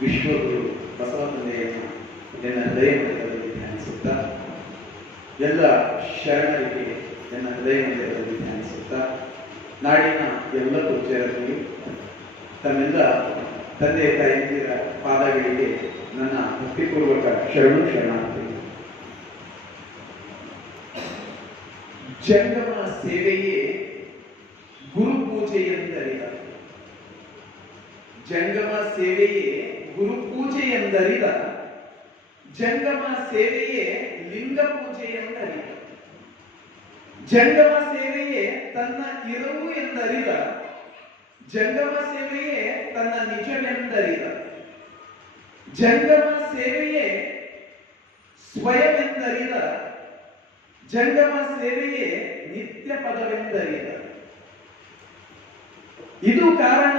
ವಿಶ್ವಗುರು ಬಸವ ತಂದೆಯನ್ನು ನನ್ನ ಹೃದಯ ಮಂದಿರದಲ್ಲಿ ಧ್ಯಾನಿಸುತ್ತಾ, ಎಲ್ಲ ಶರಣರಿಗೆ ನನ್ನ ಹೃದಯ ಮಂದಿರದಲ್ಲಿ ಧ್ಯಾನಿಸುತ್ತಾ, ನಾಡಿನ ಎಲ್ಲ ಪೂಜ್ಯರಲ್ಲಿ ತಮ್ಮೆಲ್ಲ ತಂದೆ ತಾಯಂದಿರ ಪಾದಗಳಿಗೆ ನನ್ನ ಭಕ್ತಿಪೂರ್ವಕ ಶರಣಾರ್ಥಿ. ಜಂಗಮ ಸೇವೆಯೇ ಗುರು ಪೂಜೆಯೆಂದರಿದ, ಜಂಗಮ ಸೇವೆಯೇ ಗುರು ಪೂಜೆಯೆಂದರಿದ, ಜಂಗಮ ಸೇವೆಯೇ ಲಿಂಗ ಪೂಜೆಯೆಂದರಿದ, ಜಂಗಮ ಸೇವೆಯೇ ತನ್ನ ಇರವು ಎಂದರಿದ, ಜಂಗಮ ಸೇವೆಯೇ ತನ್ನ ನಿಜವೆಂದರಿದ, ಜಂಗಮ ಸೇವೆಯೇ ಸ್ವಯಮೆಂದರಿದ, ಜಂಗಮ ಸೇವೆಯೇ ನಿತ್ಯ ಪದವೆಂದರಿದ. ಇದು ಕಾರಣ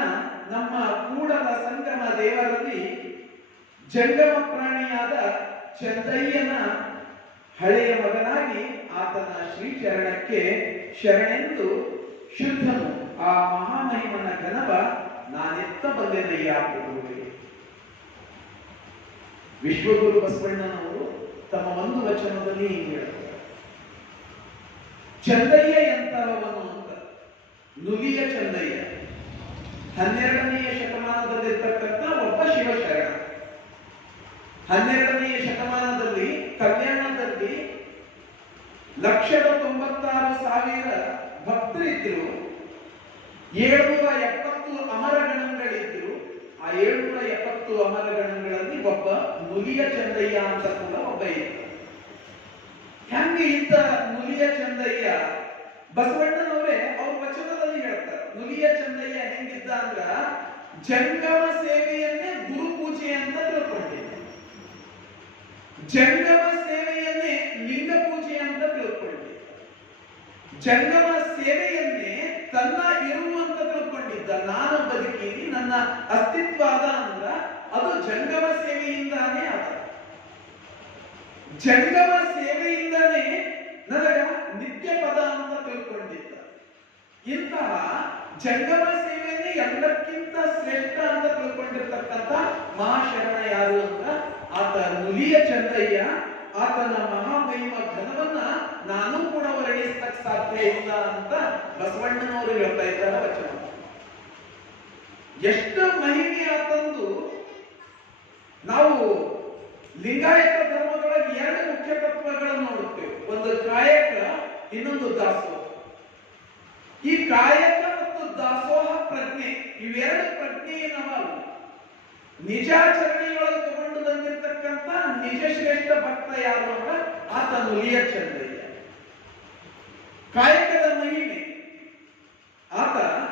ನಮ್ಮ ಕೂಡಲ ಸಂಗಮ ದೇವರಲ್ಲಿ ಜಂಗಮ ಪ್ರಾಣಿಯಾದ ಚಂದಯ್ಯನ ಹಳೆಯ ಮಗನಾಗಿ ಆತನ ಶ್ರೀಚರಣಕ್ಕೆ ಶರಣೆಂದು ಶುದ್ಧನು ಆ ಮಹಾಮಹಿಮನ ಘನವ ನಾನೆತ್ತ ಬಲ್ಲೆನಯ್ಯ ಪ್ರಭುವೆ. ವಿಶ್ವಗುರು ಬಸವಣ್ಣನವರು ತಮ್ಮ ಒಂದು ವಚನದಲ್ಲಿ ಹೀಗೆ ಹೇಳ್ತಾರೆ, ಚಂದಯ್ಯ ಎಂತವನು ಅಂತ. ನುಲಿಯ ಚಂದಯ್ಯ 12ನೇ ಶತಮಾನದಲ್ಲಿರ್ತಕ್ಕಂಥ ಒಬ್ಬ ಶಿವಶರಣ. 12ನೇ ಶತಮಾನದಲ್ಲಿ ಕಲ್ಯಾಣದಲ್ಲಿ 1,96,000 ಭಕ್ತರಿದ್ರು, 770 ಅಮರಗಣಗಳಿದ್ರು. ಆ 770 ಅಮರಗಣಗಳಲ್ಲಿ ಒಬ್ಬ ನುಲಿಯ ಚಂದಯ್ಯ ಅಂತ ಕೂಡ ಒಬ್ಬ ಇದ್ದ. ಹೆಂಗೆ ಇದ್ದ ನುಲಿಯ ಚಂದಯ್ಯ? ಬಸವಣ್ಣನವರೇ ಅವ್ರ ವಚನದಲ್ಲಿ ಹೇಳ್ತಾರೆ, ನುಲಿಯ ಚಂದಯ್ಯ ಹೆಂಗಿದ್ದ ಅಂದ್ರ ಜಂಗಮ ಸೇವೆಯನ್ನೇ ಗುರು ಪೂಜೆ ಅಂತ ತಿಳ್ಕೊಂಡಿದ್ದ, ಜಂಗಮ ಸೇವೆಯನ್ನೇ ಲಿಂಗ ಪೂಜೆ ಅಂತ ತಿಳ್ಕೊಂಡಿದ್ದ, ಜಂಗಮ ಸೇವೆಯನ್ನೇ ತನ್ನ ಇರುವು ಅಂತ ತಿಳ್ಕೊಂಡಿದ್ದ. ನಾನು ಬದುಕೀನಿ, ನನ್ನ ಅಸ್ತಿತ್ವ ಅದ ಅಂದ್ರ ಅದು ಜಂಗಮ ಸೇವೆಯಿಂದಾನೇ ಅದ. ಜಂಗಮ ಸೇವೆಯಿಂದನೇ ನನಗ ನಿತ್ಯ ಪದ ಅಂತ ತಿಳ್ಕೊಂಡಿದ್ದ. ಇಂತಹ ಜಂಗಮ ಸೇವೆನೇ ಎಲ್ಲಕ್ಕಿಂತ ಶ್ರೇಷ್ಠ ಅಂತ ತಿಳ್ಕೊಂಡಿರ್ತಕ್ಕಂಥ ಮಹಾಶರಣ ಯಾರು ಅಂತ ಆತ ನುಲಿಯ ಚಂದಯ್ಯ. ಆತನ ಮಹಾಮಹಿಮ ಘನವನ್ನ ನಾನು ಕೂಡ ವರ್ಣಿಸಕ್ ಸಾಧ್ಯ ಇಲ್ಲ ಅಂತ ಬಸವಣ್ಣನವರು ಹೇಳ್ತಾ ಇದ್ದಾರೆ ವಚನ. ಎಷ್ಟು ಮಹಿಮೆ ಆತಂದು. ನಾವು ಲಿಂಗಾಯತ ಧರ್ಮದೊಳಗೆ 2 ಮುಖ್ಯ ತತ್ವಗಳನ್ನು ನೋಡುತ್ತೇವೆ, ಒಂದು ಕಾಯಕ, ಇನ್ನೊಂದು ದಾಸೋಹ. ಈ ಕಾಯಕ ಮತ್ತು ದಾಸೋಹ ಪ್ರಜ್ಞೆ, ಇವೆರಡು ಪ್ರಜ್ಞೆ ಏನವಲ್ಲ, ನಿಜಾಚರಣೆಯೊಳಗೆ ತಗೊಂಡು ಬಂದಿರತಕ್ಕಂಥ ನಿಜ ಶ್ರೇಷ್ಠ ಭಕ್ತ ಯಾರು ಅಂದ್ರೆ ಆತ ನುಲಿಯ ಚಂದಯ್ಯ. ಕಾಯಕದ ಮಹಿಮೆ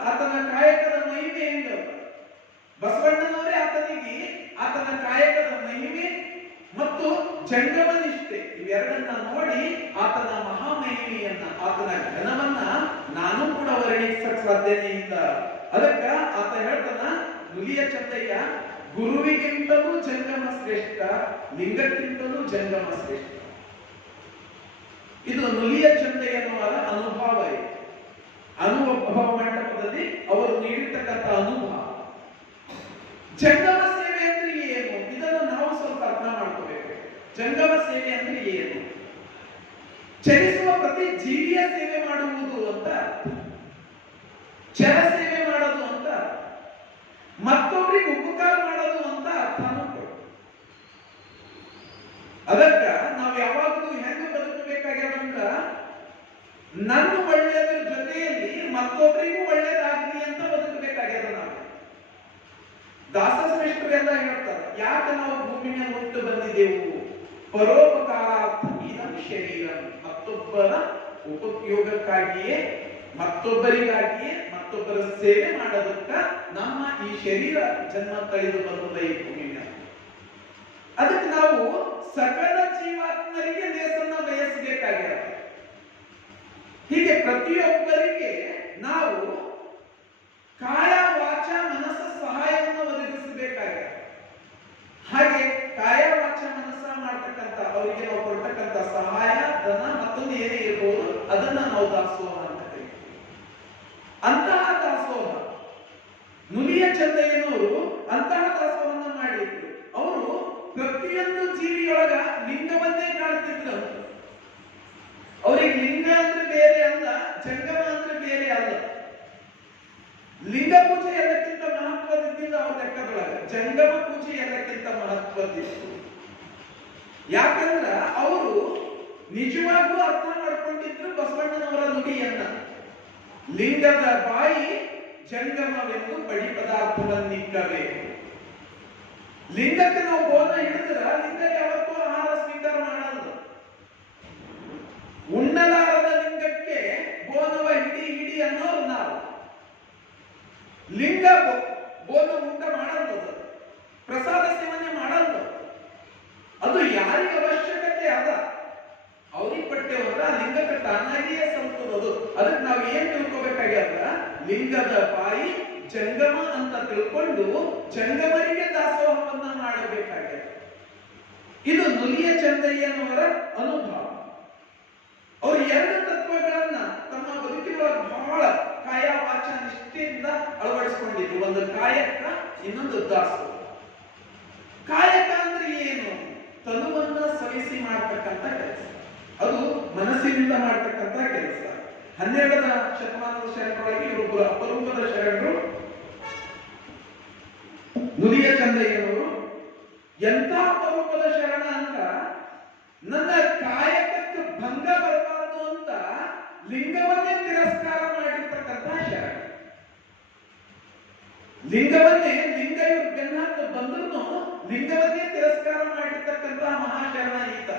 ಆತನ ಕಾಯಕದ ಮಹಿಮೆ ಹೆಂಗ? ಬಸವಣ್ಣನವರೇ ಆತನ ಕಾಯಕದ ಮಹಿಮೆ ಮತ್ತು ಜಂಗಮ ನಿಷ್ಠೆ ಇವೆರಡನ್ನ ನೋಡಿ ಆತನ ಮಹಾಮಹಿಮೆಯನ್ನ, ಆತನ ಘನವನ್ನ ನಾನು ಕೂಡ ವರ್ಣಿಸಕ್ ಸಾಧ್ಯನೇ ಇಲ್ಲ. ಅದಕ್ಕ ಆತ ಹೇಳ್ತಾನ, ನುಲಿಯ ಚಂದಯ್ಯ ಗುರುವಿಗಿಂತಲೂ ಜಂಗಮ ಶ್ರೇಷ್ಠ, ಲಿಂಗಕ್ಕಿಂತಲೂ ಜಂಗಮ ಶ್ರೇಷ್ಠ. ಇದು ನುಲಿಯ ಚಂದಯ್ಯನವರ ಅನುಭವ. ಅನುಭವ ಮಂಟಪದಲ್ಲಿ ಅವರು ನೀಡಿರ್ತಕ್ಕಂಥ ಅನುಭವ. ಜಂಗಮ ಸೇವೆ ಅಂದ್ರೆ ಏನು? ಇದನ್ನು ನಾವು ಸ್ವಲ್ಪ ಅರ್ಥ ಮಾಡ್ಕೋಬೇಕು. ಜಂಗಮ ಸೇವೆ ಅಂದ್ರೆ ಏನು? ಚಲಿಸುವ ಪ್ರತಿ ಜೀವಿಯ ಸೇವೆ ಮಾಡುವುದು ಅಂತ, ಚರ ಸೇವೆ ಮಾಡೋದು ಅಂತ, ಮತ್ತೊಬ್ಬರಿಗೆ ಉಪಕಾರ ಮಾಡೋದು ಅಂತ ಅರ್ಥ ಮಾಡ್ಕೊಳ್ಳಿ. ಅದಕ್ಕ ನಾವು ಯಾವಾಗಲೂ ಹೆಂಗ ಬದುಕಬೇಕಾಗ್ಯಾವಂದ್ರ, ನನ್ನ ಒಳ್ಳೆಯದ್ರ ಜೊತೆಯಲ್ಲಿ ಮತ್ತೊಬ್ಬರಿಗೂ ಒಳ್ಳೇದಾಗಲಿ ಅಂತ ಬದುಕಬೇಕಾಗ್ಯದ. ನಾವು ದಾಸಶ್ರೇಷ್ಠರೆಲ್ಲ ಹೇಳ್ತಾರೆ, ಯಾಕೆ ನಾವು ಭೂಮಿ ಮೇಲೆ ಹುಟ್ಟು ಬಂದಿದ್ದೆವು? ಪರೋಪಕಾರಾರ್ಥ ಇದಂ ಶರೀರ, ಮತ್ತೊಬ್ಬರ ಉಪಯೋಗಕ್ಕಾಗಿಯೇ, ಮತ್ತೊಬ್ಬರಿಗಾಗಿಯೇ, ಮತ್ತೊಬ್ಬರ ಸೇವೆ ಮಾಡೋದಕ್ಕ ನಮ್ಮ ಈ ಶರೀರ ಜನ್ಮ ತಳೆದು ಬಂದದ ಈ ಭೂಮಿ ಮೇಲೆ. ಅದಕ್ಕೆ ನಾವು ಸಕಲ ಜೀವಾತ್ಮರಿಗೆ ಲೇಸನ್ನ ಬಯಸಬೇಕಾಗ್ಯದ. ಹೀಗೆ ಪ್ರತಿಯೊಬ್ಬರಿಗೆ ನಾವು ಕಾಯ ವಾಚ ಮನಸ್ಸ ಸಹಾಯವನ್ನು ಒದಗಿಸಬೇಕಾಗಿದೆ. ಹಾಗೆ ಕಾಯ ವಾಚ ಮನಸ್ಸ ಮಾಡ್ತಕ್ಕಂಥ ಅವರಿಗೆ ನಾವು ಕೊಡ್ತಕ್ಕಂಥ ಸಹಾಯ, ಧನ, ಮತ್ತೊಂದು ಏನೇ ಇರಬಹುದು, ಅದನ್ನ ನಾವು ದಾಸೋಹ ಅಂತ ಕರೀತೀವಿ. ಅಂತಹ ದಾಸೋಹ ನುಲಿಯ ಚಂದಯ್ಯನವರು ಅಂತಹ ದಾಸೋಹವನ್ನು ಮಾಡಿದ್ರು. ಲಿಂಗ ಪೂಜೆ ಎಲ್ಲಕ್ಕಿಂತ ಮಹತ್ವದಿದ್ದಿಲ್ಲ ಅವ್ರ ಲೆಕ್ಕದೊಳಗೆ, ಜಂಗಮ ಪೂಜೆ ಎಲ್ಲಕ್ಕಿಂತ ಮಹತ್ವದಿತ್ತು. ಯಾಕಂದ್ರ ಅವರು ನಿಜವಾಗ್ಲೂ ಅರ್ಥ ಮಾಡ್ಕೊಂಡಿದ್ರು ಬಸವಣ್ಣನವರ ನುಡಿಯನ್ನ. ಲಿಂಗದ ಬಾಯಿ ಜಂಗಮವೆಂದು ಬಡಿ ಪದಾರ್ಥವನ್ನಿಕ್ಕಬೇಕು. ಲಿಂಗಕ್ಕೆ ನಾವು ಬೋಧ ಹಿಡಿದ್ರ ಲಿಂಗ ಯಾವತ್ತೂ ಆಹಾರ ಸ್ವೀಕಾರ ಮಾಡಲ್ಲ. ಉಣ್ಣಲಾರದ ಲಿಂಗಕ್ಕೆ ಬೋನವ ಹಿಡಿ ಹಿಡಿ ಅನ್ನೋರು ನಾವು. ಲಿಂಗ ಬೋನ ಊಟ ಮಾಡಲ್ಲ, ಪ್ರಸಾದ ಸೇವನೆ ಮಾಡಲ್ಲ. ಅದು ಯಾರಿಗೆ ಅವಶ್ಯಕತೆ ಅದ ಅವ್ರಿಗೆ ಪಟ್ಟೆವಲ್ಲ, ಲಿಂಗಕ್ಕೆ ತಾನಾಗಿಯೇ ಸಂತೋದು. ಅದಕ್ಕೆ ನಾವು ಏನ್ ತಿಳ್ಕೊಬೇಕಾಗ್ಯದ, ಲಿಂಗದ ಬಾಯಿ ಜಂಗಮ ಅಂತ ತಿಳ್ಕೊಂಡು ಜಂಗಮರಿಗೆ ದಾಸೋಹವನ್ನ ಮಾಡಬೇಕಾಗ್ಯದ. ಇದು ನುಲಿಯ ಚಂದಯ್ಯನವರ ಅನುಭವ. ಅವರು ಎರಡು ತತ್ವಗಳನ್ನ ತಮ್ಮ ಬದುಕಿನೊಳಗೆ ಬಹಳ ಕಾಯ ವಾಚ ನಿಷ್ಠೆಯಿಂದ ಅಳವಡಿಸಿಕೊಂಡಿದ್ರು. ಒಂದು ಕಾಯಕ, ಇನ್ನೊಂದು ದಾಸೋಹ. ಕಾಯಕ ಅಂದ್ರೆ ಏನು? ತನುವನ್ನ ಸವಿಸಿ ಮಾಡ್ತಕ್ಕಂಥ ಕೆಲಸ, ಅದು ಮನಸ್ಸಿನಿಂದ ಮಾಡ್ತಕ್ಕಂಥ ಕೆಲಸ. 12ನೇ ಶತಮಾನದ ಶರಣರೊಳಗೆ ಇವರು ಅಪರೂಪದ ಶರಣರು ನುಲಿಯ ಚಂದಯ್ಯನವರು. ಎಂಥ ಅಪರೂಪದ ಶರಣ ಅಂತ, ನನ್ನ ಕಾಯಕಕ್ಕೆ ಭಂಗ ಬರಬಾರದು ಅಂತ ಲಿಂಗವನ್ನೇ ತಿರಸ್ಕಾರ ಮಾಡಿರ್ತಕ್ಕಂಥ ಶರಣ. ಲಿಂಗವನ್ನೇ ಲಿಂಗ ಇವ್ರು ಬೆನ್ನತ್ತು ಬಂದ್ರು ಲಿಂಗವನ್ನೇ ತಿರಸ್ಕಾರ ಮಾಡಿರ್ತಕ್ಕಂಥ ಮಹಾಶರಣ ಈತ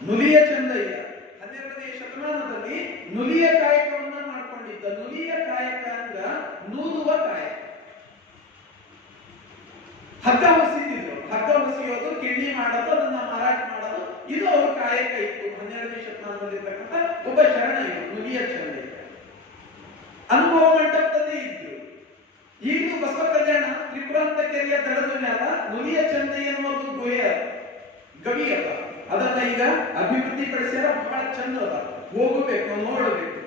ನುಲಿಯ ಚಂದಯ್ಯ. 12ನೇ ಶತಮಾನದಲ್ಲಿ ನುಲಿಯ ಕಾಯಕವನ್ನ ಮಾಡ್ಕೊಂಡಿದ್ದ. ನುಲಿಯ ಕಾಯಕ ಅಂದ್ರ ನೂಲುವ ಕಾಯಕ. ಹಗ್ಗ ಹೊಸಿದ್ರು, ಹಗ್ಗ ಹೊಸಿಯೋದು, ಕಿಳ್ಳಿ ಮಾಡೋದು, ಅದನ್ನ ಮಾರಾಟ ಮಾಡೋದು, ಇದು ಅವ್ರ ಕಾಯಕ ಇತ್ತು. 12ನೇ ಶತಮಾನದಲ್ಲಿರ್ತಕ್ಕಂಥ ಒಬ್ಬ ಶರಣ ಇತ್ತು ನುಲಿಯ ಚಂದಯ್ಯ. ಅನುಭವ ಮಂಟಪದಲ್ಲಿ ಇದ್ರು. ಈಗಲೂ ಬಸವ ಕಲ್ಯಾಣ ತ್ರಿಪುರಾಂತ ಕೆರೆಯ ದಡದ ಮೇಲೆ ನುಲಿಯ ಚಂದಯ್ಯನವರದು ಗವಿ ಅದ. ಅದನ್ನ ಈಗ ಅಭಿವೃದ್ಧಿ ಪಡಿಸ್ಯಾರ, ಬಹಳ ಚಂದ ಅದ, ಹೋಗಬೇಕು, ನೋಡಬೇಕು.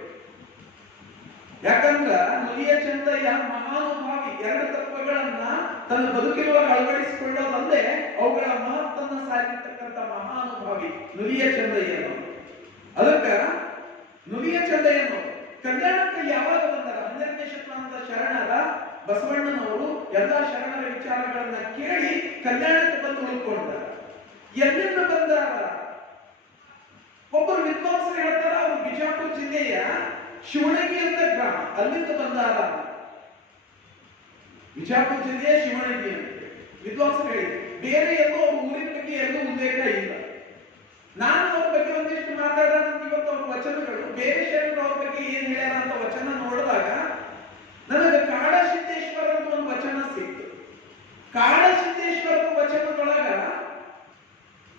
ಯಾಕಂದ್ರ ನುಲಿಯ ಚಂದಯ್ಯ ಮಹಾನುಭಾವಿ. ಎರಡು ತತ್ವಗಳನ್ನ ತನ್ನ ಬದುಕಿನೊಳಗೆ ಅಳವಡಿಸಿಕೊಳ್ಳೋದಲ್ಲದೆ ಅವುಗಳ ಮಹತ್ತನ್ನ ಸಾರಿರ್ತಕ್ಕಂಥ ಮಹಾನುಭಾವಿ ನುಲಿಯ ಚಂದಯ್ಯನವರು. ಅದಕ್ಕ ನುಲಿಯ ಚಂದಯ್ಯನವರು ಕಲ್ಯಾಣಕ್ಕೆ ಯಾವಾಗ ಬಂದಾರ? 12ನೇ ಶತಮಾನದ ಶರಣರ ಬಸವಣ್ಣನವರು ಎಲ್ಲಾ ಶರಣರ ವಿಚಾರಗಳನ್ನ ಕೇಳಿ ಕಲ್ಯಾಣಕ್ಕೆ ಬಂದು ಉಳ್ಕೊಂಡಾರ. ಎಲ್ಲಿಂದ ಬಂದಾರ? ಒಬ್ಬರು ವಿದ್ವಾಂಸರು ಹೇಳ್ತಾರ, ಅವರು ಬಿಜಾಪುರ ಜಿಲ್ಲೆಯ ಶಿವಣಗಿ ಅಂತ ಗ್ರಾಮ, ಅಲ್ಲಿಂದ ಬಂದಾರ. ಬಿಜಾಪುರ ಜಿಲ್ಲೆಯ ಶಿವಣಗಿ ಅಂತ ವಿದ್ವಾಂಸರು ಹೇಳಿದ್ರು. ಬೇರೆ ಎಲ್ಲೋ ಅವ್ರ ಊರಿನ ಬಗ್ಗೆ ಎಲ್ಲೂ ಉಲ್ಲೇಖ ಇಲ್ಲ. ನಾನು ಅವ್ರ ಬಗ್ಗೆ ಒಂದಿಷ್ಟು ಮಾತಾಡೋಣ ಇವತ್ತು. ಅವ್ರ ವಚನಗಳು ಬೇರೆ ಶರಣರು ಅವ್ರ ಬಗ್ಗೆ ಏನ್ ಹೇಳ್ಯಾರ ಅಂತ ವಚನ ನೋಡಿದಾಗ ನನಗೆ ಕಾಡಸಿದ್ದೇಶ್ವರದ ಒಂದು ವಚನ ಸಿಕ್ತು. ಕಾಡಸಿದ್ದೇಶ್ವರದ ವಚನದೊಳಗ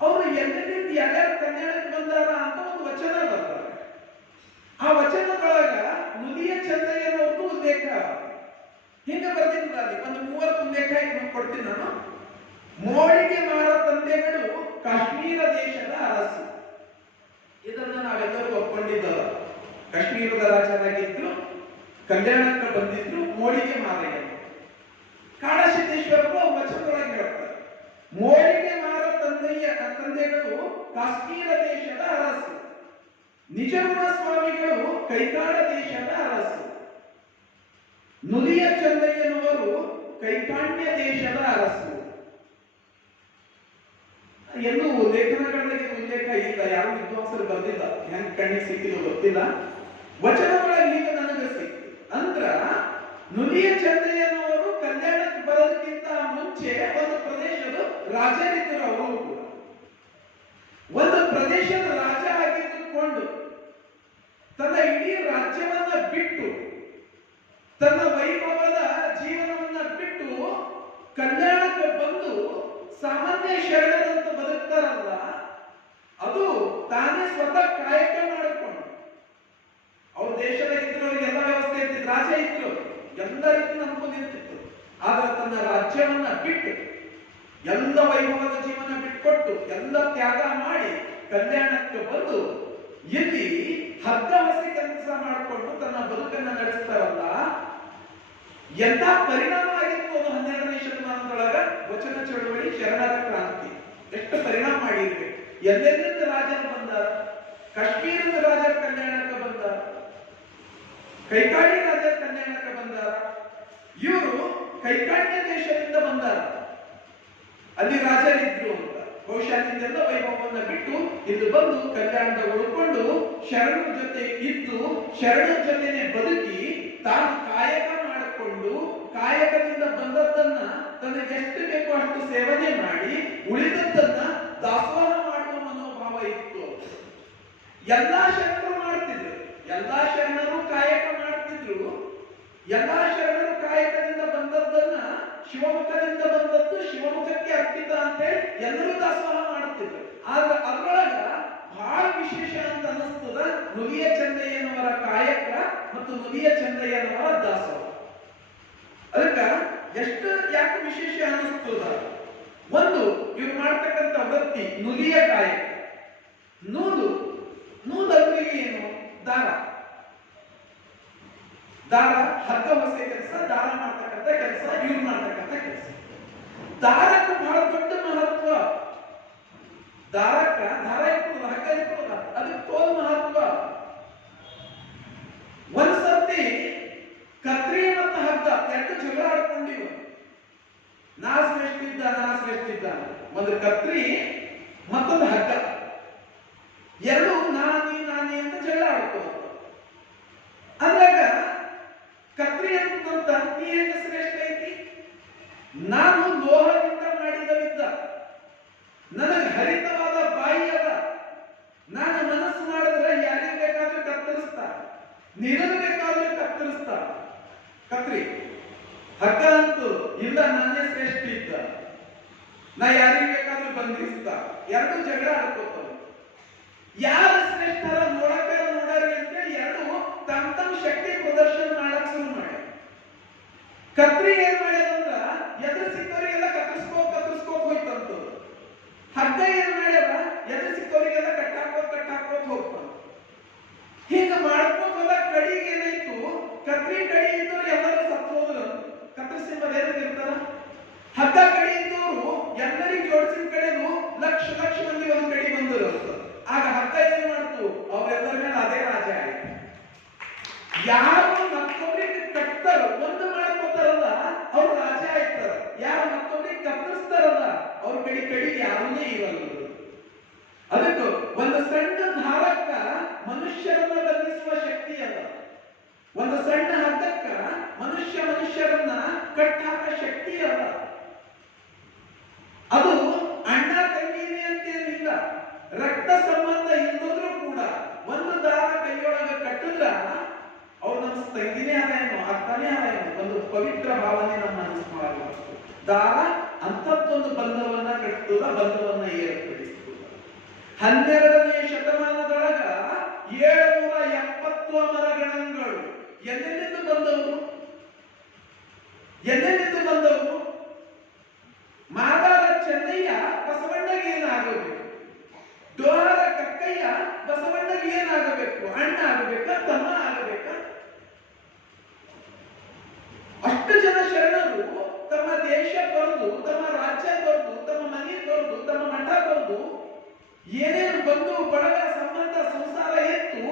ಅವರು ಎಲ್ಲರಿಂದ ಯಾರ್ಯಾರು ಕಲ್ಯಾಣಕ್ಕೆ ಬಂದಾರ ಅಂತ ಒಂದು ವಚನ ಬರ್ತಾರೆ. ಆ ವಚನದೊಳಗ ನುಲಿಯ ಚಂದಯ್ಯನವ್ರದ್ದು ಉಲ್ಲೇಖ ಹಿಂಗ ಬರ್ತಿದ್ದಾರೆ. ಒಂದು 30 ಉಲ್ಲೇಖ ಕೊಡ್ತೀನಿ ನಾನು. ಮೋಳಿಗೆ ಮಾರ ತಂದೆಗಳು ಕಾಶ್ಮೀರ ದೇಶದ ಅರಸು. ಇದನ್ನ ನಾವೆಲ್ಲರೂ ಒಪ್ಕೊಂಡಿದ್ದವ. ಕಾಶ್ಮೀರದ ರಾಜರಾಗಿದ್ರು, ಕಲ್ಯಾಣಕ್ಕೆ ಬಂದಿದ್ರು ಮೋಳಿಗೆ ಮಾರಯ್ಯ. ಕಾಡಸಿದ್ದೇಶ್ವರರು ವಚನದೊಳಗೆ ಹೇಳ್ತಾರೆ, ಮೋಳಿಗೆ ಮಾರ ತಂದೆಗಳು ಕಾಶ್ಮೀರ ದೇಶದ ಅರಸು, ನಿಜಗುಣ ಸ್ವಾಮಿಗಳು ಕೈಕಾಡ ದೇಶದ ಅರಸು, ನುಲಿಯ ಚಂದಯ್ಯನವರು ಕೈಕಾಣ್ಯ ದೇಶದ ಅರಸು. ಎಲ್ಲೂ ಲೇಖನಗಳಲ್ಲಿ ಉಲ್ಲೇಖ ಇಲ್ಲ, ಯಾರು ವಿದ್ವಾಂಸರು ಬಂದಿಲ್ಲ, ಹೆಂಗ್ ಕಣ್ಣಿಗೆ ಸಿಕ್ಕಿದ್ದು ಗೊತ್ತಿಲ್ಲ. ವಚನದೊಳಗೆ ಈಗ ನನಗೆ ಸಿಕ್ತು. ಅಂದ್ರ ನುಲಿಯ ಚಂದಯ್ಯನವರು ಕಲ್ಯಾಣಕ್ಕೆ ಬರೋದಕ್ಕಿಂತ ಮುಂಚೆ ಒಂದು ಪ್ರದೇಶದ ರಾಜರಿದ್ದರು. ಅವರು ಕೂಡ ಒಂದು ಪ್ರದೇಶದ ರಾಜ ಆಗಿದ್ದುಕೊಂಡು ತನ್ನ ಇಡೀ ರಾಜ್ಯವನ್ನ ಬಿಟ್ಟು, ತನ್ನ ವೈಭವದ ಜೀವನವನ್ನ ಬಿಟ್ಟು ಕಲ್ಯಾಣಕ್ಕೆ ಬಂದು ಸಾಮಾನ್ಯ ಶರಣರಂತ ಬದುಕ್ತಾರಲ್ಲ, ಅದು ತಾನೇ ಸ್ವತಃ ಕಾಯಕ ಮಾಡಿಕೊಂಡು. ಅವ್ರ ದೇಶದಾಗಿದ್ರು, ಎಲ್ಲ ವ್ಯವಸ್ಥೆ ಇರ್ತಿತ್ತು, ರಾಜ ಇದ್ರು, ಎಲ್ಲರಿಗೂ ಅನುಕೂಲ ಇರ್ತಿತ್ತು. ಆದ್ರೆ ತನ್ನ ರಾಜ್ಯವನ್ನ ಬಿಟ್ಟು, ಎಲ್ಲ ವೈಭವದ ಜೀವನ ಬಿಟ್ಕೊಟ್ಟು, ಎಲ್ಲ ತ್ಯಾಗ ಮಾಡಿ ಕಲ್ಯಾಣಕ್ಕೆ ಬಂದು ಇಲ್ಲಿ ಹಗ್ಗ ಹಸಿ ಕೆಲಸ ಮಾಡಿಕೊಂಡು ತನ್ನ ಬದುಕನ್ನ ನಡೆಸ್ತಾರಲ್ಲ, ಎಂತ ಪರಿಣಾಮ ಆಗಿತ್ತು ಅದು 12ನೇ ಶತಮಾನದೊಳಗ ವಚನ ಚಳವಳಿ, ಶರಣರ ಕ್ರಾಂತಿ ಎಷ್ಟು ಪರಿಣಾಮ ಮಾಡಿರ್ಬೇಕು. ಎಲ್ಲೆಲ್ಲಿಂದ ರಾಜರು ಬಂದಾರ, ಕಾಶ್ಮೀರದ ರಾಜರ ಕಲ್ಯಾಣಕ್ಕೆ ಬಂದಾರ. ಕೈಕಾಡಿ ರಾಜರ ಕಲ್ಯಾಣಕ್ಕೆ ಬಂದಾರ. ಇವರು ಕೈಕಾಡಿಯ ದೇಶದಿಂದ ಬಂದಾರ. ಅಲ್ಲಿ ರಾಜರಿದ್ರು ಅಂತ. ಬಹುಶಃ ಅಲ್ಲಿಂದೆಲ್ಲ ವೈಭವವನ್ನು ಬಿಟ್ಟು ಇಲ್ಲಿ ಬಂದು ಕಲ್ಯಾಣದ ಉಳ್ಕೊಂಡು ಶರಣರ ಜೊತೆ ಇದ್ದು ಶರಣರ ಜೊತೆನೆ ಬದುಕಿ ತಾನು ಕಾಯಕ ಮಾಡಿಕೊಂಡು ಕಾಯಕದಿಂದ ಬಂದದ್ದನ್ನ ತನಗೆ ಎಷ್ಟು ಬೇಕೋ ಅಷ್ಟು ಸೇವನೆ ಮಾಡಿ ಉಳಿದದ್ದನ್ನ ದಾಸೋಹ ಮಾಡುವ ಮನೋಭಾವ ಇತ್ತು. ಎಲ್ಲಾ ಶರಣರು ಮಾಡ್ತಿದ್ರು, ಎಲ್ಲಾ ಶರಣರು ಕಾಯಕ ಮಾಡ್ತಿದ್ರು. ಎಲ್ಲಾ ಶರಣರು ಕಾಯಕದಿಂದ ಬಂದದ್ದನ್ನ ಶಿವಮುಖದಿಂದ ಬಂದದ್ದು ಶಿವಮುಖಕ್ಕೆ ಅರ್ಪಿತ ಅಂತ ಹೇಳಿ ಎಲ್ಲರೂ ದಾಸೋಹ ಮಾಡುತ್ತಿದ್ರು. ಆದ್ರೆ ಅದ್ರೊಳಗ ಬಹಳ ವಿಶೇಷ ಅಂತ ಅನಿಸ್ತದ ನುಲಿಯ ಚಂದಯ್ಯನವರ ಕಾಯಕ ಮತ್ತು ನುಲಿಯ ಚಂದಯ್ಯನವರ ದಾಸೋಹ. ಅದಕ್ಕ ಎಷ್ಟು ಯಾಕೆ ವಿಶೇಷ ಅನಿಸ್ತದ? ಒಂದು, ಇವ್ರು ಮಾಡ್ತಕ್ಕಂಥ ವೃತ್ತಿ ನುಲಿಯ ಕಾಯಕ. ನೂಲಲ್ಲಿ ಏನು? ದಾರ. ದಾರ ಹಗ್ಗ ಹೊಸೆ ಕೆಲಸ, ದಾರ ಮಾಡ್ತಕ್ಕಂಥ ಕೆಲಸ, ಇವ್ರು ಮಾಡ್ತಕ್ಕಂಥ ಕೆಲಸ. ದಾರಕ್ಕೆ ಬಹಳ ದೊಡ್ಡ ಮಹತ್ವ. ದಾರ ಇರ್ತದ, ಹಗ್ಗ ಇರ್ತದ, ಅದಕ್ಕೆ ತೋಲ್ ಮಹತ್ವ. ಒಂದ್ಸರ್ತಿ ಕತ್ರಿ ಮತ್ತು ಹಗ್ಗ ಎರಡು ಜಗಳ ಆಡ್ಕೊಂಡಿವ. ನಾ ಶ್ರೇಷ್ಠ. ಒಂದು ಕತ್ರಿ ಮತ್ತೊಂದು ಹಗ್ಗ, ಎರಡು ನಾನೇ ಅಂತ ಜಗಳ ಆಡ್ಕೋದು. ಅಂದಾಗ ಕತ್ರಿ ಅಂತ ನೀ ಹೆಂಗ ಶ್ರೇಷ್ಠ ಐತಿ? ನಾನು ಲೋಹದಿಂದ ಮಾಡಿದವಿದ್ದ, ನನಗೆ ಹರಿತವಾದ ಬಾಯಿ ಅದ. ನಾನು ಮನಸ್ಸು ಮಾಡಿದ್ರೆ ಯಾರಿಗೆ ಬೇಕಾದ್ರೂ ಕತ್ತರಿಸ್ತಾ, ನಿನಗೆ ಬೇಕಾದ್ರೂ ಕತ್ತರಿಸ್ತಾ. ಕತ್ರಿ ಹಗ್ಗ ಅಂತೂ ಇಲ್ಲ, ನಾನೇ ಶ್ರೇಷ್ಠ ಇದ್ದ, ನಾ ಯಾರಿಗೆ ಬೇಕಾದ್ರೂ ಬಂಧಿಸ್ತಾ. ಎರಡು ಜಗಳ ಆಡ್ಕೋತಾವ. ಯಾರು ಶ್ರೇಷ್ಠರ ನೋಡಾರಿ ಅಂತೇಳಿ ಎರಡು ತಮ್ಮ ಶಕ್ತಿ ಪ್ರದರ್ಶನ ಮಾಡಕ್ ಶುರು ಮಾಡಿ. ಕತ್ರಿ ಏನ್ ಮಾಡ್ಯದಂದ್ರ ಎದುರು ಸಿಕ್ಕವರಿಗೆಲ್ಲ ಕತ್ತರಿಸ್ಕೋತ ಹೋಯ್ತಂತ. ಹಗ್ಗ ಏನ್ ಮಾಡ್ಯದ ಎದುರು ಸಿಕ್ಕವರಿಗೆಲ್ಲ ಕಟ್ಟಾಕೋತ್ ಹೋಗ್ತಾನ. ಹಿಂಗ ಮಾಡ್ಕೋತ ಹೋದ ಕಡಿಗೆ ಏನಾಯ್ತು, ಕತ್ರಿ ಕಡಿ ಇದ್ದವ್ರು ಎಲ್ಲರೂ ಸತ್ತು ಹೋದ್ರು. ಕತ್ತರಿಸಿಂಬ ಇರ್ತಾರ. ಹಗ್ಗ ಕಡಿ ಇದ್ದವರು ಎಲ್ಲರಿಗೂ ಜೋಡಿಸಿದ ಕಡೆದು ಲಕ್ಷ ಮಂದಿ ಒಂದು ಕಡಿ ಬಂದರು. ಆಗ ಹಗ್ಗ ಏನ್ ಮಾಡ್ತು, ಅವರೆಲ್ಲರ ಮೇಲೆ ಅದೇ ರಾಜ ಆಯ್ತು. ಯಾರು ಮತ್ತೊಬ್ಬರಿಗೆ ಕಟ್ತಾರ, ಒಂದು ಮಾಡ್ಕೋತಾರಲ್ಲ ಅವ್ರು ರಾಜ ಆಯ್ತಾರ. ಯಾರು ಮತ್ತೊಬ್ಬರಿಗೆ ಕತ್ತರಿಸ್ತಾರಲ್ಲ ಅವ್ರ ಕಡಿ ಯಾರನ್ನೇ ಇರಲ್ಲ. ಅದಕ್ಕೂ ಒಂದು ಸಣ್ಣ ದಾರಕ್ಕ ಮನುಷ್ಯರನ್ನ ಬಂಧಿಸುವ ಶಕ್ತಿ ಅದ. ಒಂದು ಸಣ್ಣ ಹಗ್ಗಕ್ಕ ಮನುಷ್ಯರನ್ನ ಕಟ್ಟಾಕ ಶಕ್ತಿ ಅದ. ಅದು ಅಣ್ಣ ತಂಗಿನೇ ಅಂತೇನಿಲ್ಲ, ರಕ್ತ ಸಂಬಂಧ ಇಲ್ಲದ್ರೂ ಕೂಡ ಒಂದು ದಾರ ಕೈಯೊಳಗ ಕಟ್ಟಿದ್ರ ಅವ್ರು ನಮ್ಮ ತಂಗಿನೇ ಆದೇನೋ ಅಕ್ಕನೇ ಆದೇನೋ ಒಂದು ಪವಿತ್ರ ಭಾವನೆ ನಮ್ಮ ಮನಸ್ಸು. ದಾರ ಅಂತದ್ದೊಂದು ಬಂಧವನ್ನ ಕಟ್ಟುದ, ಬಂಧವನ್ನ ಏರ್ಪಡಿಸುತ್ತದೆ. 12ನೇ ಶತಮಾನದೊಳಗ 770 ಅಮರಗಣಗಳು ಎಲ್ಲೆಲ್ಲಿಂದ ಬಂದವು? ಮಾದಾರ ಚೆನ್ನಯ್ಯ ಬಸವಣ್ಣಗೆ ಏನಾಗಬೇಕು? ಡೋಹಾರ ಕಕ್ಕಯ್ಯ ಬಸವಣ್ಣಗೆ ಏನಾಗಬೇಕು? ಅಣ್ಣ ಆಗಬೇಕಾ, ತಮ್ಮ ಆಗಬೇಕಾ? ಅಷ್ಟು ಜನ ಶರಣರು ತಮ್ಮ ದೇಶ ತೊರೆದು, ತಮ್ಮ ರಾಜ್ಯ ತೊರೆದು, ತಮ್ಮ ಮನೆ ತೊರೆದು, ತಮ್ಮ ಮಠ ತೊರೆದು, ಏನೇನು ಬಂಧು ಬಳಗ ಸಂಬಂಧ ಸಂಸಾರ ಎತ್ತು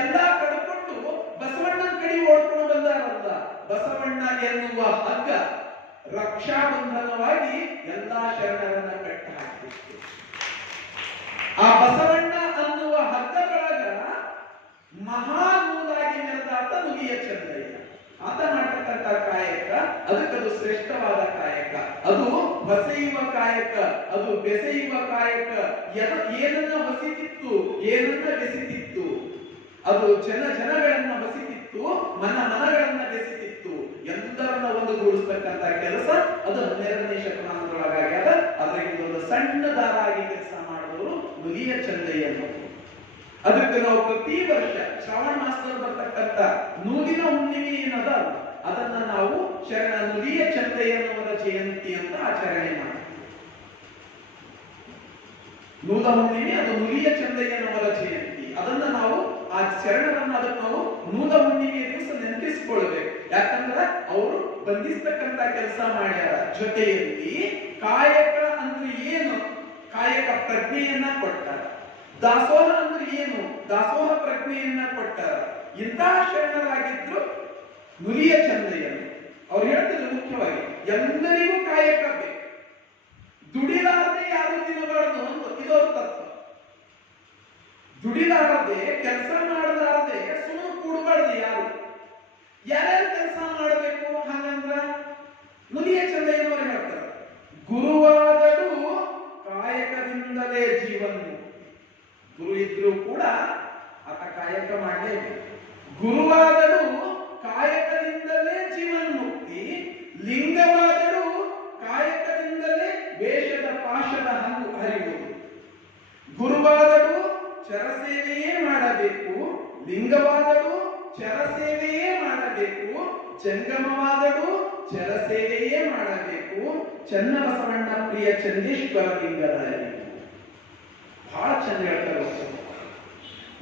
ಎಲ್ಲ ಕಡ್ಕೊಂಡು ಬಸವಣ್ಣನ ಕಡೆ ಓಡ್ಕೊಂಡು ಬಂದಾರಲ್ಲ. ಬಸವಣ್ಣ ಎನ್ನುವ ಹಗ್ಗ ರಕ್ಷಾಬಂಧನವಾಗಿ ಎಲ್ಲಾ ಶರಣರನ್ನ ಕಟ್ಟ ಹಾಕಿತ್ತು. ಆ ಬಸವಣ್ಣ ಅನ್ನುವ ಹಗ್ಗದೊಳಗ ಮಹಾನೂಲಾಗಿ ಮೆರೆದಾತ ನುಲಿಯ ಚಂದಯ್ಯ. ಆತ ಮಾಡತಕ್ಕಂಥ ಕಾಯಕ ಅದಕ್ಕದು ಶ್ರೇಷ್ಠವಾದ ಕಾಯಕ. ಅದು ಹೊಸೆಯುವ ಕಾಯಕ, ಅದು ಬೆಸೆಯುವ ಕಾಯಕ. ಏನನ್ನ ಹೊಸಿತಿತ್ತು, ಏನನ್ನ ಬೆಸಿತಿತ್ತು. ಅದು ಜನಗಳನ್ನ ಹೊಸಿತಿತ್ತು, ಮನಗಳನ್ನ ಬೆಸಿತಿತ್ತು. ಎಲ್ಲರನ್ನ ಒಂದುಗೂಡಿಸ್ತಕ್ಕಂಥ ಕೆಲಸ ಅದು 12ನೇ ಶತಮಾನದೊಳಗಾಗ್ಯದ. ಅದರಿಂದ ಒಂದು ಸಣ್ಣ ದಾರ ಆಗಿ ಕೆಲಸ ಮಾಡಿದವರು ನುಲಿಯ ಚಂದಯ್ಯನವರು. ಅದಕ್ಕೆ ನಾವು ಪ್ರತಿ ವರ್ಷ ಶ್ರಾವಣ ಮಾಸದಲ್ಲಿ ಬರ್ತಕ್ಕಂಥ ನೂಲಿನ ಹುಣ್ಣಿಮೆ ಏನದ ಅದನ್ನ ನಾವು ಶರಣ ನುಲಿಯ ಚಂದಯ್ಯನವರ ಜಯಂತಿ ಅಂತ ಆಚರಣೆ ಮಾಡ್ತೀವಿ. ನೂಲ ಹುಣ್ಣಿಮೆ ಅದು ನುಲಿಯ ಚಂದಯ್ಯನವರ ಜಯಂತಿ. ಅದನ್ನ ನಾವು ಆ ಶರಣರನ್ನ ಅದಕ್ಕೆ ನಾವು ನೂಲ ಹುಣ್ಣಿಮೆಯ ದಿವಸ ನೆನಪಿಸಿಕೊಳ್ಬೇಕು. ಯಾಕಂದ್ರೆ ಅವರು ಬಂಧಿಸ್ತಕ್ಕಂಥ ಕೆಲಸ ಮಾಡ್ಯಾರ. ಜೊತೆಯಲ್ಲಿ ಕಾಯಕ ಅಂದ್ರೆ ಏನು, ಕಾಯಕ ಪ್ರಜ್ಞೆಯನ್ನ ಕೊಟ್ಟಾರ. ದಾಸೋಹ ಅಂದ್ರೆ ಏನು, ದಾಸೋಹ ಪ್ರಜ್ಞೆಯನ್ನ ಕೊಟ್ಟಾರ. ಇಂತಹ ಶರಣರಾಗಿದ್ರು ನುಲಿಯ ಚಂದಯ್ಯನು. ಅವ್ರು ಹೇಳ್ತಿದ್ರು ಮುಖ್ಯವಾಗಿ ಎಲ್ಲರಿಗೂ ಕಾಯಕ ಬೇಕು, ದುಡಿಲಾರದೆ ಯಾರು ತಿನ್ನಬಾರದು ಅಂತ ಇದವ್ರ ತತ್ವ. ದುಡಿಲಾರದೆ ಕೆಲಸ ಮಾಡಲಾರದೆ ಸುಮ್ಮನೆ ಕೂಡಬಾರ್ದು ಯಾರು. ಯಾರ್ಯಾರು ಕೆಲಸ ಮಾಡಬೇಕು ಹಾಗಂದ್ರ ನುಲಿಯ ಚಂದಯ್ಯನವರು ಹೇಳ್ತಾರೆ, ಗುರುವಾದರೂ ಕಾಯಕದಿಂದಲೇ ಜೀವನ. ಗುರು ಇದ್ರೂ ಕೂಡ ಆತ ಕಾಯಕ ಮಾಡಲೇಬೇಕು. ಗುರುವಾದರೂ ಕಾಯಕದಿಂದಲೇ ಜೀವನ ಮುಕ್ತಿ, ಲಿಂಗವಾದರೂ ಕಾಯಕದಿಂದಲೇ ವೇಷದ ಪಾಶದ ಹಂಗು ಹರಿಯುವುದು. ಗುರುವಾದರೂ ಚರಸೇವೆಯೇ ಮಾಡಬೇಕು, ಲಿಂಗವಾದರೂ ಚರಸೇವೆಯೇ ಮಾಡಬೇಕು, ಜಂಗಮವಾದರೂ ಚರಸೇವೆಯೇ ಮಾಡಬೇಕು, ಚನ್ನಬಸವಣ್ಣ ಪ್ರಿಯ ಚಂದೀಶ್ವರ ಲಿಂಗದ ಬಹಳ ಚಂದ ಹೇಳ್ತಾರೆ.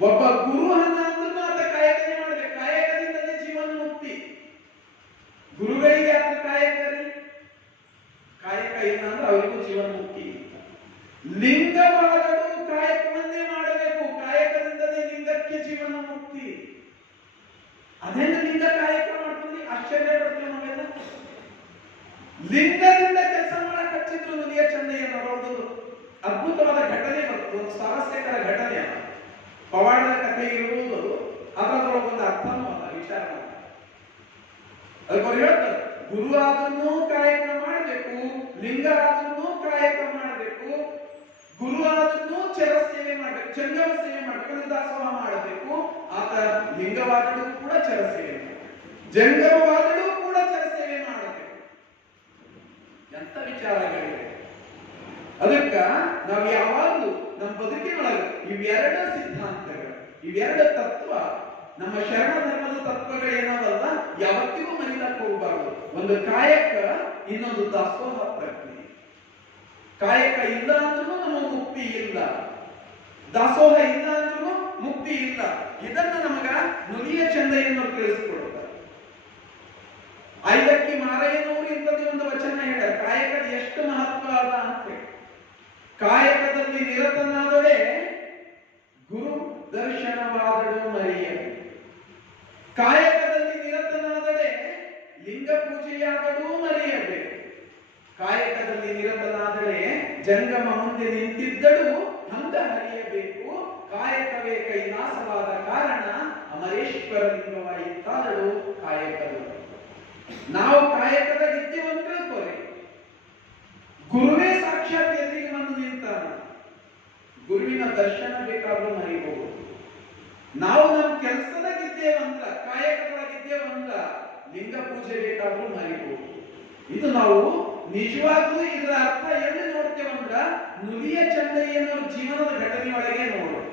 ಒಬ್ಬ ಗುರು ಅನ್ನೋದನ್ನು ಆತ ಕಾಯಕನೇ ಮಾಡಬೇಕು, ಕಾಯಕದಿಂದಲೇ ಜೀವನ ಮುಕ್ತಿ. ಗುರುಗಳಿಗೆ ಆತ ಕಾಯಕರಿ, ಕಾಯಕ ಇಲ್ಲ ಅಂದ್ರೆ ಅವರಿಗೂ ಜೀವನ ಮುಕ್ತಿ. ಲಿಂಗವಾದರೂ ಕಾಯಕವನ್ನೇ ಮಾಡಬೇಕು, ಕಾಯಕದಿಂದಲೇ ಲಿಂಗಕ್ಕೆ ಜೀವನ ಮುಕ್ತಿ. ಅದೇನು ಲಿಂಗ ಕಾಯಕ ಮಾಡ್ತೀವಿ, ಆಶ್ಚರ್ಯ ಪಡ್ತೀವಿ ನಾವೆಲ್ಲ. ಲಿಂಗದಿಂದ ಕೆಲಸ ಮಾಡಕ್ ಹಚ್ಚಿದ್ರು ನುಲಿಯ ಚಂದಯ್ಯನವರು. ಅದ್ಭುತವಾದ ಘಟನೆ ಬರ್ತದೆ, ಒಂದು ಸ್ವಾರಸ್ಯಕರ ಘಟನೆ. ಪವಾಡದ ಕಥೆ ಇರುವುದು, ಅದರೊಳಗೊಂದು ಅರ್ಥನೂ ಅಲ್ಲ, ವಿಚಾರ. ಅದಕ್ಕೆ ಹೇಳ್ತಾರೆ, ಗುರು ಆದ್ರೂ ಕಾಯಕ ಮಾಡಬೇಕು, ಲಿಂಗ ಆದ್ರೂ ಕಾಯಕ ಮಾಡಬೇಕು, ಗುರು ಆದ್ರೂ ಚರಸೇವೆ ಮಾಡಬೇಕು, ಜಂಗಮ ಸೇವೆ ಮಾಡಬೇಕು, ದಾಸೋಹ ಮಾಡಬೇಕು. ಆತ ಲಿಂಗವಾದರೂ ಕೂಡ ಚರಸೇವೆ ಮಾಡಬೇಕು, ಜಂಗಮವಾದರೂ ಕೂಡ ಚರಸೇವೆ ಮಾಡಬೇಕು. ಎಂತ ವಿಚಾರಗಳಿವೆ. ಅದಕ್ಕ ನಾವು ಯಾವಾಗಲೂ ನಮ್ಮ ಬದುಕಿನೊಳಗೆ ಇವೆರಡು ಸಿದ್ಧಾಂತಗಳು, ಇವೆರಡು ತತ್ವ, ನಮ್ಮ ಶರಣ ಧರ್ಮದ ತತ್ವಗಳು ಏನವಲ್ಲ, ಯಾವತ್ತಿಗೂ ಮರಿಲಕ್ಕೆ ಹೋಗಬಾರದು. ಒಂದು ಕಾಯಕ, ಇನ್ನೊಂದು ದಾಸೋಹ ಪ್ರಕ್ರಿಯೆ. ಕಾಯಕ ಇಲ್ಲ ಅಂದ್ರೂ ನಮಗೆ ಮುಕ್ತಿ ಇಲ್ಲ, ದಾಸೋಹ ಇಲ್ಲ ಅಂದ್ರೂ ಮುಕ್ತಿ ಇಲ್ಲ. ಇದನ್ನ ನಮಗ ನುಲಿಯ ಚಂದಯ್ಯನವರು ತಿಳಿಸಿಕೊಡ್ತಾರೆ. ಐದಕ್ಕಿ ಮಾರಯ್ಯನವರು ಇಂಥದ್ದು ಒಂದು ವಚನ ಹೇಳ್ಯಾರ, ಕಾಯಕದ ಎಷ್ಟು ಮಹತ್ವ ಅದ ಅಂತ ಹೇಳಿ. ಕಾಯಕದಲ್ಲಿ ನಿರತನಾದೊಡೆ ಗುರು ದರ್ಶನವಾದಳು ಮರೆಯಲು. ಕಾಯಕದಲ್ಲಿ ನಿರತನಾದಡೆ ಲಿಂಗ ಪೂಜೆಯಾದಳು ಮರೆಯಬೇಕು. ಕಾಯಕದಲ್ಲಿ ನಿರತನಾದಡೆ ಜಂಗಮ ಮುಂದೆ ನಿಂತಿದ್ದಳು ಹಂಗ ಹರಿಯಬೇಕು. ಕಾಯಕವೇ ಕೈಲಾಸವಾದ ಕಾರಣ ಅಮರೇಶ್ವರ ಲಿಂಗವಾಯಿತಾದಳು ಕಾಯಕಗಳು. ನಾವು ಕಾಯಕದ ಇದ್ದೇವಂತ ತಿಳ್ಕೋರಿ, ಗುರುವೇ ಸಾಕ್ಷಾತ್ ಎದುರಿಗೆ ಬಂದು ನಿಂತಾನ, ಗುರುವಿನ ದರ್ಶನ ಬೇಕಾದ್ರೂ ಮರಿಬಹುದು. ನಾವು ನಮ್ಮ ಕೆಲಸದಾಗಿದ್ದೇವಂತ, ಕಾಯಕದೊಳಗಿದ್ದೇವಂತ, ಲಿಂಗ ಪೂಜೆ ಬೇಕಾದ್ರೂ ಮರಿಬಹುದು. ಇದು ನಾವು ನಿಜವಾಗ್ಲೂ ಇದರ ಅರ್ಥ ಎಲ್ಲಿ ನೋಡ್ತೇವಂದ್ರ ನುಲಿಯ ಚಂದಯ್ಯನವರ ಜೀವನದ ಘಟನೆಯೊಳಗೆ ನೋಡೋದು.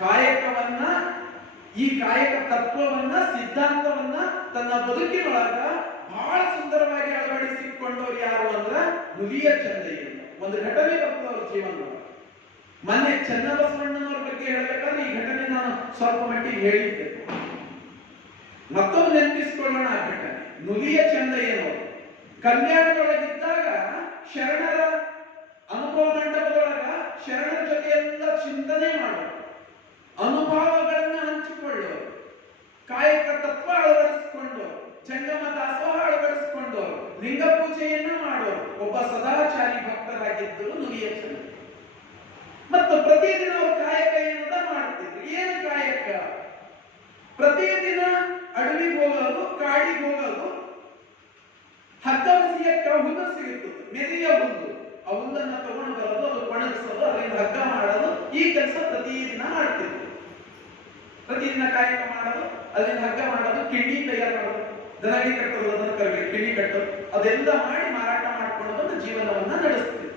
ಕಾಯಕವನ್ನ, ಈ ಕಾಯಕ ತತ್ವವನ್ನ, ಸಿದ್ಧಾಂತವನ್ನ ತನ್ನ ಬದುಕಿನೊಳಗ ಬಹಳ ಸುಂದರವಾಗಿ ಅಳವಡಿಸಿಕೊಂಡವ್ರು ಯಾರು ಅಂದ್ರ ನುಲಿಯ ಚಂದಯ್ಯನ. ಒಂದು ಘಟನೆ ಬರ್ತದೆ ಅವ್ರ ಜೀವನದೊಳಗೆ. ಮೊನ್ನೆ ಚನ್ನಬಸವಣ್ಣನವರ ಬಗ್ಗೆ ಹೇಳಬೇಕಾದ್ರೆ ಈ ಘಟನೆ ನಾನು ಸ್ವಲ್ಪ ಮಟ್ಟಿಗೆ ಹೇಳಿದ್ದೆ. ಮತ್ತೊಂದು ನೆನಪಿಸಿಕೊಳ್ಳೋಣ ಆ ಘಟನೆ. ನುಲಿಯ ಚಂದಯ್ಯನವರು ಕಲ್ಯಾಣದೊಳಗಿದ್ದಾಗ ಶರಣರ ಅನುಭವ ಮಂಟಪದೊಳಗ ಶರಣರ ಜೊತೆ ಎಲ್ಲ ಚಿಂತನೆ ಮಾಡೋರು, ಅನುಭವಗಳನ್ನ ಹಂಚಿಕೊಳ್ಳೋರು, ಕಾಯಕ ತತ್ವ ಅಳವಡಿಸಿಕೊಂಡು, ಜಂಗಮ ದಾಸೋಹ ಅಳವಡಿಸಿಕೊಂಡು, ಲಿಂಗ ಪೂಜೆಯನ್ನ ಮಾಡೋರು ಒಬ್ಬ ಸದಾಚಾರಿ ಭಕ್ತರಾಗಿದ್ದರು ನುಲಿಯ ಚಂದಯ್ಯ. ಮತ್ತು ಪ್ರತಿದಿನ ಅವರು ಕಾಯಕ ಏನದ ಮಾಡ್ತಿದ್ರು. ಏನು ಕಾಯಕ? ಪ್ರತಿದಿನ ಅಡವಿಗೆ ಹೋಗೋದು, ಕಾಡಿಗೆ ಹೋಗೋದು, ಹಗ್ಗ ಸಿಯಕ್ಕ ಹುಲ್ಲು ಸಿಗುತ್ತದೆ, ಮೆರಿಯ ಹುಲ್ಲು, ಆ ಹುಲ್ಲನ್ನ ತಗೊಂಡು ಬರೋದು, ಅದು ಒಣಗಿಸೋದು, ಅದರಿಂದ ಹಗ್ಗ ಮಾಡೋದು, ಈ ಕೆಲಸ ಪ್ರತಿದಿನ ಮಾಡ್ತಿದ್ರು. ಪ್ರತಿದಿನ ಕಾಯಕ ಮಾಡೋದು, ಅದರಿಂದ ಹಗ್ಗ ಮಾಡೋದು, ಕಿಂಡಿ ತಯಾರು ಮಾಡೋದು, ದನಡಿ ಕಟ್ಟೋದು, ಅದನ್ನು ಕರಗಿ ಕಿಂಡಿ ಕಟ್ಟೋದು, ಅದೆಲ್ಲ ಮಾಡಿ ಮಾರಾಟ ಮಾಡ್ಕೊಂಡು ಬಂದು ಜೀವನವನ್ನ ನಡೆಸ್ತಿದ್ರು.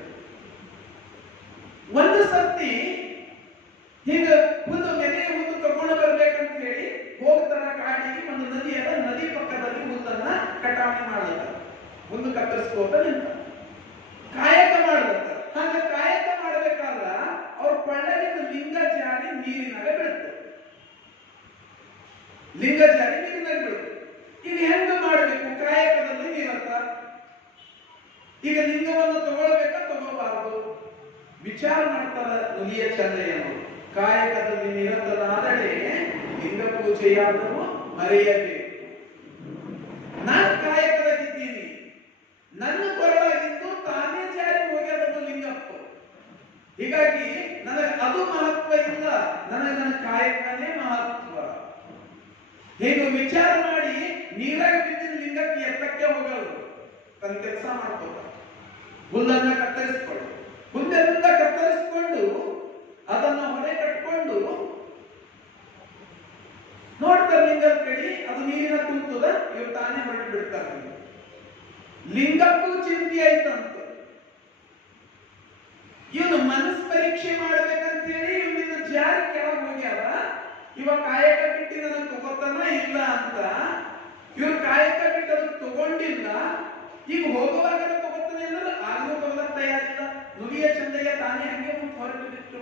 ಒಂದು ಸರ್ತಿ ಹಿಂಗ ಹುಲ್ಲು, ಮೆರೆಯ ಹುಲ್ಲು ತಗೊಂಡು ಬರ್ಬೇಕಂತ ಹೇಳಿ ಹೋಗ್ತಾರ ಕಾಡಿಗೆ. ಒಂದು ನದಿ ಅದ, ನದಿ ಪಕ್ಕದಲ್ಲಿ ಹುಲ್ಲನ್ನ ಕಟಾವಣೆ ಮಾಡ್ಲತ್ತ, ಹುಲ್ಲು ಕತ್ತರಿಸ್ಕೋತ ನಿಂತ ಕಾಯಕ ಮಾಡ್ಲತ್ತ. ಹಾಗ ಕಾಯಕ ಮಾಡ್ಬೇಕಾದ್ರ ಅವ್ರ ಕೊಳ್ಳಗಿನ ಲಿಂಗ ಜಾರಿ ನೀರಿನಾಗ ಬೀಳುತ್ತೆ, ಲಿಂಗ ಜಾರಿ ನೀರಿನಾಗ ಬೀಳುತ್ತೆ. ಇದು ಹೆಂಗ ಮಾಡ್ಬೇಕು? ಕಾಯಕದಲ್ಲಿ ನೀರತ್ತ. ಈಗ ಲಿಂಗವನ್ನು ತಗೊಳ್ಬೇಕಾ ತಗೋಬಾರದು ವಿಚಾರ ಮಾಡ್ತಾರ ನುಲಿಯ ಚಂದಯ್ಯನವರು. ಕಾಯಕದಲ್ಲಿ ನಿರತನಾದಡೆ ಲಿಂಗ ಪೂಜೆಯಾದರೂ ಮರೆಯಬೇಕು. ನಾನು ಕಾಯಕವಾಗಿದ್ದೀನಿ, ನನ್ನ ಕೊರಳಾಗಿದ್ದು ತಾನೇ ಜಾರಿ ಹೋಗ್ಯದದು ಲಿಂಗಪ್ಪ. ಹೀಗಾಗಿ ನನಗೆ ಅದು ಮಹತ್ವ ಇಲ್ಲ, ನನಗೆ ನನ್ನ ಕಾಯಕನೇ ಮಹತ್ವ. ಹೀಗೆ ವಿಚಾರ ಮಾಡಿ ನೀರಾಗ ಬಿದ್ದಿನ ಲಿಂಗಕ್ಕೆ ಎತ್ತಕ್ಕೆ ಹೋಗಲು ತನ್ನ ಕೆಲಸ ಮಾಡ್ಕೋತ ಹುಲ್ಲನ್ನ ಕತ್ತರಿಸ್ಕೊಂಡು, ಹುಲ್ಲೆಲ್ಲ ಕತ್ತರಿಸ್ಕೊಂಡು ಅದನ್ನ ಹೊರೆ ಕಟ್ಕೊಂಡು ನೋಡ್ತಾರೆ ಲಿಂಗದ ಕಡೆ, ಅದು ನೀರಿನ ಕುಂತದ, ಇವ್ರು ತಾನೇ ಹೊರಟು ಬಿಡ್ತಾರೆ. ಲಿಂಗಕ್ಕೂ ಚಿಂತೆ ಆಯ್ತಂತ. ಇವನು ಮನಸ್ ಪರೀಕ್ಷೆ ಮಾಡ್ಬೇಕಂತ ಹೇಳಿ ಇವನಿನ ಜಾರಿ ಕೆಳಗೆ ಹೋಗ್ಯಾರ. ಇವ ಕಾಯಕ ಬಿಟ್ಟು ನನಗೆ ತಗೋತಾನ ಇಲ್ಲ ಅಂತ, ಇವ್ರು ಕಾಯಕ ಬಿಟ್ಟು ಅದಕ್ಕೆ ತಗೊಂಡಿಲ್ಲ. ಈಗ ಹೋಗುವಾಗ ತಗೋತಾನೆ ಅಂದ್ರೆ ಆಗಲೂ ತಗೊಳಕ್ ತಯಾರಿಲ್ಲ. ನುಡಿಯ ಚಂದಯ್ಯ ತಾನೇ ಹಂಗೆ ಮುಂದೆ ಹೊರಟು ಬಿಟ್ಟು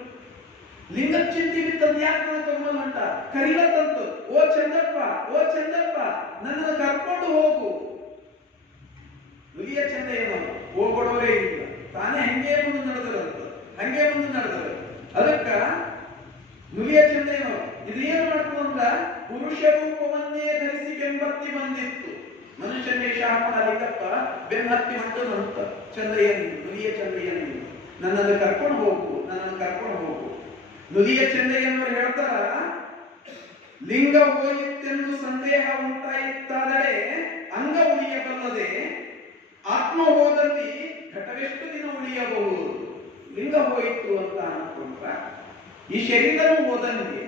ಲಿಂಗ ಚಿಂತೆ ಬಿತ್ತಂದು ಯಾಕೆ ನಾನು ತಗೊಂಡು ಅಂತ ಕರಿಲತ್ತಂತು. ಓ ಚಂದಪ್ಪ, ಓ ಚಂದಪ್ಪ, ನನ್ನನ್ನು ಕರ್ಕೊಂಡು ಹೋಗು. ನುಡಿಯ ಚಂದಯ್ಯ ಹೋಗ್ಕೊಡೋರೇ ಇಲ್ಲ, ತಾನೇ ಹಂಗೆ ಮುಂದೆ ನಡೆದರಂತ, ಹಂಗೆ ಮುಂದೆ ನಡೆದರು. ಅದಕ್ಕ ನುಡಿಯ ಚಂದಯ್ಯನವರು ಇದೇನು ಮಾಡ್ತು ಅಂದ್ರ ಪುರುಷ ರೂಪವನ್ನೇ ಧರಿಸಿ ಬೆಂಬತ್ತಿ ಬಂದಿತ್ತು. ಮನುಷ್ಯನೇ ಶಾಪನ ಲಿಂಗಪ್ಪ ಬೆನ್ನತ್ತಿ ಹೊಂಟದಂತ ಚಂದಯ್ಯನಿಗೆ, ನುಡಿಯ ಚಂದಯ್ಯನಿಗೆ, ನನ್ನನ್ನು ಕರ್ಕೊಂಡು ಹೋಗು, ನನ್ನನ್ನು ಕರ್ಕೊಂಡು ಹೋಗು. ನುಡಿಯ ಚಂದಯ್ಯನವರು ಹೇಳ್ತಾರ, ಲಿಂಗ ಹೋಯಿತೆಂದು ಸಂದೇಹ ಉಂಟಾಯಿತಾದರೆ ಅಂಗ ಉಳಿಯಬಲ್ಲದೆ, ಆತ್ಮ ಹೋದಲ್ಲಿ ಘಟವೆಷ್ಟು ದಿನ ಉಳಿಯಬಹುದು. ಲಿಂಗ ಹೋಯಿತು ಅಂತ ಅನ್ಕೊಂಡ್ರ ಈ ಶರೀರನೂ ಹೋದಂಗೆ,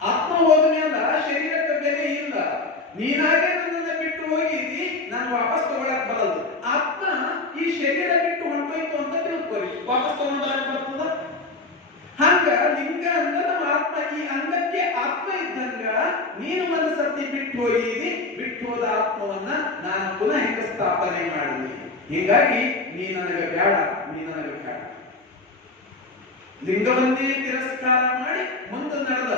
ಆತ್ಮ ಹೋದ ಮೇಲೆ ಶರೀರಕ್ಕೆ ಬೆಲೆ ಇಲ್ಲ. ನೀನಾಗೆ ನನ್ನನ್ನು ಬಿಟ್ಟು ಹೋಗಿದಿ, ನಾನು ವಾಪಸ್ ತಗೊಳಕ್ ಬರಲ್ಲ. ಆತ್ಮ ಈ ಶರೀರ ಬಿಟ್ಟು ಹೊಂಟೋಯ್ತು ಅಂತ ತಿಳ್ಕೊರಿ, ವಾಪಸ್ ತಗೊಂಡ್ ಬರಕ್ ಬರ್ತದ? ಹಂಗ ಲಿಂಗ ಅಂದ್ರೆ ನಮ್ಮ ಆತ್ಮ, ಈ ಅಂಗಕ್ಕೆ ಆತ್ಮ ಇದ್ದಂಗ ನೀನು ಮನಸ್ಸತ್ತಿ ಬಿಟ್ಟು ಹೋಗಿದಿ. ಬಿಟ್ಟು ಹೋದ ಆತ್ಮವನ್ನ ನಾನು ಪುನಃ ಹೆಂಗ ಸ್ಥಾಪನೆ ಮಾಡಲಿ? ಹೀಗಾಗಿ ನೀ ನನಗೆ ಬೇಡ, ನೀ ನನಗೆ ಬೇಡ. ಲಿಂಗವನ್ನೇ ತಿರಸ್ಕಾರ ಮಾಡಿ ಮುಂದೆ ನಡೆದ.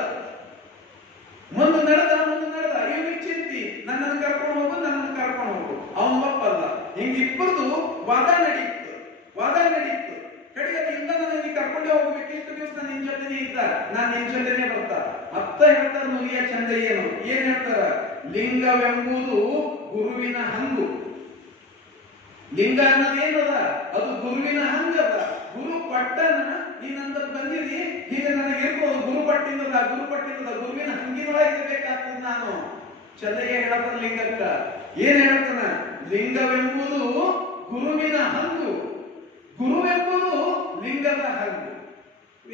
ಇವನಿಗೆ ಚಿಂತಿ, ನನ್ನನ್ನು ಕರ್ಕೊಂಡು ಹೋಗು, ನನ್ನನ್ನು ಕರ್ಕೊಂಡು ಹೋಗು. ಅವನು ಒಪ್ಪಲ್ಲ. ಹಿಂಗ ಇಬ್ಬರದು ವಾದ ನಡೀತು. ಕಡೆಗೆ ಇಲ್ಲ, ನನಗೆ ಕರ್ಕೊಂಡೇ ಹೋಗ್ಬೇಕು, ಇಷ್ಟು ದಿವಸ ನಾನು ನಿನ್ ಜೊತೆನೇ ಇದ್ದ, ನಾನು ನಿನ್ ಜೊತೆನೇ ಬರ್ತಾ ಅತ್ತ ಹೇಳ್ತಾರ ನುಡಿಯ ಚಂದಯ್ಯನು. ಏನ್ ಹೇಳ್ತಾರ? ಲಿಂಗವೆಂಬುದು ಗುರುವಿನ ಹಂಗು. ಲಿಂಗ ಅನ್ನೋದೇನದ? ಅದು ಗುರುವಿನ ಹಂಗದ. ಗುರು ಪಟ್ಟನ ನೀನಂತ ಬಂದಿರಿ, ಈಗ ನನಗೆ ಇರ್ಬೋದು, ಗುರು ಪಟ್ಟಿಂದದ ಗುರುವಿನ ಹಂಗಿನೊಳಗಿರ್ಬೇಕಾಗ್ತದ ನಾನು. ಚಂದಯ್ಯ ಹೇಳ್ತಾನ ಲಿಂಗಕ್ಕ. ಏನ್ ಹೇಳ್ತಾನ? ಲಿಂಗವೆಂಬುದು ಗುರುವಿನ ಹಂಗು, ಗುರುವೆಂಬುದು ಲಿಂಗದ ಹಂಗು.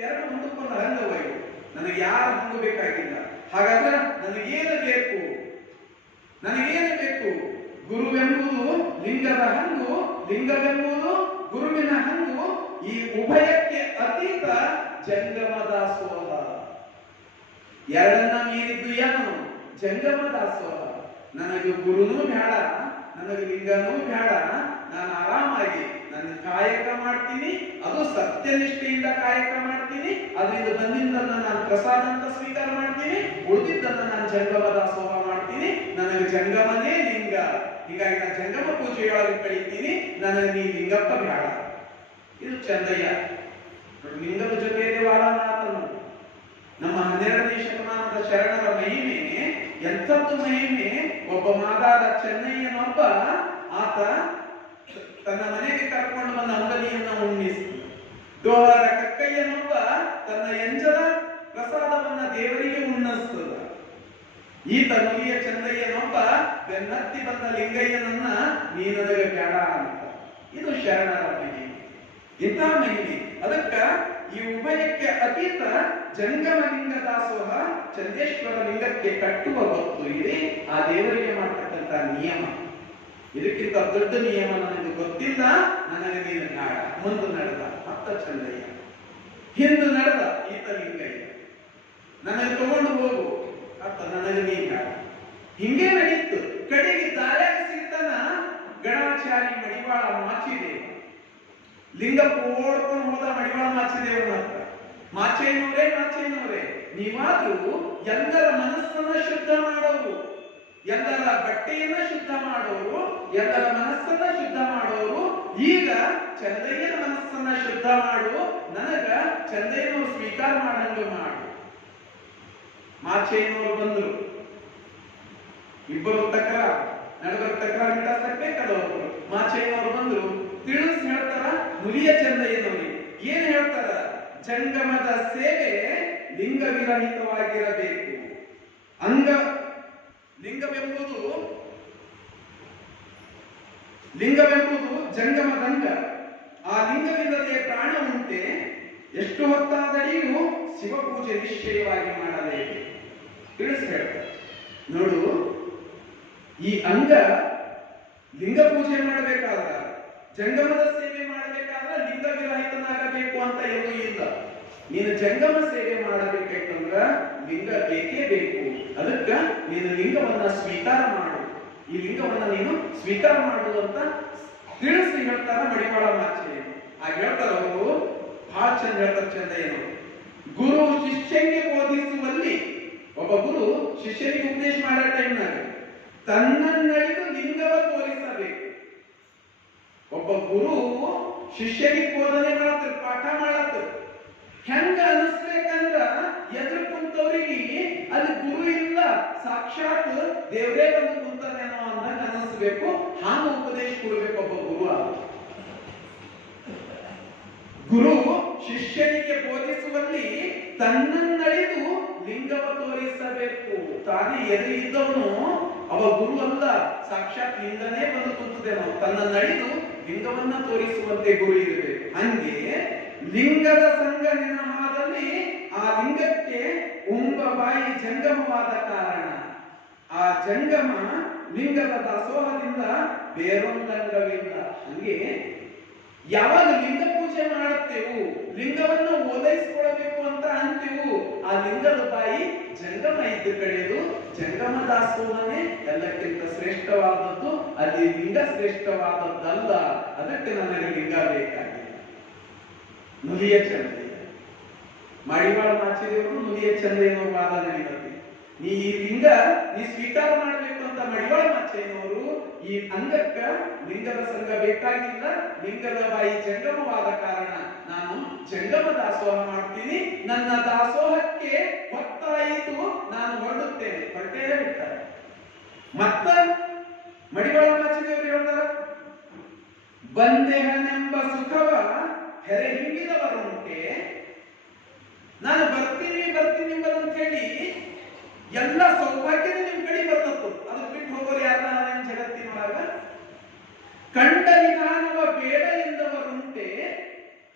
ಎರಡು ಮುಂದಕ್ಕೊಂದು ಹಂಗವ ಇವು. ನನಗೆ ಯಾರು ಹಂಗು ಬೇಕಾಗಿಲ್ಲ. ಹಾಗಾದ್ರೆ ನನಗೇನು ಬೇಕು? ಗುರುವೆಂಬುದು ಲಿಂಗದ ಹಂಗು, ಲಿಂಗವೆಂಬುದು ಗುರುವಿನ ಹಂಗು. ಈ ಉಭಯಕ್ಕೆ ಅತೀತ ಜಂಗಮ ದಾಸೋಹ. ಎರಡನ್ನ ಮೀರಿದ್ದು ಏನು? ಜಂಗಮ ದಾಸೋಹ. ನನಗೆ ಗುರುನೂ ಬೇಡ, ನನಗೆ ಲಿಂಗನೂ ಬೇಡ. ನಾನು ಆರಾಮಾಗಿ ನನ್ನ ಕಾಯಕ ಮಾಡ್ತೀನಿ, ಅದು ಸತ್ಯನಿಷ್ಠೆಯಿಂದ ಕಾಯಕ ಮಾಡ್ತೀನಿ. ಅದರಿಂದ ಬಂದಿದ್ದನ್ನ ನಾನು ಪ್ರಸಾದ ಅಂತ ಸ್ವೀಕಾರ ಮಾಡ್ತೀನಿ, ಉಳಿದಿದ್ದನ್ನ ನಾನು ಜಂಗಮ ದಾಸೋಹ ಮಾಡ್ತೀನಿ. ನನಗೆ ಜಂಗಮನೇ ಲಿಂಗ. ಹೀಗಾಗಿ ನಾನು ಜಂಗಮ ಪೂಜೆಯೊಳಗೆ ಕಳೀತೀನಿ, ನನಗೆ ನೀ ಲಿಂಗಪ್ಪ ಬೇಡ. ಇದು ಚಂದಯ್ಯ. ಲಿಂಗದ ಜೊತೆಯಲ್ಲಿ ವಾದ ಮಾಡತನು. ನಮ್ಮ 12ನೇ ಶತಮಾನದ ಶರಣರ ಮಹಿಮೆ ಎಂಥದ್ದು ಮಹಿಮೆ! ಒಬ್ಬ ಮಾದಾದ ಚೆನ್ನಯ್ಯನೊಬ್ಬ ಆತ ತನ್ನ ಮನೆಗೆ ಕರ್ಕೊಂಡು ಬಂದ ಅಂಬಲಿಯನ್ನ ಉಣ್ಣಿಸಿ, ಡೋಹರ ಕಕ್ಕಯ್ಯನೊಬ್ಬ ತನ್ನ ಎಂಜಲ ಪ್ರಸಾದವನ್ನ ದೇವರಿಗೆ ಉಣ್ಣಿಸ್ತದ. ಈತ ನುಡಿಯ ಚಂದಯ್ಯನೊಬ್ಬ ಬೆನ್ನತ್ತಿ ಬಂದ ಲಿಂಗಯ್ಯನನ್ನ ನೀ ನನಗೆ ಬೇಡ ಅಂತ. ಇದು ಶರಣರ ಮಹಿಮೆ, ಇಂಥ ಮಹಿಮೆ. ಅದಕ್ಕ ಈ ಉಭಯಕ್ಕೆ ಅತೀತ ಜಂಗಮ ಲಿಂಗ ದಾಸೋಹ ಚಂದೇಶ್ವರ ಲಿಂಗಕ್ಕೆ ಕಟ್ಟುವ ಹೊತ್ತು ಇದೆ ಆ ದೇವರಿಗೆ ಮಾಡ್ತಕ್ಕಂಥ ನಿಯಮ. ಇದಕ್ಕಿಂತ ದೊಡ್ಡ ನಿಯಮ ನನಗೆ ಗೊತ್ತಿಲ್ಲ, ನನಗೆ ನೀನು ಬೇಡ. ಮುಂದೆ ನಡೆದ ಅತ್ತ ಚಂದಯ್ಯ, ಹಿಂದೆ ನಡೆದ ಈತ ಲಿಂಗಯ್ಯ. ನನಗೆ ತಗೊಂಡು ಹೋಗು ಅತ್ತ, ನನಗೆ ನೀ ಬೇಡ. ಹಿಂಗೆ ನಡೀತು. ಕಡೆಗೆ ದಾರ್ಯಾಗ ಸಿಗ್ತಾನ ಗಣಾಚಾರಿ ಮಡಿವಾಳ ಮಾಚಿದೇವ. ಲಿಂಗಪ್ಪ ಓಡ್ಕೊಂಡು ಹೋದ ಮಡಿವಾಳ ಮಾಚಿದೇವನ ಹತ್ರ. ಮಾಚೇನವರೇ, ನೀವಾದ್ರೂ ಎಲ್ಲರ ಮನಸ್ಸನ್ನ ಶುದ್ಧ ಮಾಡೋರು, ಎಲ್ಲರ ಬಟ್ಟೆಯನ್ನ ಶುದ್ಧ ಮಾಡೋರು, ಎಲ್ಲರ ಮನಸ್ಸನ್ನ ಶುದ್ಧ ಮಾಡೋರು. ಈಗ ಚಂದಯ್ಯನ ಮನಸ್ಸನ್ನ ಶುದ್ಧ ಮಾಡು, ನನಗ ಚಂದಯ್ಯನವರು ಸ್ವೀಕಾರ ಮಾಡಂಗ ಮಾಡು. ಮಾಚೇನವರು ಬಂದ್ರು, ಇಬ್ಬರು ತಕರಾರು, ನಡುವರ ತಕರಾರು ಬಿಡಿಸಬೇಕಲ್ಲ. ಒಬ್ಬರು ಮಾಚೇನವರು ಬಂದ್ರು, ತಿಳಿಸ್ ಹೇಳ್ತಾರ ಮುಲಿಯ ಚಂದಯ್ಯನವರಿಗೆ. ಏನ್ ಹೇಳ್ತಾರ? ಜಂಗಮದ ಸೇವೆ ಲಿಂಗ ವಿರಹಿತವಾಗಿರಬೇಕು. ಲಿಂಗವೆಂಬುದು ಜಂಗಮದಂಗ. ಆ ಲಿಂಗವಿಲ್ಲದೆ ಪ್ರಾಣ ಉಂಟೆ. ಎಷ್ಟು ಹೊತ್ತಾದಡಿಯೂ ಶಿವಪೂಜೆ ನಿಶ್ಚಯವಾಗಿ ಮಾಡಬೇಕು. ತಿಳಿಸಿ ಹೇಳ್ತಾರೆ ನೋಡು, ಈ ಅಂಗ ಲಿಂಗ ಪೂಜೆ ಮಾಡಬೇಕಾದ್ರ, ಜಂಗಮದ ಸೇವೆ ಮಾಡಬೇಕಾದ್ರೆ ಲಿಂಗ ವಿರಹಿತನಾಗಬೇಕು ಅಂತ ಏನೂ ಇಲ್ಲ. ನೀನು ಜಂಗಮ ಸೇವೆ ಮಾಡಬೇಕಂದ್ರ ಲಿಂಗ ಬೇಕೇ ಬೇಕು. ಅದಕ್ಕ ನೀನು ಲಿಂಗವನ್ನ ಸ್ವೀಕಾರ ಮಾಡು, ಈ ಲಿಂಗವನ್ನ ನೀನು ಸ್ವೀಕಾರ ಮಾಡುವುದು ಅಂತ ತಿಳಿಸಿ ಹೇಳ್ತಾರ ಮಡಿವಾಳ ಮಾಚೆ. ಆ ಹೇಳ್ತಾರ ಅವರು ಬಹಳ ಚಂದ ಹೇಳ್ತಾರೆ. ಚಂದ ಏನು? ಗುರು ಶಿಷ್ಯನಿಗೆ ಬೋಧಿಸುವಲ್ಲಿ, ಒಬ್ಬ ಗುರು ಶಿಷ್ಯನಿಗೆ ಉಪದೇಶ ಮಾಡೋ ಟೈಮ್ನಾಗ ತನ್ನನ್ನರಿದು ಲಿಂಗವ ತೋರಿಸಬೇಕು. ಒಬ್ಬ ಗುರು ಶಿಷ್ಯನಿಗೆ ಬೋಧನೆ ಮಾಡತ್ತ, ಪಾಠ ಮಾಡತ್ತ. ಹೆಂಗ ಅನಿಸ್ಬೇಕಂದ್ರ ಎದುರು ಕುಂತವ್ರಿಗೆ ಅಲ್ಲಿ ಗುರು ಇಲ್ಲ, ಸಾಕ್ಷಾತ್ ದೇವರೇ ಬಂದು ಕುಂತಾನೇನೋ ಅಂದಾಗ ಅನಿಸ್ಬೇಕು. ಹಾಗ ಉಪದೇಶ ಕೊಡ್ಬೇಕು ಒಬ್ಬ ಗುರು. ಗುರು ಶಿಷ್ಯನಿಗೆ ಬೋಧಿಸುವಲ್ಲಿ ತನ್ನನ್ನಳಿದು ಲಿಂಗವ ತೋರಿಸಬೇಕು. ತಾನೇ ಎದುರು ಇದ್ದವನು ಅವ ಗುರು ಅಲ್ಲ, ಸಾಕ್ಷಾತ್ ಲಿಂಗನೇ ಬಂದು ಕುಂತದೇನೋ. ತನ್ನನ್ನಳಿದು ಲಿಂಗವನ್ನ ತೋರಿಸುವಂತೆ ಗುರು ಇರಬೇಕು. ಹಂಗೆ ಲಿಂಗದ ಸಂಘ ನಿನಹಾದಲ್ಲಿ ಆ ಲಿಂಗಕ್ಕೆ ಉಂಬ ಬಾಯಿ ಜಂಗಮವಾದ ಕಾರಣ ಆ ಜಂಗಮ ಲಿಂಗದ ದಾಸೋಹದಿಂದ ಬೇರೊಂದಂಗವಿಲ್ಲ. ಹಂಗೆ ಯಾವಾಗ ಲಿಂಗ ಪೂಜೆ ಮಾಡುತ್ತೇವು, ಲಿಂಗವನ್ನು ಓಲೈಸಿಕೊಳ್ಳಬೇಕು ಅಂತ ಅಂತೆವು, ಆ ಲಿಂಗದ ಬಾಯಿ ಜಂಗಮ ಇದ್ದ ಕಡೆಯದು ಜಂಗಮ ದಾಸೋಹನೇ ಎಲ್ಲಕ್ಕಿಂತ ಶ್ರೇಷ್ಠವಾದದ್ದು. ಅಲ್ಲಿ ಲಿಂಗ ಶ್ರೇಷ್ಠವಾದದ್ದಲ್ಲ. ಅದಕ್ಕೆ ನನಗೆ ಲಿಂಗ ಬೇಕಾಗಿಲ್ಲ. ನುಲಿಯ ಚಂದ್ರಯ್ಯ, ಮಡಿವಾಳ ಮಾಚಿದೇವರು ನುಲಿಯ ಚಂದ್ರಯ್ಯನವರು ವಾದ ನಡೀತದೆ. ನೀ ಈ ಲಿಂಗ ನೀ ಸ್ವೀಕಾರ ಮಾಡಬೇಕು ಅಂತ ಮಡಿವಾಳ ಮಾಚಯ್ಯನವರು, ಈ ಅಂಗಕ್ಕ ಲಿಂಗದ ಸಂಘ ಬೇಕಾಗಿಲ್ಲ, ಲಿಂಗದ ಬಾಯಿ ಜಂಗಮವಾದ ಕಾರಣ ನಾನು ಜಂಗಮ ದಾಸೋಹ ಮಾಡ್ತೀನಿ, ನನ್ನ ದಾಸೋಹಕ್ಕೆ ಹೊತ್ತಾಯಿತು, ನಾನು ಹೊರಡುತ್ತೇನೆ. ಹೊರಟೇ ಬಿಡ್ತಾರೆ. ಮತ್ತ ಮಡಿವಾಳ ಮಾಚಿದೇವರು ಹೇಳ್ತಾರ, ಬಂದೆಹನೆಂಬ ಸುಖವ ಹೆರೆ ಹಿಂಗಿದವರುಂಟೆ, ನಾನು ಬರ್ತೀನಿ ಎಂಬುದಂತ ಹೇಳಿ ಎಲ್ಲ ಸೌಭಾಗ್ಯದ ನಿಮ್ ಕಡೆ ಬರ್ತತ್ತು. ಅದು ಬಿಟ್ಟು ಹೋಗೋರು ಯಾರ ಜಗತ್ತಿನೊಳಗ? ಕಂಡ ವಿಧಾನವ ಬೇಡ ಎಂದವರುಂಟೆ.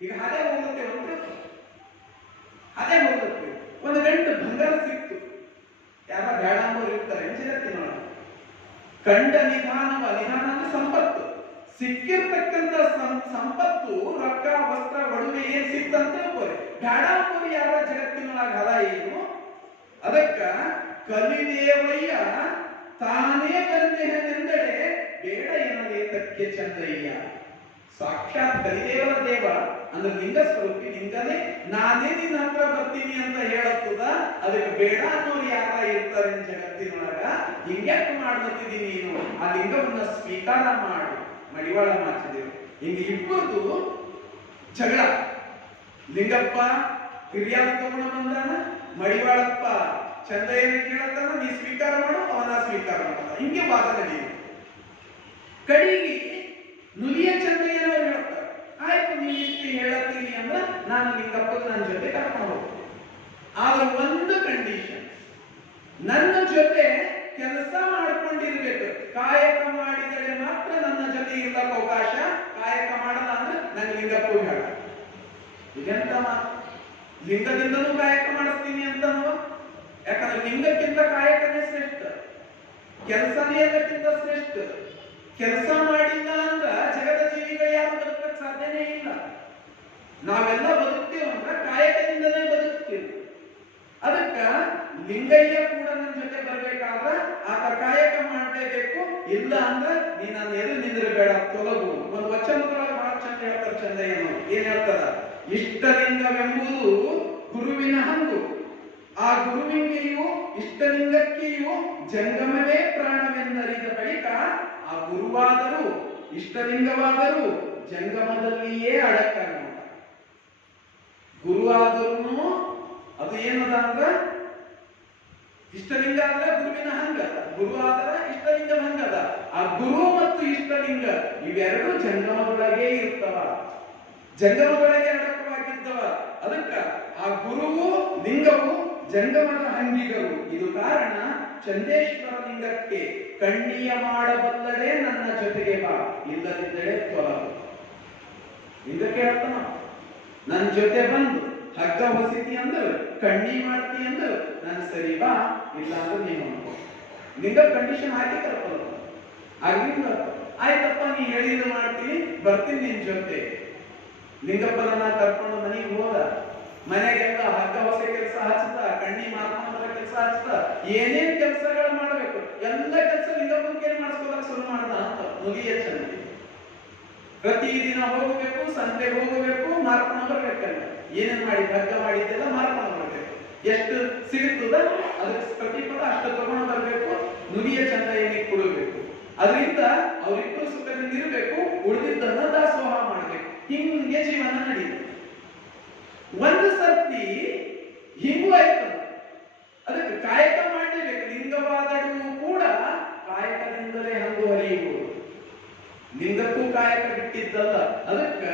ಈಗ ಅದೇ ಹೋಗುತ್ತೆ, ಅದೇ ಹೋಗುತ್ತೆ. ಒಂದು ಗಂಟು ಬಂಗಾರ ಸಿಕ್ತು, ಯಾರ ಬೇಡ ಅಂಬೋರು ಇರ್ತಾರೆ ಜಗತ್ತಿನೊಳಗ. ಕಂಡ ನಿಧಾನವ, ನಿಧಾನ ಅಂದ್ರೆ ಸಂಪತ್ತು, ಸಿಕ್ಕಿರ್ತಕ್ಕಂಥ ಸಂಪತ್ತು, ರೊಕ್ಕ, ವಸ್ತ್ರ, ಒಡವೆ ಏನ್ ಸಿಕ್ತಂತ ಬೇಡ ಅಂಬೋರು ಯಾರ ಜಗತ್ತಿನೊಳಗ ಅದ ಏನು? ಅದಕ್ಕ ಕಲಿದೇವಯ್ಯ ತಾನೇ ಬಂದೆಹನೆಂದಡೆ ಬೇಡ ಎನ್ನಲೇತಕ್ಕೆ ಚಂದ್ರಯ್ಯ. ಸಾಕ್ಷಾತ್ ಕಲಿದೇವರ ದೇವ ಅಂದ್ರೆ ಲಿಂಗ ಸ್ವರೂಪಿ, ಲಿಂಗನೇ ನಾನೇ ನಿನ್ನ ಹತ್ರ ಬರ್ತೀನಿ ಅಂತ ಹೇಳತ್ತದ. ಅದಕ್ಕೆ ಬೇಡ ಅನ್ನೋರು ಯಾರ ಇರ್ತಾರೆ ಜಗತ್ತಿನೊಳಗ? ಹಿಂಗ್ಯಾಕೆ ಮಾಡ್ಲತ್ತಿದ್ದೀನಿ ನೀನು? ಆ ಲಿಂಗವನ್ನ ಸ್ವೀಕಾರ ಮಾಡು. ಮಡಿವಾಳ ಮಾಚಿದೇವರು ಹಿಂಗೆ ಇಬ್ಬರದು ಜಗಳ. ಲಿಂಗಪ್ಪ ಹಿರಿಯಾದ ತಗೊಂಡು ಬಂದಾನ, ಮಡಿವಾಳಪ್ಪ ಚಂದ್ರಯ್ಯನ ಕೇಳತ್ತಾನ, ನೀ ಸ್ವೀಕಾರ ಮಾಡು, ಅವನ ಸ್ವೀಕಾರ ಮಾಡ್ತಾನ. ಹಿಂಗೆ ವಾದ ನಡೆಯುತ್ತೆ. ಕಡೆಗೆ ನುಲಿಯ ಚಂದ್ರಯ್ಯನವರು ಹೇಳ್ತಾರೆ, ಆಯ್ತು ನೀವು ಇಷ್ಟು ಹೇಳತ್ತೀನಿ ಅಂದ್ರೆ ನಾನು ಲಿಂಗಪ್ಪಗೆ ನನ್ನ ಜೊತೆ ಕರ್ಕೊಂಡು ಹೋಗ್ತೀನಿ. ಆದ್ರೆ ಒಂದು ಕಂಡೀಷನ್, ನನ್ನ ಜೊತೆ ಕೆಲಸ ಮಾಡ್ಕೊಂಡಿರ್ಬೇಕು. ಕಾಯಕ ಮಾಡಿದರೆ ಮಾತ್ರ ನನ್ನ ಜೊತೆ ಇರ್ಲಕ್ಕ ಅವಕಾಶ. ಕಾಯಕ ಮಾಡಲ್ಲ ಅಂದ್ರೆ ನಂಗೆ ಲಿಂಗಪ್ಪ ಹೇಳ. ಇದೆಂತ ಮಾತು? ಲಿಂಗದಿಂದನೂ ಕಾಯಕ ಮಾಡಿಸ್ತೀನಿ ಅಂತನೋ? ಯಾಕಂದ್ರೆ ಲಿಂಗಕ್ಕಿಂತ ಕಾಯಕನೇ ಶ್ರೇಷ್ಠ, ಕೆಲಸನೇ ಎಲ್ಲಕ್ಕಿಂತ ಶ್ರೇಷ್ಠ. ಕೆಲಸ ಮಾಡಿಲ್ಲ ಅಂದ್ರ ಜಗದ ಜೀವಿಗಳು ಯಾರು ಬದುಕಕ್ಕೆ ಸಾಧ್ಯನೇ ಇಲ್ಲ. ನಾವೆಲ್ಲ ಬದುಕ್ತೀವಿ ಅಂದ್ರ ಕಾಯಕದಿಂದನೇ ಬದುಕ್ತೀವಿ. ಅದಕ್ಕ ಲಿಂಗಯ್ಯ ಕೂಡ ನನ್ನ ಜೊತೆ ಬರ್ಬೇಕಾದ್ರ ಆತ ಕಾಯಕ ಮಾಡಲೇಬೇಕು. ಇಲ್ಲ ಅಂದ್ರ ನೀ ನನ್ನ ಎದುರು ನಿಂದಿರಬೇಡ, ತೊಲಗು. ಒಂದು ವಚನದೊಳಗೆ ಬಹಳ ಚಂದ ಹೇಳ್ತಾರೆ ಚಂದಯ್ಯನವರು. ಏನ್ ಹೇಳ್ತಾರ? ಇಷ್ಟಲಿಂಗವೆಂಬುದು ಗುರುವಿನ ಹಂಗು, ಆ ಗುರುವಿಂಗೆಯೂ ಇಷ್ಟಲಿಂಗಕ್ಕೆಯೂ ಜಂಗಮವೇ ಪ್ರಾಣವೆಂದರಿದ ಬಳಿಕ ಆ ಗುರುವಾದರೂ ಇಷ್ಟಲಿಂಗವಾದರೂ ಜಂಗಮದಲ್ಲಿಯೇ ಅಡಕನ. ಗುರುವಾದರೂ ಅದು ಏನದ ಅಂದ್ರ ಇಷ್ಟಲಿಂಗ ಆದ್ರೆ ಗುರುವಿನ ಹಂಗ, ಗುರು ಆದ್ರೆ ಇಷ್ಟಲಿಂಗ ಹಂಗದ. ಆ ಗುರು ಮತ್ತು ಇಷ್ಟಲಿಂಗ ಇವೆರಡು ಜಂಗಮದೊಳಗೆ ಇರ್ತವ, ಜಂಗಮದೊಳಗೆ ಅಡಕವಾಗಿದ್ದವ. ಅದಕ್ಕ ಆ ಗುರುವು ಲಿಂಗವು ಜಂಗಮದ ಹಂಗಿಗರು. ಇದು ಕಾರಣ ಚಂದೇಶ್ವರ ಲಿಂಗಕ್ಕೆ ಕಣ್ಣಿಯ ಮಾಡಬಲ್ಲಡೆ ನನ್ನ ಜೊತೆಗೆ ಬಾ, ಇಲ್ಲದಿದ್ದರೆ ತೊಲಗು. ಲಿಂಗಕ್ಕೆ ಹೇಳ್ತಾನ, ನನ್ನ ಜೊತೆ ಬಂದು ಹಗ್ಗ ಹೊಸಿತಿ ಅಂದ್ರೆ ಕಣ್ಣಿ ಮಾಡ್ತಿ ಅಂದ್ರೆ ನಾನು ಸರಿ ಬಾ, ಇಲ್ಲ ಅಂದ್ರೆ ನೀನು ಲಿಂಗ ಕಂಡೀಷನ್ ಹಾಕಿ ಕರ್ಕೊಳ್ಳ. ಆಗಿಂದ ಆಯ್ತಪ್ಪ ನೀ ಹೇಳಿದ ಮಾಡ್ತೀನಿ, ಬರ್ತೀನಿ ನಿನ್ ಜೊತೆ. ಲಿಂಗಪ್ಪನ ಕರ್ಕೊಂಡು ಮನೆಗೆ ಹೋದ. ಮನೆಗೆಲ್ಲ ಹಗ್ಗ ಹೊಸ ಕೆಲಸ ಹಚ್ಚದ, ಕಣ್ಣಿ ಮಾರ್ಕೊಂಡ್ರ ಕೆಲಸ ಹಚ್ಚದ, ಏನೇನ್ ಕೆಲಸಗಳು ಮಾಡ್ಬೇಕು ಎಲ್ಲ ಕೆಲಸ ಲಿಂಗಪ್ಪನ ಕೇಳಿ ಮಾಡಿಸ್ಕೋದಕ್ಕೆ ಶುರು ಮಾಡ್ದ ಅಂತ ಮುಗಿಯ ಚಂದ. ಪ್ರತಿದಿನ ಹೋಗಬೇಕು, ಸಂತೆಗೆ ಹೋಗಬೇಕು, ಮಾರ್ಕೊಂಡು ಬರ್ಬೇಕಲ್ಲ. ಏನೇನ್ ಮಾಡಿ ಹಗ್ಗ ಮಾಡಿದ್ದೆಲ್ಲ ಮಾರ್ಕೊಂಡು ಬರ್ಬೇಕು. ಎಷ್ಟು ಸಿಗುತ್ತದ ಅದಕ್ಕೆ ಪ್ರತಿಫಲ ಅಷ್ಟು ತಗೊಂಡು ಬರ್ಬೇಕು. ನುಡಿಯ ಚಂದ ಏನಿಗೆ ಕೊಡಬೇಕು. ಅದರಿಂದ ಅವರಿಬ್ಬರು ಸುಖದಿಂದ ಇರಬೇಕು, ಉಳಿದಿದ್ದನ್ನ ದಾಸೋಹ ಮಾಡ್ಬೇಕು. ಹಿಂಗೆ ಜೀವನ ನಡೀತು. ಒಂದು ಸರ್ತಿ ಹಿಂಗೂ ಆಯ್ತು. ಅದಕ್ಕೆ ಕಾಯಕ ಮಾಡಲೇಬೇಕು. ಲಿಂಗವಾದರೂ ಕೂಡ ಕಾಯಕದಿಂದಲೇ ಹಂಗು ಹರಿಯುವುದು. ಲಿಂಗಕ್ಕೂ ಕಾಯಕ ಬಿಟ್ಟಿದ್ದಲ್ಲ. ಅದಕ್ಕ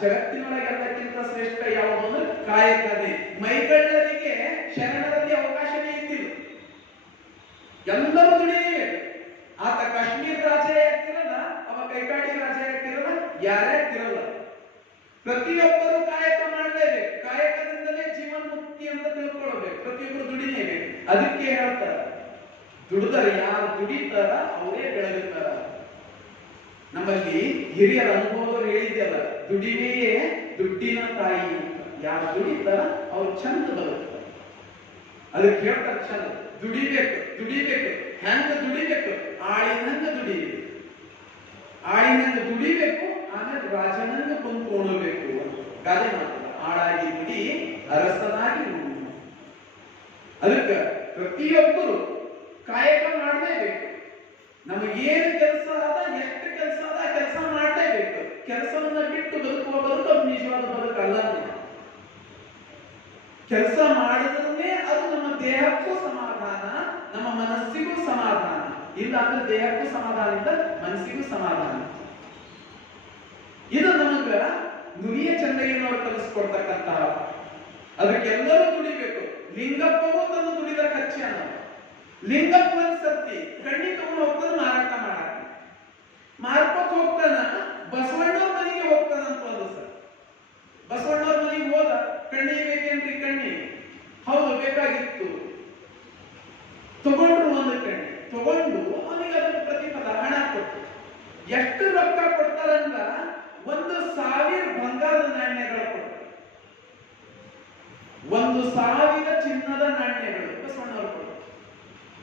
ಜಗತ್ತಿನೊಳಗೆ ಎಲ್ಲಕ್ಕಿಂತ ಶ್ರೇಷ್ಠ ಯಾವುದು ಅಂದ್ರೆ ಕಾಯಕನೇ. ಮೈಗಳ್ಳರಿಗೆ ಶರಣರಲ್ಲಿ ಅವಕಾಶವೇ ಇದ್ದಿಲ್ಲ. ಎಲ್ಲರೂ ದುಡಿಯಬೇಕು. ಆತ ಕಾಶ್ಮೀರ ರಾಜ ಆಗ್ತಿರಲ್ಲ, ಅವ ಕೈಕಾಡಿ ರಾಜ ಆಗ್ತಿರಲ್ಲ, ಯಾರೇ ಆಗ್ತಿರಲ್ಲ. ಪ್ರತಿಯೊಬ್ಬರು ಕಾಯಕ ಮಾಡಲೇಬೇಕು. ಕಾಯಕದಿಂದಲೇ ಜೀವನ ಮುಕ್ತಿ ಅಂತ ತಿಳ್ಕೊಳ್ಬೇಕು. ಪ್ರತಿಯೊಬ್ಬರು ದುಡಿಲೇಬೇಕು. ಅದಕ್ಕೆ ಹೇಳ್ತಾರ, ದುಡಿದರೆ ಯಾರು ದುಡಿತಾರ ಅವರೇ ಬೆಳಗುತ್ತಾರ. ನಮ್ಮಲ್ಲಿ ಹಿರಿಯರ ಅನುಭವದವರು ಹೇಳಿದ್ಯಲ್ಲ, ದುಡಿಮೆಯೇ ದುಡ್ಡಿನ ತಾಯಿ ಅಂತ. ಯಾರು ದುಡಿತಾರ ಅವ್ರು ಚಂದ ಬರುತ್ತಾರೆ. ಅದಕ್ಕೆ ಹೇಳ್ತಾರೆ ಚಂದ ದುಡಿಬೇಕು, ದುಡಿಬೇಕು. ಹೆಂಗ ದುಡಿಬೇಕು? ಆಳಿನಂಗ ದುಡಿಬೇಕು. ಆಳಿನಂಗ ದುಡಿಬೇಕು, ಆಮೇಲೆ ರಾಜನಂಗ ಕುಂತ್ಕೊಳ್ಬೇಕು. ಗಾದೆ ಮಾಡ್ತಾರೆ, ಆಳಾಗಿ ದುಡಿ ಅರಸನಾಗಿ ಉಣ್ಣು. ಅದಕ್ಕೆ ಪ್ರತಿಯೊಬ್ಬರು ಕಾಯಕ ಮಾಡಲೇಬೇಕು. ನಮಗೇನು ಕೆಲಸ ಅದ, ಎಷ್ಟು ಕೆಲಸ ಅದ ಆ ಕೆಲಸ ಮಾಡಲೇಬೇಕು. ಕೆಲಸವನ್ನ ಬಿಟ್ಟು ಬದುಕುವ ಬದುಕು ಅದು ನಿಜವಾದ ಬದುಕಲ್ಲ. ಕೆಲಸ ಮಾಡಿದ್ರೆ ಅದು ನಮ್ಮ ದೇಹಕ್ಕೂ ಸಮಾಧಾನ, ನಮ್ಮ ಮನಸ್ಸಿಗೂ ಸಮಾಧಾನ. ಇಲ್ಲ ಅಂದ್ರೆ ದೇಹಕ್ಕೂ ಸಮಾಧಾನ ಇಲ್ಲ, ಮನಸ್ಸಿಗೂ ಸಮಾಧಾನ. ಇದು ನಮಗ ನುಡಿಯ ಚಂದಗಿನವರು ಕಲಿಸ್ಕೊಡ್ತಕ್ಕಂತಹ. ಅದಕ್ಕೆಲ್ಲರೂ ದುಡಿಬೇಕು. ಲಿಂಗಪ್ಪಗೂ ತಂದು ದುಡಿದ ಕಚ್ಚೆ ಅನ್ನೋ ಲಿಂಗಪ್ಪನ ಸರ್ತಿ ಕಣ್ಣಿ ತಗೊಂಡು ಹೋಗ್ತಾನೆ, ಮಾರಾಟ ಮಾಡಾಕ ಮಾರ್ಕೋತ್ ಹೋಗ್ತಾನ. ಬಸವಣ್ಣವ್ರ ಮನೆಗೆ ಹೋಗ್ತಾನಂತ ಒಂದು ಸರ್. ಬಸವಣ್ಣವ್ರ ಮನೆಗೆ ಹೋದ. ಕಣ್ಣಿ ಬೇಕೇನ್ರಿ? ಕಣ್ಣಿ ಹೌದು ಬೇಕಾಗಿತ್ತು. ತಗೊಂಡ್ರು ಒಂದು ಕಣ್ಣಿ. ತಗೊಂಡು ಅವನಿಗೆ ಅದರ ಪ್ರತಿಫಲ ಹಣ ಕೊಟ್ಟು. ಎಷ್ಟು ರೊಕ್ಕ ಕೊಡ್ತಾರಂದ್ರ 1,000 ಬಂಗಾರದ ನಾಣ್ಯಗಳು ಕೊಡ್ತಾರೆ. 1,000 ಚಿನ್ನದ ನಾಣ್ಯಗಳು ಬಸವಣ್ಣವರು ಕೊಡ್ತಾರೆ.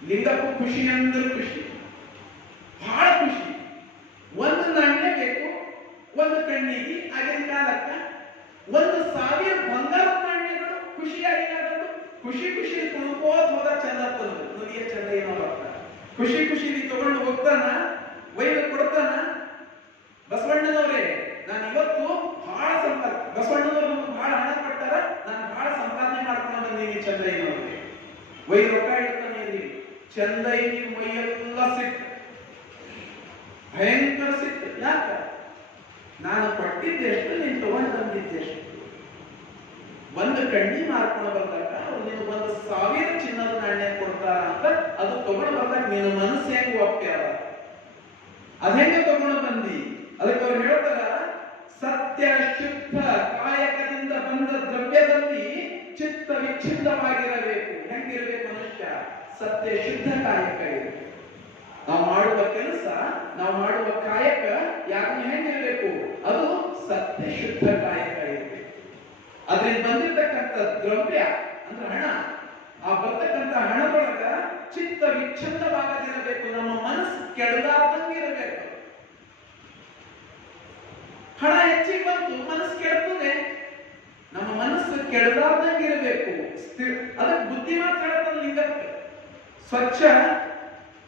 ಲಿಂಗಕ್ಕೂ ಖುಷಿ ಅಂದ್ರೆ ಖುಷಿ, ಬಹಳ ಖುಷಿ. ಒಂದು ನಾಣ್ಯ ಬೇಕು, ಒಂದು ಕಣ್ಣಿಗೆ. ಆಗಿನ ಕಾಲಕ್ಕ 1,000 ಬಂಗಾರದ ನಾಣ್ಯಗಳು ಖುಷಿಯಾಗಿ ಆದದ್ದು. ಖುಷಿ ಖುಷಿ ಕುಣ್ಕೋತ್ ಹೋದ ಚಂದ ತಂದು ನುಡಿಯ ಚಂದ ಏನೋ ಬರ್ತಾನೆ. ಖುಷಿ ಖುಷಿಲಿ ತಗೊಂಡು ಹೋಗ್ತಾನ, ಒಯ್ದು ಕೊಡ್ತಾನ. ಬಸವಣ್ಣನವರೇ, ನಾನು ಇವತ್ತು ಬಹಳ ಬಸವಣ್ಣನವರು ನಮ್ಗೆ ಬಹಳ ಹಣ ಕೊಟ್ಟಾರ, ನಾನು ಬಹಳ ಸಂಪಾದನೆ ಮಾಡ್ಕೊಂಡು ಬಂದೀನಿ ಚಂದ್ರಯ್ಯನವ್ರಿಗೆ. ಒಯ್ದು ರೊಕ್ಕ ಇಡ್ತಾನೆ ಇಲ್ಲಿ. ಚಂದ್ರಯ್ಯನಿಗೆ ಮೈಯೆಲ್ಲ ಸಿಟ್ಟು, ಭಯಂಕರ ಸಿಟ್ಟು. ಯಾಕ? ನಾನು ಕೊಟ್ಟಿದ್ದೆಷ್ಟು, ನೀನು ತಗೊಂಡು ಬಂದಿದ್ದೆಷ್ಟು. ಒಂದು ಕಣ್ಣಿ ಮಾರ್ಕೊಂಡು ಬಂದಾಗ ಅವ್ರು ನೀನು 1,000 ಚಿನ್ನದ ನಾಣ್ಯ ಕೊಡ್ತಾರ ಅಂತ ಅದು ತಗೊಂಡು ಬಂದಾಗ ನೀನು ಮನಸ್ಸು ಹೆಂಗ್ ಒಪ್ಪ್ಯಾರ? ಅದೆಂಗೆ ತಗೊಂಡು ಬಂದಿ? ಅದಕ್ಕೆ ಅವ್ರು ಹೇಳ್ತಾರ, ಸತ್ಯ ಶುದ್ಧ ಕಾಯಕದಿಂದ ಬಂದ ದ್ರವ್ಯದಲ್ಲಿ ಚಿತ್ತ ವಿಚ್ಛಿನ್ನವಾಗಿರಬೇಕು. ಹೆಂಗಿರ್ಬೇಕು ಮನುಷ್ಯ? ಸತ್ಯ ಶುದ್ಧ ಕಾಯಕ ಇರಬೇಕು. ನಾವು ಮಾಡುವ ಕೆಲಸ, ನಾವು ಮಾಡುವ ಕಾಯಕ ಯಾಕೆ ಹೆಂಗಿರಬೇಕು? ಅದು ಸತ್ಯ ಶುದ್ಧ ಕಾಯಕ ಇರಬೇಕು. ಅದರಿಂದ ಬಂದಿರತಕ್ಕಂಥ ದ್ರವ್ಯ ಅಂದ್ರೆ ಹಣ, ಆ ಬರ್ತಕ್ಕಂಥ ಹಣದೊಳಗ ಚಿತ್ತ ವಿಚ್ಛಿನ್ನವಾಗದಿರಬೇಕು. ನಮ್ಮ ಮನಸ್ಸು ಕೆಡದಾದಂಗಿರಬೇಕು. ಹಣ ಹೆಚ್ಚಿಗೆ ಬಂತು, ಮನಸ್ಸು ಕೆಡ್ತದೆ. ನಮ್ಮ ಮನಸ್ಸು ಕೆಡದಾದಂಗಿರಬೇಕು. ಅದಕ್ಕೆ ಬುದ್ಧಿ ಮಾತ್ರ ಹೇಳ್ತಾನೆ ಲಿಂಗಕ್ಕೆ. ಸ್ವಚ್ಛ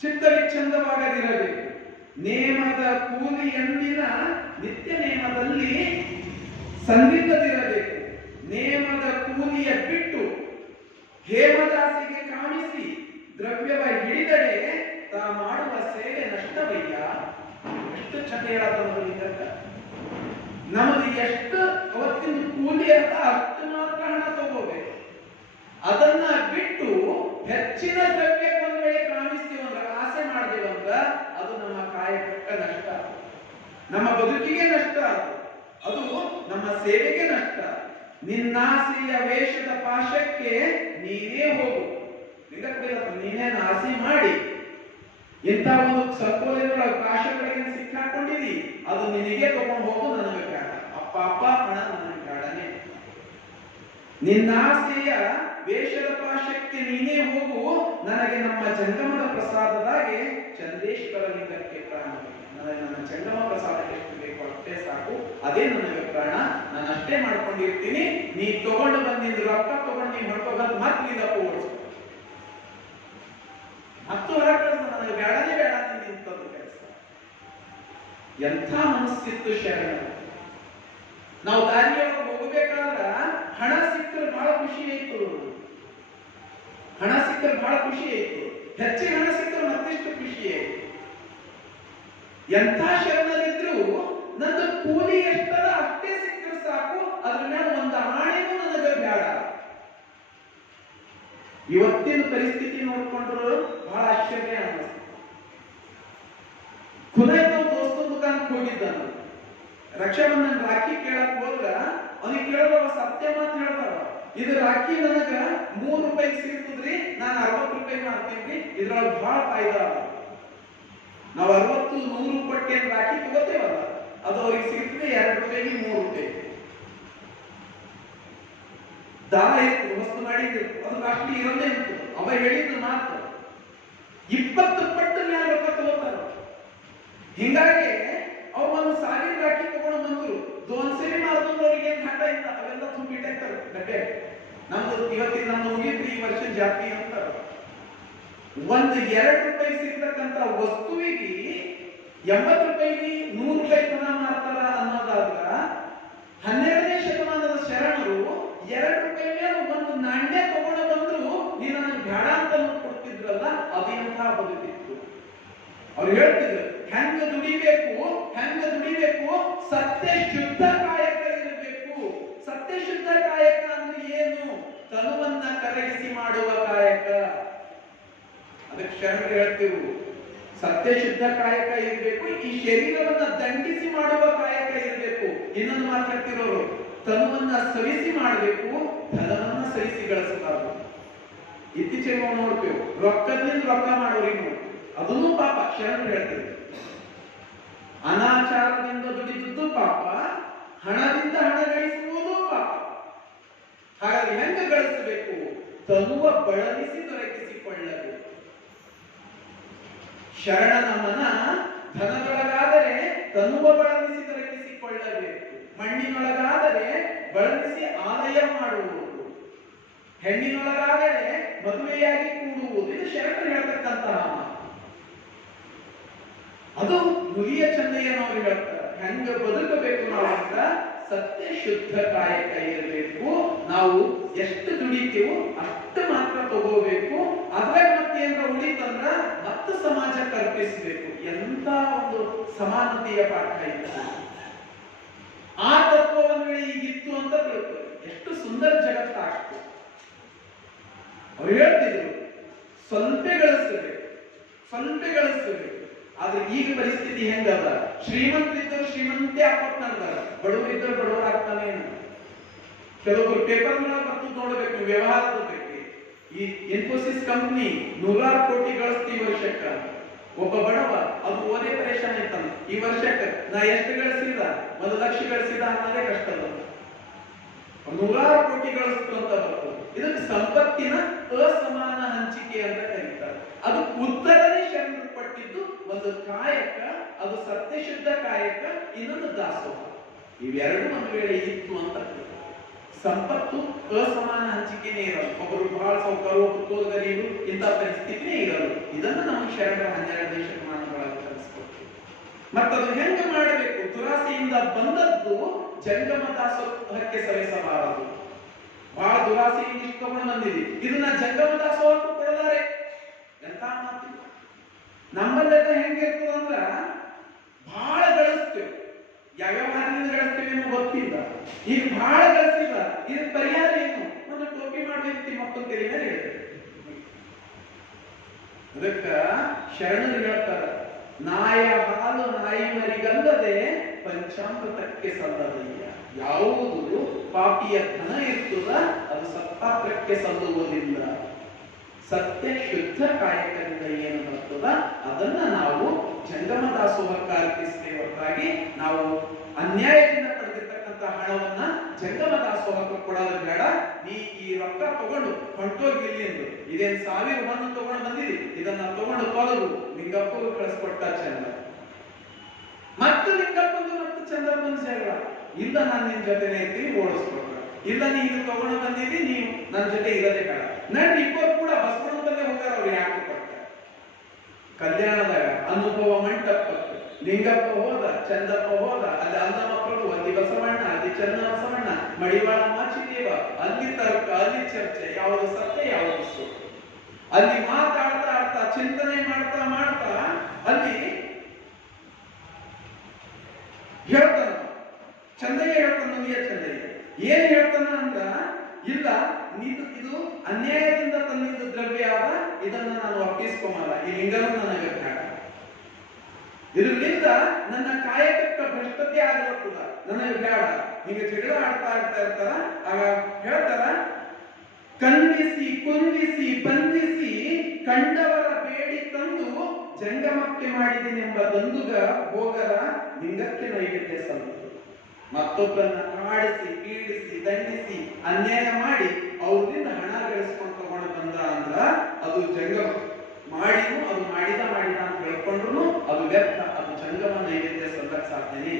ಚಿತ್ತ ವಿಚ್ಛಿನ್ನವಾಗದಿರಬೇಕು. ನೇಮದ ಕೂಲಿ ಎಂದಿನ ನಿತ್ಯ ನೇಮದಲ್ಲಿ ಸಂದಿಗ್ಧದಿರಬೇಕು. ನೇಮದ ಕೂಲಿಯ ಬಿಟ್ಟು ಹೇಮದಾಸಿಗೆ ಕಾಣಿಸಿ ದ್ರವ್ಯವ ಹಿಡಿದಡೆ ತಾ ಮಾಡುವ ಸೇವೆ ನಷ್ಟವಯ್ಯ. ಎಷ್ಟು ಚಂದ ಹೇಳತ್ತ ನಮ್ಮದು ಎಷ್ಟು ಅವತ್ತಿನ ಕೂಲಿ ಅಂತ ಅಷ್ಟು ಮಾತ್ರ ಹಣ ತಗೋಬೇಕು. ಅದನ್ನ ಬಿಟ್ಟು ಹೆಚ್ಚಿನ ದ್ರವ್ಯಕ್ಕೆ ಒಂದ್ ವೇಳೆ ಕಾಣಿಸ್ತೀವಂದ್ರ, ಆಸೆ ಮಾಡ್ದೇವಂದ್ರ ಅದು ನಮ್ಮ ಕಾಯಕಕ್ಕೆ ನಷ್ಟ, ನಮ್ಮ ಬದುಕಿಗೆ ನಷ್ಟ, ಅದು ನಮ್ಮ ಸೇವೆಗೆ ನಷ್ಟ. ನಿನ್ನಾಸೆಯ ವೇಷದ ಪಾಶಕ್ಕೆ ನೀನೇ ಹೋಗು. ನೀನೇ ಆಸೆ ಮಾಡಿ ಇಂಥ ಒಂದು ಸಂಕೋಲೆಗಳ ಪಾಶಗಳಿಗೆ ಸಿಕ್ಕಾಕೊಂಡಿದಿ, ಅದು ನಿನಗೆ ತಗೊಂಡು ಹೋಗು, ನನಗೆ ಬೇಡ. ಅಪ್ಪ ಅಪ್ಪ ಹಣ ನನಗೆ ಬೇಡನೆ. ನಿನ್ನಾಸೆಯ ವೇಷದ ಪಾಶಕ್ಕೆ ನೀನೇ ಹೋಗು, ನನಗೆ ನಮ್ಮ ಜಂಗಮದ ಪ್ರಸಾದದಾಗೆ ಚಂದೇಶ್ವರ ಲಿಂಗಕ್ಕೆ ಪ್ರಾಣ. ನನಗೆ ನನ್ನ ಜಂಗಮ ಪ್ರಸಾದಕ್ಕೆ ಎಷ್ಟು ಬೇಕು ಅಷ್ಟೇ ಸಾಕು, ಅದೇ ನನಗೆ ಪ್ರಾಣ. ನಾನು ಅಷ್ಟೇ ಮಾಡ್ಕೊಂಡಿರ್ತೀನಿ. ನೀ ತಗೊಂಡು ಬಂದಿದ್ರು ರೊಕ್ಕ ತಗೊಂಡು ನೀ ಹೊರಟೋಗಂತ ಮತ್ತೆ ನಿಂದಪ್ಪ ಓಡಿಸ್ತು ಮತ್ತು ಹೊರಗೆ ನನಗೆ ಬೇಡನೇ ಬೇಡ ನಿಂತದ್ದು ಕೆಲಸ. ಎಂಥ ಮನಸ್ಸಿತ್ತು ಶರಣ. ನಾವು ದಾರಿಯೊಳಗೆ ಹೋಗಬೇಕಾದ್ರ ಹಣ ಸಿಕ್ಕರೆ ಬಹಳ ಖುಷಿ ಆಯ್ತು, ಹಣ ಸಿಕ್ಕರೆ ಬಹಳ ಖುಷಿ ಆಯ್ತು, ಹೆಚ್ಚಿನ ಹಣ ಸಿಕ್ಕರೆ ಮತ್ತಿಷ್ಟು ಖುಷಿ ಆಯ್ತು. ಎಂಥ ಶರಣರಿದ್ರು ನನ್ನ ಕೂಲಿ ಎಷ್ಟದ ಅಷ್ಟೇ ಸಿಕ್ಕರೆ ಸಾಕು, ಅದ್ರ ಮೇಲೆ ಒಂದು ಆಣೆನೂ ನನಗೆ ಬೇಡ. ಇವತ್ತಿನ ಪರಿಸ್ಥಿತಿ ನೋಡ್ಕೊಂಡ್ರು ಬಹಳ ಆಶ್ಚರ್ಯ ಅನ್ನಿಸ್ತು. ಖುದೈ ನಾವು ದೋಸ್ತ ದುಕಾನಕ್ಕೆ ಹೋಗಿದ್ದಾನ, ರಕ್ಷಾಬಂಧನ್ ರಾಖಿ ಕೇಳಕ್ ಹೋದ್ರ ಅವನಿಗೆ ಕೇಳೋದವ ಸತ್ಯ ಮಾತು ಹೇಳ್ತಾವ. ಇದು ರಾಖಿ ನನಗ 3 ರೂಪಾಯಿ ಸಿಗ್ತದ್ರಿ, ನಾನು 60 ರೂಪಾಯಿ ಮಾಡ್ತೀನಿ, ಇದ್ರೊಳಗೆ ಬಹಳ ಫಾಯ್ದಾ. ನಾವು 60-100 ಕೊಟ್ಟೆ ರಾಖಿ ತಗೋತೇವಲ್ಲ, ಅದು ಅವ್ರಿಗೆ ಸಿಗ್ತದೆ 2 ರೂಪಾಯಿಗೆ 3 ರೂಪಾಯಿ. ದಾನ ಇತ್ತು, ವಸ್ತು ಮಾಡಿದ್ರು, ಅದು ಅಷ್ಟು ಇರೋದೇ ಇತ್ತು. ಅವ ಹೇಳಿದ್ದು ಮಾತ್ರ 20 ಪಟ್ಟು ಮೇಲೆ ರೊಕ್ಕ ತಗೋತಾರ. ಹಿಂಗಾಗಿ ಅವ್ರು 1000 ರಾಖಿ ತಗೊಂಡು ಬಂದ್ರು, 2 ಸೇರಿ ಮಾಡ್ಕೊಂಡು ಅವ್ರಿಗೆ ಘಾಟ ಇತ್ತ, ಅವೆಲ್ಲ ತುಂಬಿಟ್ಟಿರ್ತಾರೆ ಡಬ್ಬೆ. ನಮ್ದು ಇವತ್ತಿನ ನಮ್ದು ಮುಗಿದ್ರಿ ಈ ವರ್ಷ ಜಾತಿ ಅಂತಾರ. 1-2 ರೂಪಾಯಿ ಸಿಗ್ತಕ್ಕಂತ ವಸ್ತುವಿಗೆ 80 ರೂಪಾಯಿಗೆ 100 ರೂಪಾಯಿ ತನ ಮಾಡ್ತಾರ ಅನ್ನೋದಾದ್ರ, 12ನೇ ಶತಮಾನದ ಶರಣರು 2 ರೂಪಾಯಿ ಮೇಲೆ ಒಂದು ನಾಣ್ಯ ತಗೊಂಡು ಬಂದ್ರು ನೀ ನನಗೆ ಬೇಡ ಅಂತ ಕೊಡ್ತಿದ್ರಲ್ಲ, ಅದು ಎಂಥ ಬದುಕಿತ್ತು. ಅವ್ರು ಹೇಳ್ತಿದ್ರು ಹೆಂಗ ದುಡಿಬೇಕು, ಹೆಂಗ ದುಡಿಬೇಕು, ಸತ್ಯ ಶುದ್ಧ ಕಾಯಕ ಇರಬೇಕು. ಸತ್ಯ ಶುದ್ಧ ಕಾಯಕ ಅಂದ್ರೆ ಏನು? ತನುವನ್ನ ಕರಗಿಸಿ ಮಾಡುವ ಕಾಯಕ. ಅದಕ್ಕೆ ಶರಣರು ಹೇಳ್ತಿರು ಸತ್ಯ ಶುದ್ಧ ಕಾಯಕ ಇರಬೇಕು, ಈ ಶರೀರವನ್ನ ದಂಡಿಸಿ ಮಾಡುವ ಕಾಯಕ ಇರಬೇಕು. ಇನ್ನೊಂದು ಮಾತಾಡ್ತಿರೋರು ತನುವನ್ನ ಸರಿಸಿ ಮಾಡಬೇಕು, ಧನವನ್ನ ಸರಿಸಿ ಗಳಿಸಬಾರದು. ಇತ್ತೀಚೆಗೆ ನಾವು ನೋಡ್ತೇವೆ ರೊಕ್ಕದಿಂದ ರೊಕ್ಕ ಮಾಡೋರಿಗೆ ನೋಡಿ, ಅದನ್ನು ಪಾಪ ಶರಣರು ಹೇಳ್ತಾರೆ. ಅನಾಚಾರದಿಂದ ದುಡಿದುದು ಪಾಪ, ಹಣದಿಂದ ಹಣ ಗಳಿಸುವುದು ಪಾಪ. ಹಾಗಾಗಿ ಹೆಂಗ ಗಳಿಸಬೇಕು? ತನುವ ಬಳಲಿಸಿ ದೊರಕಿಸಿಕೊಳ್ಳಬೇಕು. ಶರಣ ನಮ್ಮನ ಧನದೊಳಗಾದರೆ ತನುವ ಬಳಲಿಸಿ ದೊರಕಿಸಿಕೊಳ್ಳಬೇಕು, ಮಣ್ಣಿನೊಳಗಾದರೆ ಬಳಲಿಸಿ ಆಲಯ ಮಾಡುವುದು, ಹೆಣ್ಣಿನೊಳಗಾದರೆ ಮದುವೆಯಾಗಿ ಕೂಡುವುದು. ಇದು ಶರಣರು ಹೇಳ್ತಕ್ಕಂತಹ ಅದು ನುಲಿಯ ಚಂದಯ್ಯನವರು ಹೇಳ್ತಾರೆ. ಹೆಂಗ ಬದುಕಬೇಕು ನಾವು ಅಂತ ಸತ್ಯ ಶುದ್ಧ ಕಾಯಕ ಇರಬೇಕು. ನಾವು ಎಷ್ಟು ದುಡಿತೀವೋ ಅಷ್ಟು ಮಾತ್ರ ತಗೋಬೇಕು. ಅದ್ರಾಗ ಮತ್ತೆ ಏನಾರ ಉಳಿತಂದ್ರ ಮತ್ತೆ ಸಮಾಜಕ್ಕೆ ಅರ್ಪಿಸಬೇಕು. ಎಂತ ಒಂದು ಸಮಾನತೆಯ ಪಾಠ ಇತ್ತು. ಆ ತತ್ವವನ್ನು ಈಗಿತ್ತು ಅಂತ ತಿಳ್ಕೊಳ್ಳಿ. ಎಷ್ಟು ಸುಂದರ ಜಗತ್ತಾಗ್ತು. ಅವ್ರು ಹೇಳ್ತಿದ್ರು ಸ್ವಲ್ಪ ಗಳಿಸಬೇಕು, ಸ್ವಲ್ಪ ಗಳಿಸಬೇಕು. ಆದ್ರೆ ಈಗ ಪರಿಸ್ಥಿತಿ ಹೆಂಗದ? ಶ್ರೀಮಂತರಿದ್ದರು ಶ್ರೀಮಂತೆ ಹಾಕೋತ್ ನಡೆದಾರ, ಬಡವರಿದ್ದರು ಬಡವರು ಆಗ್ತಾನೆ. ಕೆಲವೊಬ್ರು ಪೇಪರ್ ಬರ್ತದ ನೋಡ್ಬೇಕು ನೀವು ವ್ಯವಹಾರದ ಬಗ್ಗೆ. ಈ ಇನ್ಫೋಸಿಸ್ ಕಂಪನಿ 100 ಕೋಟಿ ಗಳಿಸ್ತೀವಿ ವರ್ಷಕ್ಕ. ಒಬ್ಬ ಬಡವ ಅದು ಓದೇ ಪರೇಶಾನ ಇರ್ತಾನೆ. ಈ ವರ್ಷಕ್ಕೆ ನಾ ಎಷ್ಟು ಗಳಿಸಿದ, 1 ಲಕ್ಷ ಗಳಿಸಿದ ಅನ್ನೋದೇ ಕಷ್ಟದ. 100 ಕೋಟಿ ಗಳಿಸ್ತು ಅಂತ ಬರ್ತದೆ. ಇದಕ್ಕೆ ಸಂಪತ್ತಿನ ಅಸಮಾನ ಹಂಚಿಕೆ ಅಂತ ಕರೀತಾರೆ. ಅದು ಉತ್ತರನೇ ಶರಣರು ಪಟ್ಟಿದ್ದು ಒಂದು ಕಾಯಕ, ಅದು ಸತ್ಯಶುದ್ಧ ಕಾಯಕ, ಇನ್ನೊಂದು ದಾಸೋಹ. ಇವೆರಡು ಒಂದು ವೇಳೆ ಇತ್ತು ಅಂತ ಸಂಪತ್ತು ಅಸಮಾನ ಹಂಚಿಕೆನೇ ಇರಲ್ಲ. ಒಬ್ಬರು ಬಹಳ ಸೌಕರ್ಯ, ಒಬ್ಬರು ಗರೀಬರು, ಇಂಥ ಪರಿಸ್ಥಿತಿನೇ ಇರಲ್ಲ. ಇದನ್ನು ನಮಗೆ ಶರಣರ 12ನೇ ಶತಮಾನಗಳಲ್ಲಿ ಕಲಿಸ್ಕೊಡ್ತೀವಿ. ಮತ್ತದು ಹೆಂಗ ಮಾಡಬೇಕು? ದುರಾಸೆಯಿಂದ ಬಂದದ್ದು ಜಂಗಮ ದಾಸೋಹಕ್ಕೆ ಸರಿಸಬಾರದು. ಬಹಳ ದುರಾಸೆಯಿಂದ ಇಷ್ಟಕೊಂಡು ಬಂದಿದೆ, ಇದನ್ನ ಜಂಗಮ ದಾಸೋಹಕ್ಕೂ ಕೊಡಲಾರೆ. ನಮ್ಮಲ್ಲೆಲ್ಲ ಹೆಂಗಿರ್ತದ ಅಂದ್ರ ಬಹಳ ಗಳಿಸ್ತೇವೆ, ಯಾವ್ಯಾವ ಹಾದಿನಿಂದ ಗಳಿಸ್ತೇವೆ ಏನೋ ಗೊತ್ತಿಲ್ಲ. ಈಗ ಬಹಳ ಗಳಿಸಿಲ್ಲ, ಇದು ಪರಿಹಾರ ಏನು? ಒಂದು ಟೋಪಿ ಮಾಡ್ಬೇಕು ಮಕ್ಕಳ ತೆರೆ ಮೇಲೆ ಹೇಳ್ತೇವೆ. ಅದಕ್ಕ ಶರಣರು ಹೇಳ್ತಾರ, ನಾಯ ಹಾಲು ನಾಯಿ ಮರಿಗಲ್ಲದೆ ಪಂಚಾಮೃತಕ್ಕೆ ಸಲ್ಲದಯ್ಯ. ಯಾವುದು ಪಾಪಿಯ ಧನ ಇರ್ತದ ಅದು ಸತ್ಪಾತ್ರಕ್ಕೆ ಸಲ್ಲುವುದಿಲ್ಲ. ಸತ್ಯ ಶುದ್ಧ ಕಾಯಕದಿಂದ ಏನು ಬರ್ತದ ಅದನ್ನ ನಾವು ಜಂಗಮ ದಾಸೋಹಕ್ಕೆ ಅರ್ಪಿಸ್ತೇವೆ ಹೊರತಾಗಿ ನಾವು ಅನ್ಯಾಯದಿಂದ ಪಡೆದಿರ್ತಕ್ಕಂಥ ಹಣವನ್ನ ಜಂಗಮ ದಾಸೋಹಕ್ಕೆ ಕೊಡೋದು ಬೇಡ. ನೀ ಈ ರೊಕ್ಕ ತಗೊಂಡು ಹೊಂಟೋಗಿ ಇಲ್ಲಿಂದು ಇದೇನ್ 1000 ಮಣ್ಣು ತಗೊಂಡು ಬಂದಿರಿ, ಇದನ್ನ ತಗೊಂಡು ತೊಲಗು ಲಿಂಗಪ್ಪಗೂ ಕಳಿಸ್ಕೊಟ್ಟ ಚಂದ. ಮತ್ತು ಲಿಂಗಪ್ಪಗೂ ಮತ್ತು ಚಂದಪ್ಪನ ಜಗಳ ಇಲ್ಲ, ನಾನು ನಿನ್ ಜೊತೆನೆ ಇರ್ತೀನಿ ಓಡಿಸ್ಕೊಟ್ಟ. ಇಲ್ಲ ನೀ ಇದು ತಗೊಂಡು ಬಂದಿದ್ದಿ, ನೀವು ನನ್ನ ಜೊತೆ ಇರೋದೇ ಬೇಡ. ನಡ್ರಿ ಇಬ್ಬರು ಕೂಡ ಬಸವಣ್ಣನಲ್ಲೇ ಹೋಗಾರ. ಅವ್ರು ಯಾಕೆ ಕೊಟ್ಟ? ಕಲ್ಯಾಣದಾಗ ಅನುಭವ ಮಂಟಪಕ್ಕೆ ಲಿಂಗಪ್ಪ ಹೋದ, ಚಂದಪ್ಪ ಹೋದ, ಅಲ್ಲಿ ಅಲ್ಲಮ ಪ್ರಭು, ಅಲ್ಲಿ ಬಸವಣ್ಣ, ಅಲ್ಲಿ ಚನ್ನ ಬಸವಣ್ಣ, ಮಡಿವಾಳ ಮಾಚಿದೇವ, ಅಲ್ಲಿ ತರ್ಕ, ಅಲ್ಲಿ ಚರ್ಚೆ, ಯಾವುದು ಸತ್ಯ ಯಾವುದು ಸುಳ್ಳು. ಅಲ್ಲಿ ಮಾತಾಡ್ತಾ ಆಡ್ತಾ ಚಿಂತನೆ ಮಾಡ್ತಾ ಮಾಡ್ತಾ ಅಲ್ಲಿ ಹೇಳ್ತಾನ. ಚಂದಯ್ಯ ಹೇಳ್ತಾನ, ಚಂದಯ್ಯ ಏನ್ ಹೇಳ್ತಾನ ಅಂದ್ರ, ಇಲ್ಲ ಇದು ಅನ್ಯಾಯದಿಂದ ತಂದಿದ್ದು ದ್ರವ್ಯ ಆದ, ಇದನ್ನ ನಾನು ಒಪ್ಪಿಸ್ಕೊಂಬಲ್ಲ, ಈ ಲಿಂಗನೂ ನನಗೆ ಬೇಡ. ಇದರಿಂದ ನನ್ನ ಕಾಯಕಕ್ಕೆ ಭ್ರಷ್ಟತೆ ಆಗಬರ್ತದ, ನನಗೆ ಬೇಡ. ಈಗ ಜಗಳ ಆಡ್ತಾ ಇರ್ತಾರ. ಆಗ ಹೇಳ್ತಾರ, ಖಂಡಿಸಿ ಕುಂದಿಸಿ ಬಂಧಿಸಿ ಕಂಡವರ ಬೇಡಿ ತಂದು ಜಂಗಮಕ್ಕೆ ಮಾಡಿದೆನೆಂಬ ದಂದುಗ ಹೋಗರ ಲಿಂಗಕ್ಕೆ ನೈವೇದ್ಯ ಸಲ್ಲುತ್ತದೆ. ಮತ್ತೊಬ್ಬರನ್ನ ಕಾಡಿಸಿ ಪೀಡಿಸಿ ದಂಡಿಸಿ ಅನ್ಯಾಯ ಮಾಡಿ ಅವ್ರಿಂದ ಹಣ ಗಳಿಸ್ಕೊಂಡು ತಗೊಂಡು ಬಂದ ಅಂದ್ರ ಅದು ಜಂಗಮ ಮಾಡಿನು, ಅದು ಮಾಡಿದ ಅಂತ ಹೇಳ್ಕೊಂಡ್ರು ಅದು ವ್ಯರ್ಥ, ಅದು ಜಂಗಮ ನೈವೇದ್ಯ ಸಲ್ಲಕ್ ಸಾಧ್ಯನೇ.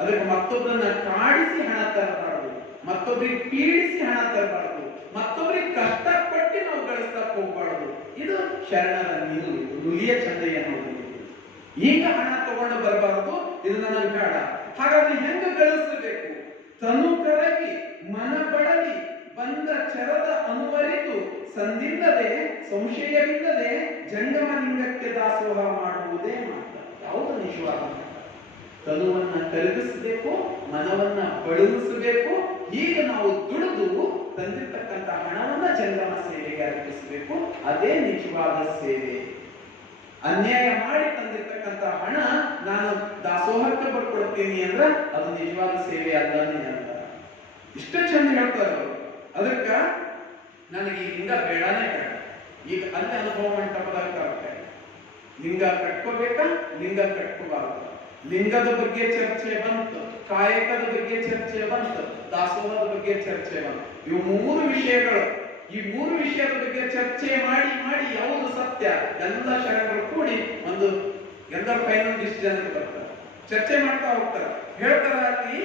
ಅದಕ್ಕೆ ಮತ್ತೊಬ್ಬರನ್ನ ಕಾಡಿಸಿ ಹಣ ತರಬಾರದು, ಮತ್ತೊಬ್ಬರಿಗೆ ಪೀಡಿಸಿ ಹಣ ತರಬಾರದು, ಮತ್ತೊಬ್ಬರಿಗೆ ಕಷ್ಟಪಟ್ಟು ನಾವು ಗಳಿಸ್ಲಕ್ ಹೋಗ್ಬಾರ್ದು. ಇದು ಶರಣರ ನಿಲುವು, ನುಲಿಯ ಚಂದಯ್ಯ ನೋಡಿ. ಈಗ ಹಣ ತಗೊಂಡು ಬರಬಾರದು, ಇದು ನನಗೆ ಬೇಡ. ಹಾಗಾಗಿ ಹೆಂಗ ಗಳಿಸಬೇಕು? ತನು ಕರಗಿ ಮನ ಬಡಲಿ ಬಂದ ಚರದ ಅನುವರಿತು ಸಂದಿಲ್ಲದೆ ಸಂಶಯವಿಲ್ಲದೆ ಜಂಗಮ ಲಿಂಗಕ್ಕೆ ದಾಸೋಹ ಮಾಡುವುದೇ ಮಾತ್ರ. ಯಾವುದು ನಿಜವಾದ ಮಾತ? ತನುವನ್ನ ಕರಗಿಸಬೇಕು, ಮನವನ್ನ ಬಳುವಿಸಬೇಕು. ಹೀಗೆ ನಾವು ದುಡಿದು ತಂದಿರ್ತಕ್ಕಂಥ ಹಣವನ್ನ ಜಂಗಮ ಸೇವೆಗೆ ಅರ್ಪಿಸಬೇಕು. ಅದೇ ನಿಜವಾದ ಸೇವೆ. ಅನ್ಯಾಯ ಮಾಡಿ ತಂದಿರ್ತಕ್ಕಂಥ ಹಣ ನಾನು ದಾಸೋಹಕ್ಕೆ ಬರ್ಕೊಡ್ತೀನಿ ಅಂದ್ರ ಅದು ನಿಜವಾದ ಸೇವೆ ಅಲ್ಲನೇ ಅಂತ ಇಷ್ಟ ಚಂದ ಹೇಳ್ತಾರೆ ಅವರು. ಅದಕ್ಕ ನನಗೆ ಈ ಲಿಂಗ ಬೇಡನೇ ಬೇಡ. ಈಗ ಅಲ್ಲಿ ಅನುಭವ ಮಂಟಪದಾಗ ಕರ್ತಾರೆ, ಲಿಂಗ ಕಟ್ಕೋಬೇಕಾ ಲಿಂಗ ಕಟ್ಕೋಬಾರದು. ಲಿಂಗದ ಬಗ್ಗೆ ಚರ್ಚೆ ಬಂತು, ಕಾಯಕದ ಬಗ್ಗೆ ಚರ್ಚೆ ಬಂತು, ದಾಸೋಹದ ಬಗ್ಗೆ ಚರ್ಚೆ ಬಂತು. ಇವು 3 ವಿಷಯಗಳು. ಈ 3 ವಿಷಯದ ಬಗ್ಗೆ ಚರ್ಚೆ ಮಾಡಿ ಮಾಡಿ ಯಾವುದು ಸತ್ಯ ಎಲ್ಲ ಶರಣರು ಕೂಡಿ ಒಂದು ಎಲ್ಲ ಫೈನಲ್ ಡಿಸಿಷನ್ ಬರ್ತಾರೆ, ಚರ್ಚೆ ಮಾಡ್ತಾ ಹೋಗ್ತಾರೆ. ಹೇಳ್ತಾರ ಅಲ್ಲಿ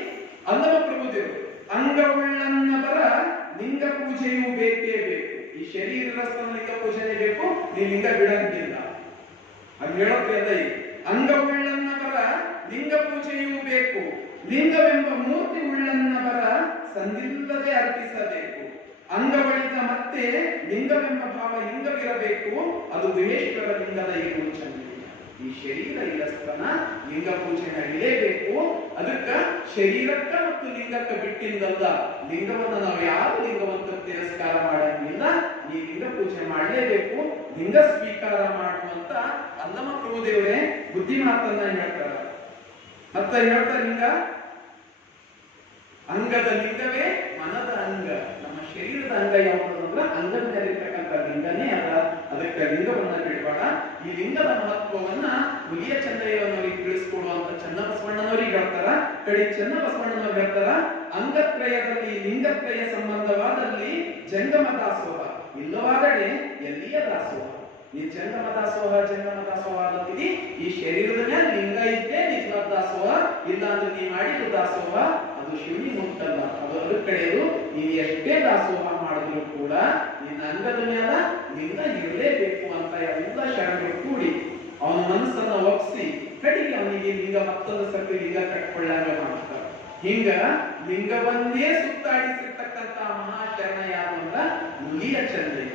ಅಲ್ಲಮ ಪ್ರಭುದೇವರು, ಅಂಗವುಳ್ಳನ್ನ ಬರ ಲಿಂಗ ಪೂಜೆಯೂ ಬೇಕೇ ಬೇಕು. ಈ ಶರೀರದ ಲಿಂಗ ಪೂಜೆನೇ ಬೇಕು, ನೀ ಲಿಂಗ ಬಿಡಂಗಿಲ್ಲ. ಅಲ್ಲಿ ಹೇಳೋದ್ರಿಂದ ಈ ಅಂಗವುಳ್ಳನ್ನ ಬರ ಲಿಂಗ ಪೂಜೆಯೂ ಬೇಕು, ಲಿಂಗವೆಂಬ ಮೂರ್ತಿ ಉಳ್ಳನ್ನ ಬರ ಸಂದಿಲ್ಲದೆ ಅರ್ಪಿಸಬೇಕು. ಅಂಗವಳಿತ ಮತ್ತೆ ಲಿಂಗವೆಂಬ ಭಾವ ಲಿಂಗವಿರಬೇಕು, ಅದು ಗುಹೇಶ್ವರ ಲಿಂಗದ ಇರುವು ಚಂದ. ಈ ಶರೀರ ಇರಸ್ತನ ಲಿಂಗ ಪೂಜೆ ನಡೀಲೇಬೇಕು. ಅದಕ್ಕ ಶರೀರಕ್ಕ ಮತ್ತು ಲಿಂಗಕ್ಕ ಬಿಟ್ಟಿಂದಲ್ಲ, ಲಿಂಗವನ್ನು ನಾವು ಯಾವ ಲಿಂಗವಂತ ತಿರಸ್ಕಾರ ಮಾಡಂಗಿಲ್ಲ. ಈ ಲಿಂಗ ಪೂಜೆ ಮಾಡಲೇಬೇಕು, ಲಿಂಗ ಸ್ವೀಕಾರ ಮಾಡುವಂತ ಅಲ್ಲಮ ಪ್ರಭುದೇವರೇ ಬುದ್ಧಿ ಮಾತನ್ನ ಹೇಳ್ತಾರ. ಮತ್ತೆ ಹೇಳ್ತಾರೆ, ಲಿಂಗ ಅಂಗದ ಲಿಂಗವೇ ಮನದ ಅಂಗ. ನಮ್ಮ ಶರೀರದ ಅಂಗ ಯಾವುದು ಅಂದ್ರೆ ಅಂಗದ ಮೇಲೆ ಇರ್ತಕ್ಕಂಥ ಲಿಂಗನೇ ಅದ. ಅದಕ್ಕೆ ಲಿಂಗವನ್ನ ಬಿಡಬೇಡ. ಈ ಲಿಂಗದ ಮಹತ್ವವನ್ನ ಹುಲಿಯ ಚಂದಯ್ಯನವರಿಗೆ ತಿಳಿಸ್ಕೊಡುವಂತ ಚನ್ನಬಸವಣ್ಣನವರಿಗೆ ಹೇಳ್ತಾರ. ಕಡೆ ಚನ್ನಬಸವಣ್ಣನವರು ಹೇಳ್ತಾರ, ಅಂಗತ್ರಯದಲ್ಲಿ ಲಿಂಗತ್ರಯ ಸಂಬಂಧವಾದಲ್ಲಿ ಜಂಗಮ ದಾಸೋಹ, ಇಲ್ಲವಾದರೆ ಎಲ್ಲಿಯ ದಾಸೋಹ. ಈ ಜಂಗಮ ದಾಸೋಹ ಅನ್ನೋದಿದಿ ಈ ಶರೀರದ ಮೇಲೆ ಲಿಂಗ ಇದ್ದೇ ನಿಜವಾದ ದಾಸೋಹ. ಇಲ್ಲ ಅಂದ್ರೆ ನೀ ಮಾಡಿದ ದಾಸೋಹ ಅದು ಶಿವನಿ ಮುಟ್ಟಲ್ಲ, ಅದು ಅದ್ರ ಕಡೆಯದು. ನೀನು ಎಷ್ಟೇ ದಾಸೋಹ ಮಾಡಿದ್ರು ಕೂಡ ನಿನ್ನ ಅಂಗದ ಮೇಲ ಲಿಂಗ ಇರಲೇಬೇಕು ಅಂತ ಎಲ್ಲ ಶರಣರು ಕೂಡಿ ಅವನ ಮನಸ್ಸನ್ನ ಒಪ್ಪಿಸಿ ಕಡೆಗೆ ಅವನಿಗೆ ಲಿಂಗ ಮತ್ತೊಂದು ಸರ್ತಿ ಲಿಂಗ ಕಟ್ಕೊಳ್ಳಾಗ ಮಾಡ್ತಾರೆ. ಹಿಂಗ ಲಿಂಗವನ್ನೇ ಸುತ್ತಾಡಿಸಿರ್ತಕ್ಕಂಥ ಮಹಾಶರಣ ಯಾರು ಅಂದ್ರ ನುಲಿಯ ಚಂದಯ್ಯ.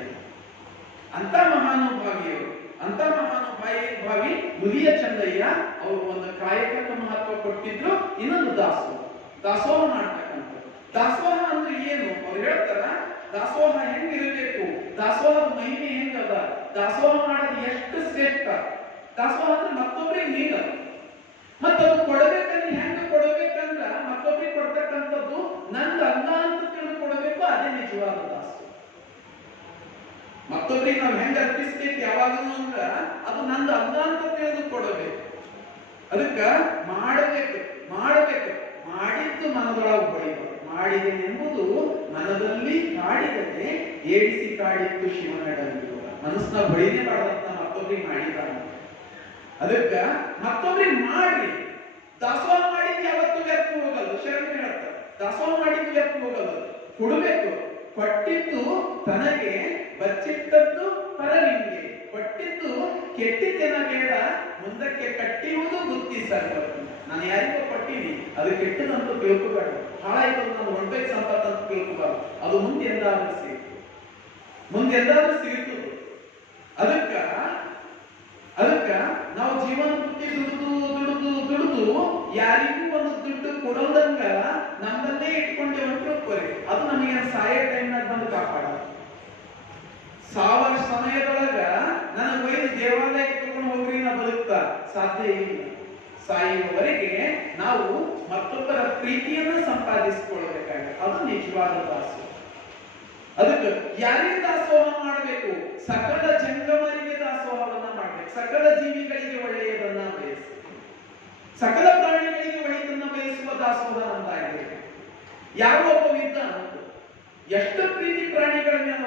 ಅಂತ ಮಹಾನುಭಾವಿಯವರು ಅಂತ ಮಹಾನುಭಾವಿ ನುಲಿಯ ಚಂದಯ್ಯ ಅವರು ಒಂದು ಕಾಯಕಕ್ಕೆ ಮಹತ್ವ ಕೊಟ್ಟಿದ್ರು. ಇನ್ನೊಂದು ದಾಸೋಹ ಮಾಡ್ತಕ್ಕಂಥದ್ದು. ದಾಸೋಹ ಅಂದ್ರೆ ಏನು ಅವ್ರು ಹೇಳ್ತಾರ, ದಾಸೋಹ ಹೆಂಗಿರಬೇಕು, ದಾಸೋಹದ ಮಹಿಮೆ ಹೆಂಗದ, ದಾಸೋಹ ಮಾಡೋದು ಎಷ್ಟು ಶ್ರೇಷ್ಠ. ದಾಸೋಹ ಅಂದ್ರೆ ಮತ್ತೊಬ್ಬರಿಗೆ ನೀಡೋದು, ಮತ್ತದು ಕೊಡಬೇಕಂದ್ರೆ ಹೆಂಗ ಕೊಡಬೇಕಂದ್ರ ಮತ್ತೊಬ್ಬರಿಗೆ ಕೊಡ್ತಕ್ಕಂಥದ್ದು ನಂದು ಅಲ್ಲ ಅಂತ ತಿಳ್ಕೊಡ್ಬೇಕು. ಅದೇ ನಿಜವಾದ ದಾಸೋಹ. ಮತ್ತೊಬ್ಬರಿಗೆ ನಾವು ಹೆಂಗ ಅರ್ಪಿಸ್ಬೇಕು ಯಾವಾಗಲೂ ಅಂದ್ರ ಅದು ನಂದು ಅಲ್ಲ ಅಂತ ತಿಳಿದುಕೊಡಬೇಕು. ಅದಕ್ಕ ಮಾಡಬೇಕು ಮಾಡಿದ್ದು ಮನದೊಳಗೆ ಹೊಳಿಬಾರದು. ಮಾಡಿದೆನೆಂಬುದು ಮನದಲ್ಲಿ ಕಾಡಿದರೆ ಏಡಿಸಿ ಕಾಡಿದ್ದು ಶಿವನಡಲಿರುವ. ಮನಸ್ಸನ್ನ ಹೊಳಿನೇ ಮಾಡದಂತ ಮತ್ತೊಬ್ಬರಿಗೆ ಮಾಡಿದಾನ. ಅದಕ್ಕ ಮತ್ತೊಬ್ಬರಿಗೆ ಮಾಡಿ ದಾಸೋಹ ಮಾಡಿದ್ದು ಯಾವತ್ತೂ ವ್ಯರ್ಥ ಹೋಗಲ್ಲ. ಶರಣರು ಹೇಳ್ತಾರೆ ದಾಸೋಹ ಮಾಡಿದ್ದು ವ್ಯರ್ಥ ಹೋಗಲ್ಲ. ಕೊಡಬೇಕು. ಕೊಟ್ಟಿದ್ದು ತನಗೆ, ಬಚ್ಚಿಟ್ಟದ್ದು ಪರನಿಗೆ. ಕೊಟ್ಟಿದ್ದು ಕೆಟ್ಟಿದ್ದೆನ ಬೇಡ, ಮುಂದಕ್ಕೆ ಕಟ್ಟಿಯುವುದು ಬುದ್ಧಿ ಸರ್ವತ್ತು. ನಾನು ಯಾರಿಗೋ ಕೊಟ್ಟಿನಿ, ಅದು ಕೆಟ್ಟದಂತೂ ತಿಳ್ಕೋಬೇಡ. ಹಾಳಾಯ್ತು ನಾನು ಹೊರಬೇಕು ಸಂಪತ್ತು ಅಂತ ತಿಳ್ಕೋಬಾರ್ದು. ಅದು ಮುಂದೆ ಎಂದಾದ್ರೂ ಸಿಗುತ್ತದೆ. ಅದಕ್ಕ ನಾವು ಜೀವನ ಪೂರ್ತಿ ದುಡಿದು ಯಾರಿಗೂ ಒಂದು ದುಡ್ಡು ಕೊಡೋದಂಗ ನಮ್ಮನ್ನೇ ಇಟ್ಕೊಂಡೆ ಹೊಂಟಿರ್ತಾರೆ. ಅದು ನಮಗೆ ಸಾಯ ಟೈಮ್ನಾಗ ಬಂದು ಕಾಪಾಡ. ಸಾವ ಸಮಯದೊಳಗ ನನಗೆ ಒಯ್ದು ದೇವಾಲಯಕ್ಕೆ ತಗೊಂಡು ಹೋಗ್ರಿ ನಾ ಬದುಕ್ತಾ ಸಾಧ್ಯ ಇಲ್ಲ. ಸಾಯುವವರೆಗೆ ನಾವು ಮತ್ತೊಬ್ಬರ ಪ್ರೀತಿಯನ್ನ ಸಂಪಾದಿಸಿಕೊಳ್ಳಬೇಕಾಗಿದೆ. ಅದು ನಿಜವಾದ ದಾಸೋಹ. ಅದಕ್ಕೆ ಯಾರಿಗೆ ದಾಸೋಹ ಮಾಡಬೇಕು? ಸಕಲ ಜಂಗಮರಿಗೆ ದಾಸೋಹವನ್ನ ಮಾಡಬೇಕು. ಸಕಲ ಜೀವಿಗಳಿಗೆ ಒಳ್ಳೆಯದನ್ನ ಬಯಸಿ, ಸಕಲ ಪ್ರಾಣಿಗಳಿಗೆ ಒಳ್ಳೆಯದನ್ನ ಬಯಸುವ ದಾಸೋಹ ನಮ್ದಾಗಿದೆ. ಯಾವ ಒಬ್ಬ ವಿದ್ದ ಎಷ್ಟು ಪ್ರೀತಿ ಪ್ರಾಣಿಗಳ ಮೇಲೆ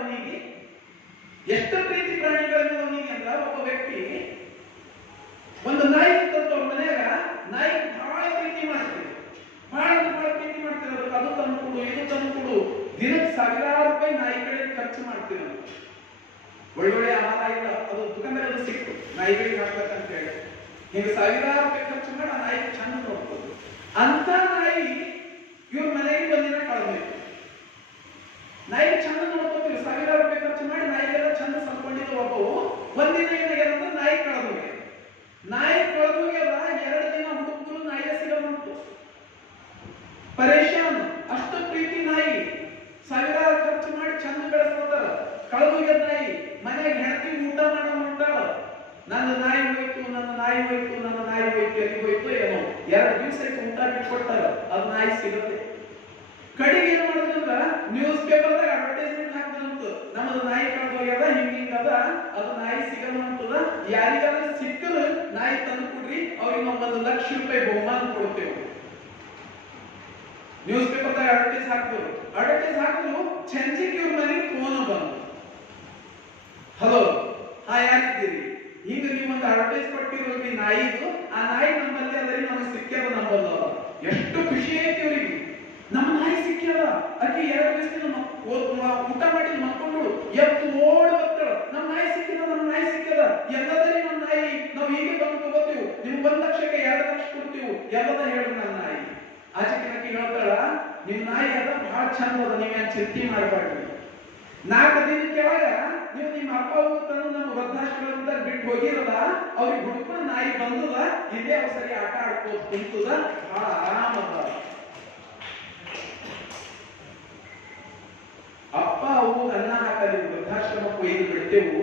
ಅವನಿಗೆ ಅಂದ್ರ ಒಬ್ಬ ವ್ಯಕ್ತಿ ಒಂದು ನಾಯಿ ತಂದು ಅವ್ರ ಮನೆಯಾಗ ನಾಯಿ ಬಹಳ ಪ್ರೀತಿ ಮಾಡ್ತೀವಿ. ಅದು ತಂದ್ಕೊಡು, ಇದು ತಂದ್ಕೊಡು. ದಿನಕ್ಕೆ ಸಾವಿರಾರು ರೂಪಾಯಿ ನಾಯಿ ಕಡೆ ಖರ್ಚು ಮಾಡ್ತೀವಿ. ಒಳ್ಳೊಳ್ಳೆ ಆಹಾರ ಇಲ್ಲ, ಅದು ದುಕಾನ್ದಾಗ ಅದು ಸಿಕ್ತು ನಾಯಿಗಳಿಗೆ ಹಾಕ್ಬೇಕಂತ ಹೇಳಿ ಈಗ ಸಾವಿರಾರು ರೂಪಾಯಿ ಖರ್ಚು ಮಾಡಿ ಆ ನಾಯಿ ಚಂದ ನೋಡ್ಬೋದು. ಅಂತ ನಾಯಿ ಇವ್ರ ಮನೆಗೆ ಒಂದಿನ ಕಳೆದೋಯ್ತು. ನಾಯಿ ಚಂದ ನೋಡ್ಕೋತೀವಿ, ಸಾವಿರಾರು ರೂಪಾಯಿ ಖರ್ಚು ಮಾಡಿ ನಾಯಿಗೆಲ್ಲ ಚಂದ ಸಂಕೊಂಡಿದ್ದು ಒಬ್ಬವು. ಒಂದಿನ ಏನಾಗ್ಯದಂದ್ರೆ ನಾಯಿ ಕಳೆದೋಗ್ಯ. 2 ದಿನ ಹುಡುಕಿದ್ರು ನಾಯಿಯ ಸಿಗಬಂತು. ಪರೇಶಾನ್. ಅಷ್ಟು ಪ್ರೀತಿ ನಾಯಿ, ಸಾವಿರಾರು ಖರ್ಚು ಮಾಡಿ ಚಂದ ಬೆಳೆಸ್ಕೊತಾರ. ಕಳೆದೋಗ್ಯದ ನಾಯಿ. ಮನೆಗೆ ಹೆಂಡತಿ ಊಟ ಮಾಡಾಳ, ನನ್ನ ನಾಯಿ ಹೋಯ್ತು ಎಲ್ಲಿ ಹೋಯ್ತು ಏನೋ. 2 ದಿವಸ ಊಟ ಬಿಟ್ಕೊಡ್ತಾರ, ಅದು ನಾಯಿ ಸಿಗುತ್ತೆ. ಕಡೆಗೆ ಏನ್ ಮಾಡಿದ್ರಂದ್ರ ನ್ಯೂಸ್ ಪೇಪರ್ದಾಗ ಅಡ್ವರ್ಟೈಸ್ಮೆಂಟ್ ಹಾಕ್ತದಂತ, ನಮ್ಮದು ನಾಯಿ ಕಳೆದೋಗ್ಯದ, ಹಿಂಗಿಂಗದ, ಅದು ನಾಯಿ ಸಿಗಲ್ಲ ಅಂತದ. ಯಾರಿಗಾದ್ರೂ ಸಿಕ್ಕರು ನಾಯಿ ತಂದು ಕೊಡ್ರಿ, ಅವ್ರಿಗೆ ನಾವು 1 ಲಕ್ಷ ರೂಪಾಯಿ ಬಹುಮಾನ ಕೊಡ್ತೇವೆ. ನ್ಯೂಸ್ ಪೇಪರ್ದಾಗ ಅಡ್ವರ್ಟೈಸ್ ಹಾಕಿದ್ರು. ಚಂಜಿಗೆ ಇವ್ರ ಮನೆಗೆ ಫೋನ್ ಬಂತು. ಹಲೋ, ಯಾರಿದ್ದೀರಿ? ಈಗ ನೀವೊಂದು ಅಡ್ವರ್ಟೈಸ್ ಕೊಟ್ಟಿರೋದ್ರಿ ನಾಯಿದು, ಆ ನಾಯಿ ನಮ್ಮಲ್ಲಿ ಅದರಿ, ನಮಗೆ ಸಿಕ್ಕ್ಯದ ನಂಬಲ್ಲ. ಎಷ್ಟು ಖುಷಿ ಐತಿ ಇವ್ರಿಗೆ, ನಮ್ಮ ನಾಯಿ ಸಿಕ್ಕ್ಯದ. ಅಕ್ಕಿ 2 ದಿವಸ ಊಟ ಮಾಡಿ ಮಕ್ಕೊಂಡು ಎತ್ತು ಓಡಿ ಬರ್ತಾಳ, ನಮ್ಮ ನಾಯಿ ಸಿಕ್ಕಿದ, ಎಲ್ಲದರಿ ನಮ್ಮ ನಾಯಿ, ನಾವು ಹೀಗೆ ಬಂದು ತಗೋತೀವಿ, ನಿಮ್ಗೆ 1 ಲಕ್ಷಕ್ಕೆ 2 ಲಕ್ಷ ಕೊಡ್ತೀವಿ, ಎಲ್ಲದ ಹೇಳಿ ನನ್ನ ನಾಯಿ. ಆಚೆಕಿನಕ್ಕಿ ಹೇಳ್ತಾಳ, ನಿಮ್ ನಾಯಿ ಅದ ಬಹಳ ಚಂದ ಅದ, ನೀವೇನ್ ಚಿಂತೆ ಮಾಡಬೇಡ್ರಿ. 4 ದಿನ ಕೆಳಗ ನೀವು ನಿಮ್ಮ ಅಪ್ಪ ತಂದು ನಮ್ಮ ವೃದ್ಧಾಶ್ರಮದ ಬಿಟ್ಟು ಹೋಗಿರದ, ಅವ್ರಿಗೆ ಹುಡುಕೊಂಡು ನಾಯಿ ಬಂದದ, ಇದೇ ಅವ್ರು ಸರಿ ಆಟ ಆಡ್ಕೋತ ಕುಂತದ, ಬಹಳ ಆರಾಮದ. ಅಪ್ಪ ಅವು ಅನ್ನ ಹಾಕಲಿ ವೃದ್ಧಾಶ್ರಮಕ್ಕೆ ಒಯ್ದು ಬಿಡ್ತೇವು.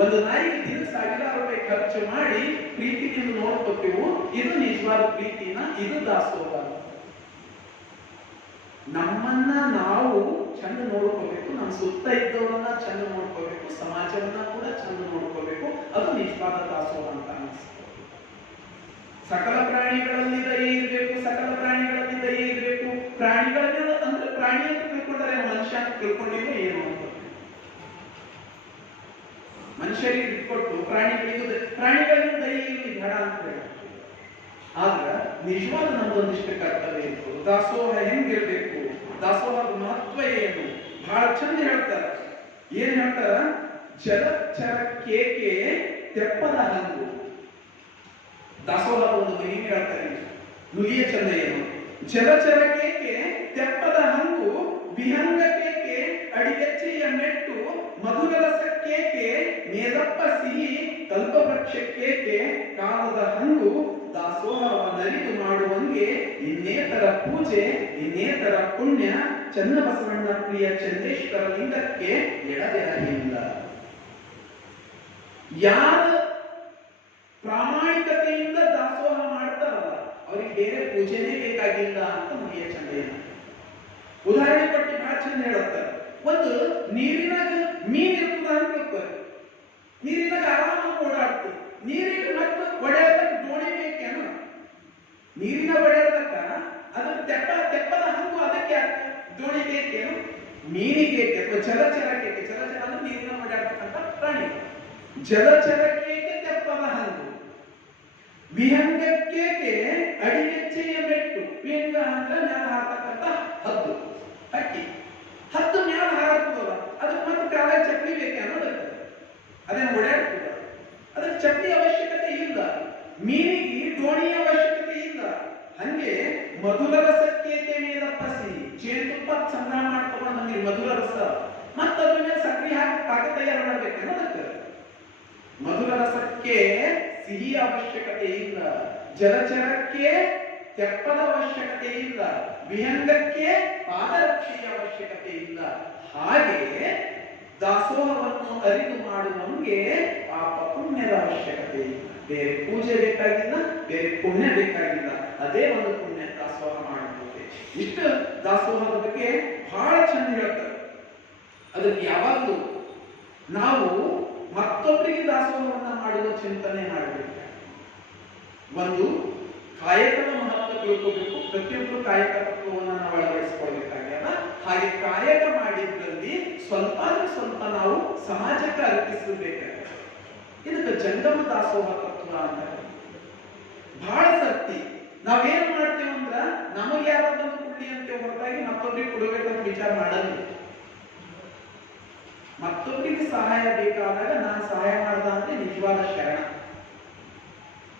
ಒಂದು ನಾಯಿಗೆ ದಿನಕ್ಕೆ ಸಾವಿರಾರು ರೂಪಾಯಿ ಖರ್ಚು ಮಾಡಿ ಪ್ರೀತಿಯಿಂದ ನೋಡ್ಕೊತೀವು. ಇದು ನಿಜವಾದ ಪ್ರೀತಿನ, ಇದು ದಾಸೋಹ. ನಮ್ಮನ್ನ ನಾವು ಚಂದ ನೋಡ್ಕೋಬೇಕು, ನಮ್ಮ ಸುತ್ತ ಇದ್ದವರನ್ನ ಚಂದ ನೋಡ್ಕೋಬೇಕು, ಸಮಾಜವನ್ನ ಕೂಡ ಚಂದ ನೋಡ್ಕೋಬೇಕು. ಅದು ನಿಜವಾದ ದಾಸೋಹ ಅಂತ ಅನಿಸ್ತದೆ. ಸಕಲ ಪ್ರಾಣಿಗಳಲ್ಲಿ ದಯೆ ಇರಬೇಕು, ಪ್ರಾಣಿಗಳಲ್ಲಿ ಅಂದ್ರೆ ಪ್ರಾಣಿ ಅಂತ ತಿಳ್ಕೊಂಡ್ರೆ ಮನುಷ್ಯ ಅಂತ ತಿಳ್ಕೊಂಡಿದ್ರೆ ಏನು ಅಂತ. ಮನುಷ್ಯರಿಗೆ ಬಿಟ್ಕೊಟ್ಟು ಪ್ರಾಣಿಗಳಿಗೂ ದಯೆ ಇರಲಿ ಬೇಡ ಅಂತ ಹೇಳಿ. ಆದ್ರೆ ನಿಜವಾದ ನಮ್ದೊಂದಿಷ್ಟು ಕರ್ತವ್ಯ ಇತ್ತು. ದಾಸೋಹ ಹೆಂಗಿರ್ಬೇಕು, ದಾಸೋಹದ ಮಹತ್ವ ಏನು, ಬಹಳ ಚಂದ ಹೇಳ್ತಾರೆ. ಏನ್ ಹೇಳ್ತಾರ? ಜಲಚರ ಕೇಕೆ ತೆಪ್ಪದ ಹಂಗು. ದಾಸೋಹದ ಒಂದು ಮಹಿಮೆ ಹೇಳ್ತಾರೆ. ನುಲಿಯ ಚಂದ ಏನು? ಜಲಚರ ಕೇಕೆ ತೆಪ್ಪದ ಹಂಗು, ವಿಹಂಗ ಕೇಕೆ ಅಡಿಗೆಚ್ಚೆಯ ಮೆಟ್ಟು, ಮಧುರರಸ ಕೇಕೆ ಮೇದಪ್ಪ ಸಿಹಿ ಲಕ್ಷಕ್ಕೇಕೆ ಕಾಲದ ಹಂಗು ದಾಸೋಹವ ನರಿದು ಮಾಡುವಂಗೆ ಇನ್ನೇತರ ಪೂಜೆ ಇನ್ನೇತರ ಪುಣ್ಯ ಚನ್ನಬಸವಣ್ಣ ಪ್ರಿಯ ಚಂದೇಶ್ವರ ಲಿಂಗಕ್ಕೆ ಎಡದಿರಲಿಲ್ಲ. ಯಾರು ಪ್ರಾಮಾಣಿಕತೆಯಿಂದ ದಾಸೋಹ ಮಾಡ್ತಾರಲ್ಲ ಅವ್ರಿಗೆ ಬೇರೆ ಪೂಜೆನೇ ಬೇಕಾಗಿಲ್ಲ ಅಂತ ಮನೆಯ ಚಂದಯ್ಯನ ಉದಾಹರಣೆ ಕೊಟ್ಟು ಬಹಳ ಚಂದ ಹೇಳುತ್ತಾರೆ. ಒಂದು ನೀರಿನಾಗ ಮೀನ್ ಇರ್ತದ ಅಂತ ತಿಳ್ಕೊರಿ, ನೀರಿನಾಗ ಆರಾಮಾಗಿ ಓಡಾಡ್ತದೆ, ನೀರಿಗೆ ಮತ್ತೆ ಒಡೆಯೋದಕ್ಕೆ ದೋಣಿ ಬೇಕೇನು? ನೀರಿನ ಒಡೆಯೋದಕ್ಕ ಅದ್ರ ತೆಪ್ಪದ ಹಂಗು ಅದಕ್ಕೆ ದೋಣಿ ಬೇಕೇನು? ಮೀನಿಗೆ ಅಥವಾ ಜಲಚರಕ್ಕೆ, ಜಲಚರ ಅಂದ್ರೆ ನೀರಿನ ಓಡಾಡ್ತಕ್ಕಂಥ ಪ್ರಾಣಿ, ಜಲಚರಕ್ಕೆ ತೆಪ್ಪದ ಹಂಗು, ವಿಹಂಗಕ್ಕೆ ಅಡಿಗೆಚ್ಚೆಯ ಮೆಟ್ಟು, ವಿಹಂಗ ಅಂದ್ರೆ ಮ್ಯಾಲ ಹಾರತಕ್ಕಂಥ ಹದ್ದು, ಹಕ್ಕಿ, ಹದ್ದು ಮ್ಯಾಲ ಹಾರಾಡ್ತದಲ್ಲ ಅದಕ್ಕೆ ಮತ್ತೆ ಕಾಲ ಚಟ್ನಿ ಬೇಕೆ ಅನ್ನೋದಕ್ಕೆ ಅದೇನು ಓಡಾಡ್ತದ, ಅದಕ್ಕೆ ಚಟ್ನಿ ಅವಶ್ಯಕತೆ ಇಲ್ಲ, ಮೀನಿಗೆ ದೋಣಿಯ ಅವಶ್ಯಕತೆ ಇಲ್ಲ. ಹಂಗೆ ಮಧುರ ರಸಕ್ಕೆ ಮೇಲಪ್ಪ ಸಿಹಿ, ಜೇನುತುಪ್ಪ ಸಂಗ್ರಹ ಮಾಡ್ಕೊಂಡು ಬಂದಿರಿ ಮಧುರ ರಸ, ಮತ್ತೆ ಅದ್ರ ಮೇಲೆ ಸಕ್ಕರೆ ಹಾಕಿ ಪಾಕ ತಯಾರು ಮಾಡ್ಬೇಕು ಅನ್ನೋದಕ್ಕೆ. ಮಧುರ ರಸಕ್ಕೆ ಸಿಹಿ ಅವಶ್ಯಕತೆ ಇಲ್ಲ, ಜಲಚರಕ್ಕೆ ತೆಪ್ಪದ ಅವಶ್ಯಕತೆ ಇಲ್ಲ, ವಿಹಂಗಕ್ಕೆ ಪಾದರಕ್ಷೆಯ ಅವಶ್ಯಕತೆ ಇಲ್ಲ. ಹಾಗೆ ದಾಸೋಹವನ್ನು ಅರಿದು ಮಾಡುವಂಗೆ ಪಾಪ ಪುಣ್ಯದ ಅವಶ್ಯಕತೆ ಇಲ್ಲ. ಬೇರೆ ಪೂಜೆ ಬೇಕಾಗಿಲ್ಲ, ಬೇರೆ ಪುಣ್ಯ ಬೇಕಾಗಿಲ್ಲ, ಅದೇ ಒಂದು ಪುಣ್ಯ ದಾಸೋಹ ಮಾಡಬಹುದು. ಇಷ್ಟು ದಾಸೋಹದ ಬಗ್ಗೆ ಬಹಳ ಚಂದ ಹೇಳ್ತಾರೆ. ಅದಕ್ಕೆ ಯಾವಾಗಲೂ ನಾವು ಮತ್ತೊಬ್ಬರಿಗೆ ದಾಸೋಹವನ್ನ ಮಾಡುವ ಚಿಂತನೆ ಮಾಡಬೇಕು. ಒಂದು ಕಾಯಕದ ಮಹತ್ವ ತಿಳ್ಕೋಬೇಕು, ಪ್ರತಿಯೊಬ್ಬರು ಕಾಯಕ ತತ್ವವನ್ನು ನಾವು ಅಳವಡಿಸಿಕೊಳ್ಬೇಕಾಗ್ಯದ. ಹಾಗೆ ಕಾಯಕ ಮಾಡಿದ್ರಲ್ಲಿ ಸ್ವಲ್ಪ ಸ್ವಲ್ಪ ನಾವು ಸಮಾಜಕ್ಕೆ ಅರ್ಪಿಸಬೇಕಾಗ್ಯದ. ಇದಕ್ಕೆ ಜಂಗಮ ದಾಸೋಹ ತತ್ವ ಅಂತ. ಬಹಳ ಸರ್ತಿ ನಾವೇನು ಮಾಡ್ತೀವಿ ಅಂದ್ರ ನಮಗೆ ಯಾರಾದ್ರೂ ಕೊಡ್ಲಿ ಅಂತ ಹೊರತಾಗಿ ಮತ್ತೊಬ್ಬರಿಗೆ ಕೊಡಬೇಕಂತ ವಿಚಾರ ಮಾಡಲ್ಲ. ಮತ್ತೊಬ್ಬರಿಗೆ ಸಹಾಯ ಬೇಕಾದಾಗ ನಾನು ಸಹಾಯ ಮಾಡ್ದ ಅಂದ್ರೆ ನಿಜವಾದ ಶರಣ.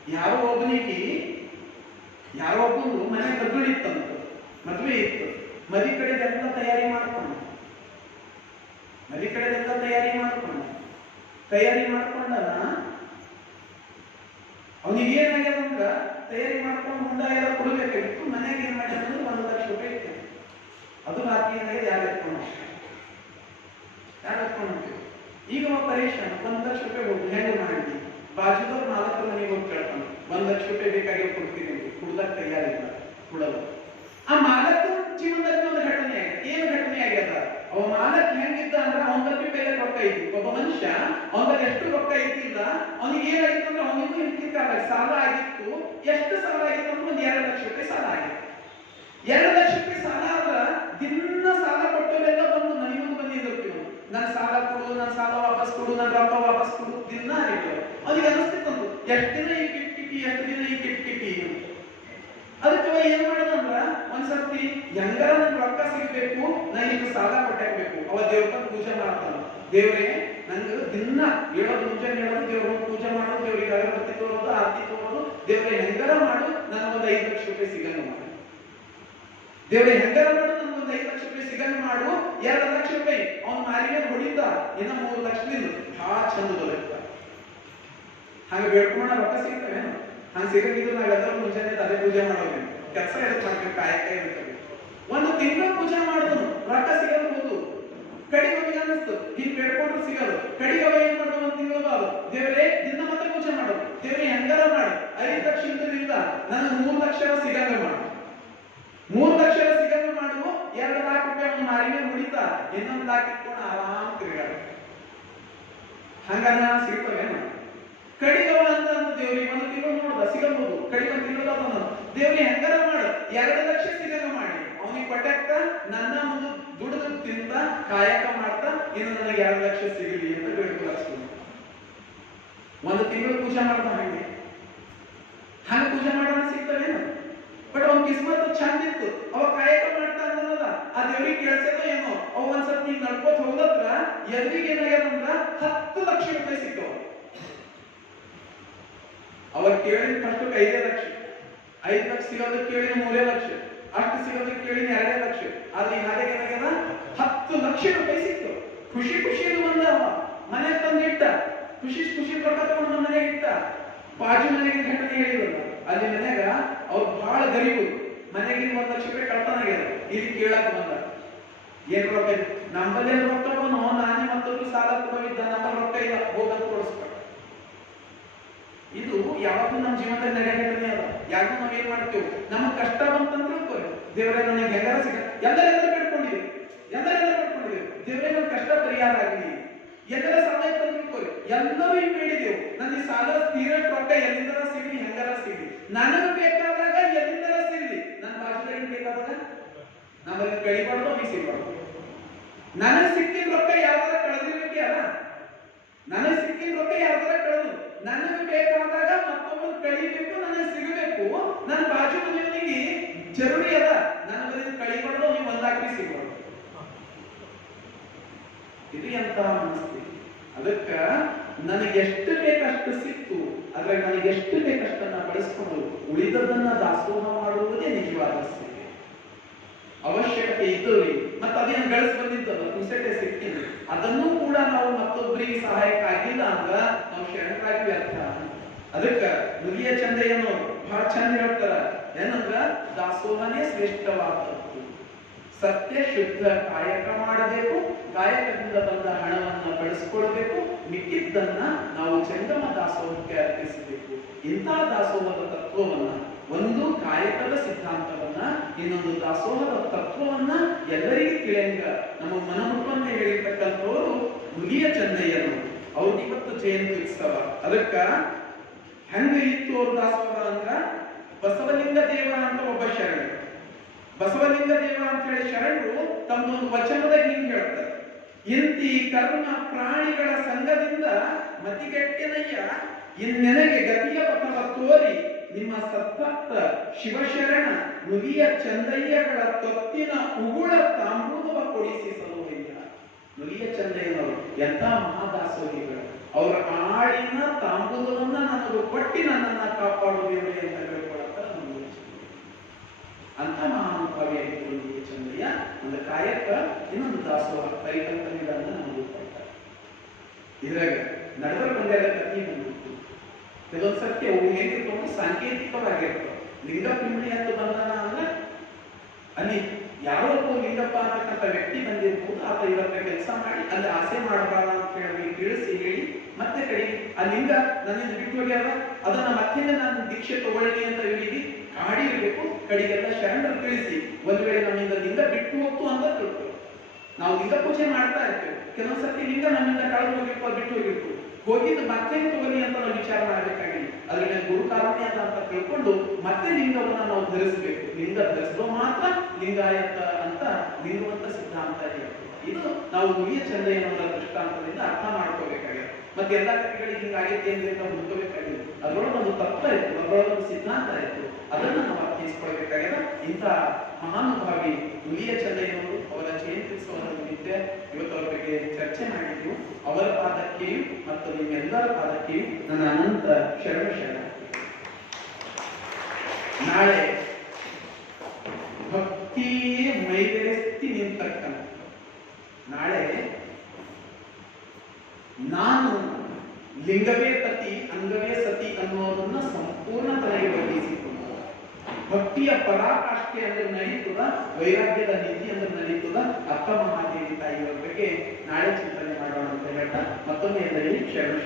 ಯಾರೋ ಒಬ್ಬರು ಮನೆ ಕದ್ದುಳಿತ್ತಂತ, ಮದುವೆ ಇತ್ತು, ಮದಿ ಕಡೆದೆಲ್ಲ ತಯಾರಿ ಮಾಡ್ಕೊಂಡು ಅವನಿಗೆ ಏನಾಗ್ಯದಂದ್ರ ತಯಾರಿ ಮಾಡ್ಕೊಂಡು ಮುಂಡ ಎಲ್ಲ ಕೊಡ್ಬೇಕಾಗಿತ್ತು. ಮನೆಗೆ ಏನ್ ಮಾಡ್ಯಾರಂದ್ರೆ 1 ಲಕ್ಷ ರೂಪಾಯಿ ಇತ್ತು. ಅದು ರಾತ್ರಿ ಏನಾಗಿದೆ ಯಾರು ಎತ್ಕೊಂಡು ಈಗ ಪರೇಶಾನ್ 1 ಲಕ್ಷ ರೂಪಾಯಿ ಹೋಗಿ ಹೆಂಗ ಮಾಡಿ ಬಾಜುದವ್ರು 4 ಮನೆಗೆ ಹೋಗಿ ಕೇಳ್ತಾನೆ 1 ಲಕ್ಷ ರೂಪಾಯಿ ಬೇಕಾಗಿ ಕೊಡ್ತೀನಿ ಅಂತ ಕುಡ್ದಕ್ಕೆ ತಯಾರಿಲ್ಲ, ಕೊಡಲ್ಲ. ಆ ಮಾಲಕ ಜೀವನದಲ್ಲಿ ಒಂದು ಘಟನೆ ಆಗಿದೆ. ಏನು ಘಟನೆ ಆಗ್ಯದ? ಅವ ಮಾಲಕ್ ಹೆಂಗಿದ್ದ ಅಂದ್ರೆ ಅವನ ಬಗ್ಗೆ ಬೇರೆ ರೊಕ್ಕ ಇತ್ತು. ಒಬ್ಬ ಮನುಷ್ಯ ಅವನ ಬಗ್ಗೆ ಎಷ್ಟು ರೊಕ್ಕ ಇದ್ದಿಲ್ಲ, ಅವನಿಗೆ ಏನಾಗಿತ್ತು ಅಂದ್ರೆ ಅವನಿಗೂ ಹಿಂದಿಕ್ಕಾಗ ಸಾಲ ಆಗಿತ್ತು. ಎಷ್ಟು ಸಾಲ ಆಗಿತ್ತು ಅಂದ್ರೆ 1 2 ಲಕ್ಷ ರೂಪಾಯಿ ಸಾಲ ಆಗಿತ್ತು. 2 ಲಕ್ಷ ರೂಪಾಯಿ ಸಾಲ ಆದ್ರ ದಿನ ಸಾಲ ಕೊಟ್ಟವರೆಲ್ಲ ಬಂದು ಮನೆ ಮುಂದೆ ಬಂದಿರ್ತೀವಿ, ನನ್ನ ಸಾಲ ಕೊಡು, ನನ್ನ ಸಾಲ ವಾಪಸ್ ಕೊಡು, ನನ್ನ ರೊಕ್ಕ ವಾಪಸ್ ಕೊಡು, ದಿನ ಆಗಿತ್ತು. ಅವನಿಗೆ ಅನಿಸ್ತಿತ್ತು ಎಷ್ಟು ದಿನ ಈ ಕಿಟ್ಕಿಟಿ, ಎಷ್ಟು ದಿನ ಈ ಕಿಟ್ಕಿಟಿ. ಅದಕ್ಕೆ ಏನ್ ಮಾಡೋದಂದ್ರ ಒಂದ್ಸರ್ತಿ ಹೆಂಗಾರ ನನ್ ರೊಕ್ಕ ಸಿಗ್ಬೇಕು, ನಾನು ಈಗ ಸಾಲ ಕೊಟ್ಟಾಗಬೇಕು. ಅವ ದೇವ್ರ ಪೂಜೆ ಮಾಡ್ತಾನ. ದೇವ್ರೇ ನಂಗೆ ದಿನ ಹೇಳೋದು, ಮುಂಜಾನೆ ಹೇಳೋದು, ದೇವ್ರ ಪೂಜೆ ಮಾಡೋದು, ದೇವ್ರಿಗೆ ಅಗರಬತ್ತಿ ತೋರೋದು, ಆರತಿ ತೋರೋದು, ದೇವ್ರೆ ಹೆಂಗಾರ ಮಾಡು ನನಗೊಂದು 5 ಲಕ್ಷ ರೂಪಾಯಿ ಸಿಗಂಗ ಮಾಡು. ದೇವ್ರೆ ಹೆಂಗಾರ ಮಾಡು ನನಗೊಂದು 5 ಲಕ್ಷ ರೂಪಾಯಿ ಸಿಗಂಗ ಮಾಡು. 2 ಲಕ್ಷ ರೂಪಾಯಿ ಅವ್ನ ಮಾರಿಗೆ ಹೊಡಿತ, ಇನ್ನ 3 ಲಕ್ಷದಿಂದ ಬಹಳ ಚಂದ ಬರುತ್ತೆ. ಹಂಗ ಬೇಡ್ಕೊಂಡ ರೊಕ್ಕ ಸಿಗ್ತವೇನು? ಹಂಗ ಸಿಗಂಗಿದ್ರು ನಾವೆಲ್ಲರೂ ಮುಂಜಾನೆ ಅದೇ ಪೂಜೆ ಮಾಡೋದು. ಕೆಲಸ ಎದಕ್ ಮಾಡ್ಬೇಕು? ಕಾಯಕ ಇರ್ತದೆ. 1 ತಿಂಗಳು ಪೂಜೆ ಮಾಡಿದ್ರು ರೊಕ್ಕ ಸಿಗಬಹುದು. ಕಡಿಗೆ ಹೋಗಿ ಅನ್ನಿಸ್ತು ಹಿಂಗ್ ಬೇಡ್ಕೊಂಡ್ರು ಸಿಗಲ್ಲ. ಕಡಿಗೆ ಅವ ಏನ್ ಮಾಡೋದು? 1 ತಿಂಗಳು ಬಾದು ದೇವರೇ ದಿನ ಮತ್ತೆ ಪೂಜೆ ಮಾಡೋದು. ದೇವರೇ ಹೆಂಗಾರ ಮಾಡು 5 ಲಕ್ಷ ಇಂದ ನನಗೆ 3 ಲಕ್ಷ ಸಿಗಂಗ ಮಾಡು. 3 ಲಕ್ಷ ಸಿಗಂಗ ಮಾಡು. 2 ಲಕ್ಷ ರೂಪಾಯಿ ಅವ್ನ ಮಾರಿನೇ ಮುಡಿತಾ, ಇನ್ನೊಂದು ಲಾಕ್ ಇಟ್ಕೊಂಡು ಆರಾಮ್ ತಿರುಗಾಡ. ಹಂಗ ಸಿಗ್ತವೇನು? ಕಡಿಗವ ಅಂತ ದೇವ್ರಿಗೆ 1 ತಿಂಗಳು ನೋಡ್ದ ಸಿಗಬಹುದು. ಕಡಿಗೆ 1 ತಿಂಗಳು ದೇವ್ರಿಗೆ ಹೆಂಗಾರ ಮಾಡು 2 ಲಕ್ಷ ಸಿಗಂಗ ಮಾಡಿ ಅವನಿಗೆ ಕೊಟ್ಟಾಕ ನನ್ನ ಒಂದು ದುಡಿದು ತಿಂತ ಕಾಯಕ ಮಾಡ್ತಾ ಇನ್ನು ನನಗೆ 2 ಲಕ್ಷ ಸಿಗಲಿ ಅಂತ ಬೇಡ್ಕೊಳ್ತೀನಿ. 1 ತಿಂಗಳು ಪೂಜೆ ಮಾಡ್ತಾ ಹಂಗ ಪೂಜೆ ಮಾಡೋಣ ಸಿಗ್ತವೇನು? ಬಟ್ ಅವ್ನ ಕಿಸ್ಮತ್ ಚಂದ ಇತ್ತು, ಅವ ಕಾಯಕ ಮಾಡ್ತಾ ಅನ್ನೋದ ಆ ದೇವ್ರಿಗೆ ಕೇಳಿಸೇನೋ ಏನೋ. ಅವ ಒಂದ್ಸತಿ ನೀನ್ ನಡ್ಕೋತ ಹೋದತ್ರ ಎದುರಿಗೆ ಏನಾಗ್ಯದಂದ್ರ 10 ಲಕ್ಷ ರೂಪಾಯಿ ಸಿಕ್ಕವ. ಅವಾಗ ಕೇಳಿದ ಫಸ್ಟ್ 5 ಲಕ್ಷ, 5 ಲಕ್ಷ ಸಿಗೋದಕ್ಕೆ ಕೇಳಿದ 3 ಲಕ್ಷ, ಅಷ್ಟು ಸಿಗೋದಕ್ಕೆ ಕೇಳಿದ 2 ಲಕ್ಷ. ಆದ್ರೆ ಈ ಹಾಗೆ ಏನಾಗ್ಯದ 10 ಲಕ್ಷ ರೂಪಾಯಿ ಸಿಕ್ತು. ಖುಷಿಯಲ್ಲಿ ಬಂದ ಮನೆ ತಂದಿಟ್ಟ. ಖುಷಿ ಖುಷಿ ರೊಕ್ಕ ತಗೊಂಡು ನಮ್ಮ ಮನೆಗೆ ಇಟ್ಟ. ಬಾಜು ಮನೆಗೆ ಘಟನೆ ಹೇಳಿದ್ರು, ಅಲ್ಲಿ ಮನ್ಯಾಗ ಅವ್ರು ಬಹಳ ಗರೀಬು, ಮನೆಗೆ 1 ಲಕ್ಷ ರೂಪಾಯಿ ಕಳ್ತನ ಆಗ್ಯದ. ಇಲ್ಲಿ ಕೇಳಕ್ ಬಂದ, ಏನ್ ರೊಕ್ಕ ಇದೆ ನಮ್ಮಲ್ಲೇ ರೊಕ್ಕವನು ನಾನೇ ಮತ್ತೊಬ್ರು ಸಾಲ ಕೊಡೋವಿದ್ದ, ನಮ್ಮ ರೊಕ್ಕ ಇಲ್ಲ ಹೋಗಂತ ತೋರಿಸ್ಬೇಕು. ಇದು ಯಾವಾಗಲೂ ನಮ್ಮ ಜೀವನದಲ್ಲಿ ನಡೆಯಘಟನೆ ಅದ. ಯಾಕೋ ನಾವ್ ಏನ್ ಮಾಡ್ತೇವೆ, ನಮಗ್ ಕಷ್ಟ ಬಂತಂದ್ರೆ ದೇವರೇ ನನಗೆ ಹೆಂಗಾರ ಸಿಗ ಎಲ್ಲರೆಲ್ಲರೂ ಬೇಡ್ಕೊಂಡಿದೆ, ದೇವರೇ ನನ್ನ ಕಷ್ಟ ಪರಿಹಾರ ಆಗಲಿ, ಎಲ್ಲರ ಸಮಯ ತಂದ್ಕೊರಿ, ಎಲ್ಲರೂ ಹಿಂಗ್ ಬೇಡಿದೆವು. ನನ್ನ ಸಾಲ ತೀರಟ್ ರೊಕ್ಕ ಎಲ್ಲಿಂದರ ಸಿಗ್ಲಿ, ಹೆಂಗಾರ ಸಿಗ್ಲಿ, ನನಗೆ ಬೇಕಾದಾಗ ಎಲ್ಲಿಂದರ ಸಿಗ್ಲಿ, ನನ್ನ ಬಾಜುಗಳಿಗೆ ಬೇಕಾದಾಗ ನಮ್ಮಲ್ಲಿ ಕಳಿಬಾರ್ದು, ನೀ ಸಿಗ್ಬಾರ್ದು. ನನಗೆ ಸಿಕ್ಕಿದ ರೊಕ್ಕ ಯಾವ್ದಾರ ಕಳೆದಿರ್ಬೇಕೇ ಅಲ್ಲ, ನನಗೆ ಸಿಕ್ಕಿದ ರೊಕ್ಕ ಯಾವ್ದಾರ ಕಳೆದು ನನಗೆ ಬೇಕಾದಾಗ ಮತ್ತೊಬ್ಬರು ಕಳಿಬೇಕು, ನನಗೆ ಸಿಗಬೇಕು. ನನ್ನ ಬಾಜು ಮನೆಯವನಿಗೆ ಜರೂರಿ ಅದ, ನನಗೆ ಕಳಿಬಾರ್ದು, ನೀವು ಒಂದಾಗ್ಲಿ ಸಿಗ್ಬಾರ್ದು. ಇದು ಎಂತ ಮನಸ್ಥಿತಿ. ಅದಕ್ಕ ನನಗೆ ಎಷ್ಟು ಬೇಕಷ್ಟು ಸಿಕ್ತು, ಅದ್ರಾಗ ನನಗೆ ಎಷ್ಟು ಬೇಕಷ್ಟನ್ನ ಬಳಸ್ಕೊಂಡು ಉಳಿದದನ್ನ ದಾಸೋಹ ಮಾಡುವುದೇ ನಿಜವಾದ ಸೇವೆ. ಅವಶ್ಯಕತೆ ಇದ್ದವ್ರಿ ಮತ್ತೆ ಅದೇನು ಗಳಿಸ್ ಬಂದಿದ್ದಲ್ಲ ಕುಸಟೆ ಸಿಕ್ಕಿದೆ, ಅದನ್ನು ಕೂಡ ನಾವು ಮತ್ತೊಬ್ಬರಿಗೆ ಸಹಾಯಕ ಆಗಿಲ್ಲ ಅಂದ್ರ ನಾವು ಶರಣರಾಗಿ ವ್ಯರ್ಥ. ಅದಕ್ಕ ನುಲಿಯ ಚಂದಯ್ಯನವರು ಬಹಳ ಚಂದ ಹೇಳ್ತಾರ, ಏನಂದ್ರ ದಾಸೋಹನೇ ಶ್ರೇಷ್ಠವಾದದ್ದು. ಸತ್ಯ ಶುದ್ಧ ಕಾಯಕ ಮಾಡಬೇಕು, ಕಾಯಕದಿಂದ ಬಂದ ಹಣವನ್ನ ಬಳಸ್ಕೊಳ್ಬೇಕು, ಮಿಕ್ಕಿದ್ದನ್ನ ನಾವು ಜಂಗಮ ದಾಸೋಹಕ್ಕೆ ಅರ್ಪಿಸಬೇಕು. ಇಂತಹ ದಾಸೋಹದ ತತ್ವವನ್ನ, ಒಂದು ಕಾಯಕದ ಸಿದ್ಧಾಂತವನ್ನ, ಇನ್ನೊಂದು ದಾಸೋಹದ ತತ್ವವನ್ನ ಎಲ್ಲರಿಗೂ ತಿಳಿಯಂಗ ನಮ್ಮ ಮನಮುಟ್ಟನ್ನ ಹೇಳಿರ್ತಕ್ಕಂಥವರು ನುಲಿಯ ಚಂದಯ್ಯನವರು. ಅವ್ರಿಗೆ ಇವತ್ತು ಜಯಂತಿ ಉತ್ಸವ. ಅದಕ್ಕ ಹೆಂಗ ಇತ್ತು ಅವ್ರ ದಾಸೋಹ ಅಂದ್ರ, ಬಸವಲಿಂಗ ದೇವ ಅಂತ ಒಬ್ಬ ಶರಣ, ಬಸವಲಿಂಗ ದೇವ ಅಂತ ಹೇಳಿ ಶರಣರು ತಮ್ಮೊಂದು ವಚನದಾಗ ಹಿಂಗ್ ಹೇಳ್ತಾರೆ, ಇಂತಿ ಕರ್ಮ ಪ್ರಾಣಿಗಳ ಸಂಘದಿಂದ ಮತಿಗೆಟ್ಟೆನಯ್ಯ, ಇನ್ನೆನಗೆ ಗತಿಯ ಪಥವ ತೋರಿ ನಿಮ್ಮ ಸದ್ಭಕ್ತ ಶಿವಶರಣ ನುಲಿಯ ಚಂದಯ್ಯಗಳ ತೊತ್ತಿನ ಉಗುಳ ತಾಂಬೂಲವ ಕೊಡಿಸಿ ಸಲುವಯ್ಯ. ನುಲಿಯ ಚಂದಯ್ಯನವರು ಎಂತ ಮಹಾದಾಸೋಹಿಗಳು, ಅವರ ಆಳಿನ ತಾಂಬೂಲವನ್ನ ನನಗೆ ಕೊಟ್ಟಿ ನನ್ನನ್ನ ಕಾಪಾಡುವುದೇ ಅಂತ ಹೇಳ್ಕೊಳ್ತಾರೆ ನುಲಿಯ ಚಂದಯ್ಯ. ಅಂತ ಮಹಾನುಭಾವಿಯಾಗಿತ್ತು ನುಲಿಯ ಚಂದಯ್ಯ. ಒಂದು ಕಾಯಕ, ಇನ್ನೊಂದು ದಾಸೋಹ ಪರಿಕಲ್ಪನೆಗಳನ್ನ ನಮಗೆ ಕೊಡ್ತಾರೆ. ಇದ್ರಾಗ ನಡುವರ್ ಬಂದಾಗ ಕಥೆ ಬಂದಿತ್ತು. ಕೆಲವೊಂದು ಸರ್ತಿ ಅವು ಹೇಗಿರ್ಕೊಂಡು ಸಾಂಕೇತಿಕವಾಗಿರ್ತವೆ. ಲಿಂಗ ಪಿಂಬಳಿ ಅಂತ ಬಂದಾನ ಅಂದ್ರೆ ಅಲ್ಲಿ ಯಾರೋ ಲಿಂಗಪ್ಪ ಅಂತಕ್ಕಂಥ ವ್ಯಕ್ತಿ ಬಂದಿರ್ಬೋದು, ಆತ ಇವತ್ತ ಕೆಲಸ ಮಾಡಿ ಅಲ್ಲಿ ಆಸೆ ಮಾಡಬಾರ ಅಂತ ಹೇಳಿ ತಿಳಿಸಿ ಹೇಳಿ ಮತ್ತೆ ಕಡೆ ಆ ಲಿಂಗ ನನ್ನಿಂದ ಬಿಟ್ಟು ಹೋಗ್ಯಾರ, ಅದನ್ನ ಮತ್ತೆ ನಾನು ದೀಕ್ಷೆ ತಗೊಳ್ಳಿ ಅಂತ ಇವರಿಗೆ ಕಾಡಿ ಇರಬೇಕು. ಕಡೆಗೆಲ್ಲ ಶರಣರು ತಿಳಿಸಿ, ಒಂದ್ ವೇಳೆ ನಮ್ಮಿಂದ ಲಿಂಗ ಬಿಟ್ಟು ಹೋಗ್ತು ಅಂತ ತಿಳ್ಕೊ. ನಾವು ಲಿಂಗ ಪೂಜೆ ಮಾಡ್ತಾ ಇರ್ತೇವೆ, ಕೆಲವೊಂದ್ಸರ್ತಿ ಲಿಂಗ ನಮ್ಮಿಂದ ಕಳೆದು ಹೋಗಿರ್ಬೋದು, ಬಿಟ್ಟು ಹೋಗಿರ್ಬೋದು, ಹೋಗಿದ್ದು ಮತ್ತೆ ತಗೊಳ್ಳಿ ಅಂತ ನಾವು ವಿಚಾರ ಮಾಡಬೇಕಾಗಿಲ್ಲ. ಅದ್ರಿಂದ ಗುರು ಕಾರುಣ್ಯ ಅಂತ ತಿಳ್ಕೊಂಡು ಮತ್ತೆ ಲಿಂಗವನ್ನ ನಾವು ಧರಿಸಬೇಕು. ಲಿಂಗ ಧರಿಸಿದ್ರು ಮಾತ್ರ ಲಿಂಗಾಯತ ಅಂತ ಲಿಂಗವಂತ ಸಿದ್ಧಾಂತ ಹೇಳ್ತೀವಿ. ಇದು ನಾವು ನುಲಿಯ ಚಂದಯ್ಯನವರ ದೃಷ್ಟಾಂತದಿಂದ ಅರ್ಥ ಮಾಡ್ಕೋಬೇಕಾಗಿದೆ. ಮತ್ತೆ ಎಲ್ಲಾ ಕಥೆಗಳಿಗೆ ಹಿಂಗಾಗಿತ್ತು ಅಂತ ಹುಡ್ಕೋಬೇಕಾಗಿದೆ. ಅದರೊಳಗೆ ಒಂದು ತತ್ವ ಇತ್ತು, ಅದರೊಳಗೆ ಒಂದು ಸಿದ್ಧಾಂತ ಇತ್ತು, ಅದನ್ನು ನಾವು ಅರ್ಥೈಸ್ಕೊಳ್ಬೇಕಾಗಿದೆ. ಇಂಥ ಮಹಾನುಭಾವಿ ನುಲಿಯ ಚಂದಯ್ಯನವರು, ಅವರ ಜಯಂತ್ಯುತ್ಸವದ ನಿಮಿತ್ತ ಇವತ್ತು ಅವರ ಬಗ್ಗೆ ಚರ್ಚೆ ಮಾಡಿದ್ದೀವಿ. ಅವರ ಪಾದಕ್ಕೆಯೂ ಮತ್ತು ನಿಮ್ಮೆಲ್ಲರ ಪಾದಕ್ಕೆಯೂ ನನ್ನ ಅನಂತ ಶರಣ. ನಾಳೆ ಭಕ್ತಿಯೇ ಮೈಗೆರೆಸ್ತಿ ನಿಂತಕ್ಕಂಥ, ನಾಳೆ ನಾನು ಲಿಂಗವೇ ಪತಿ ಅಂಗವೇ ಸತಿ ಅನ್ನೋದನ್ನ ಸಂಪೂರ್ಣ ತಲೆಗೆ ಬಗ್ಗಿಸಿಕೊಂಡು ಭಕ್ತಿಯ ಪರಾಕಾಷ್ಠೆ ಅಂದ್ರೆ ನಡೀತದ, ವೈರಾಗ್ಯದ ನೀತಿ ಅಂದ್ರೆ ನಡೀತದ, ಅಕ್ಕ ಮಹಾದೇವಿ ತಾಯಿಯವರ ಬಗ್ಗೆ ನಾಳೆ ಚಿಂತನೆ ಮಾಡೋಣ ಅಂತ ಹೇಳ್ತಾ ಮತ್ತೊಮ್ಮೆ ಎಲ್ಲರಿಗೂ ಶರಣ.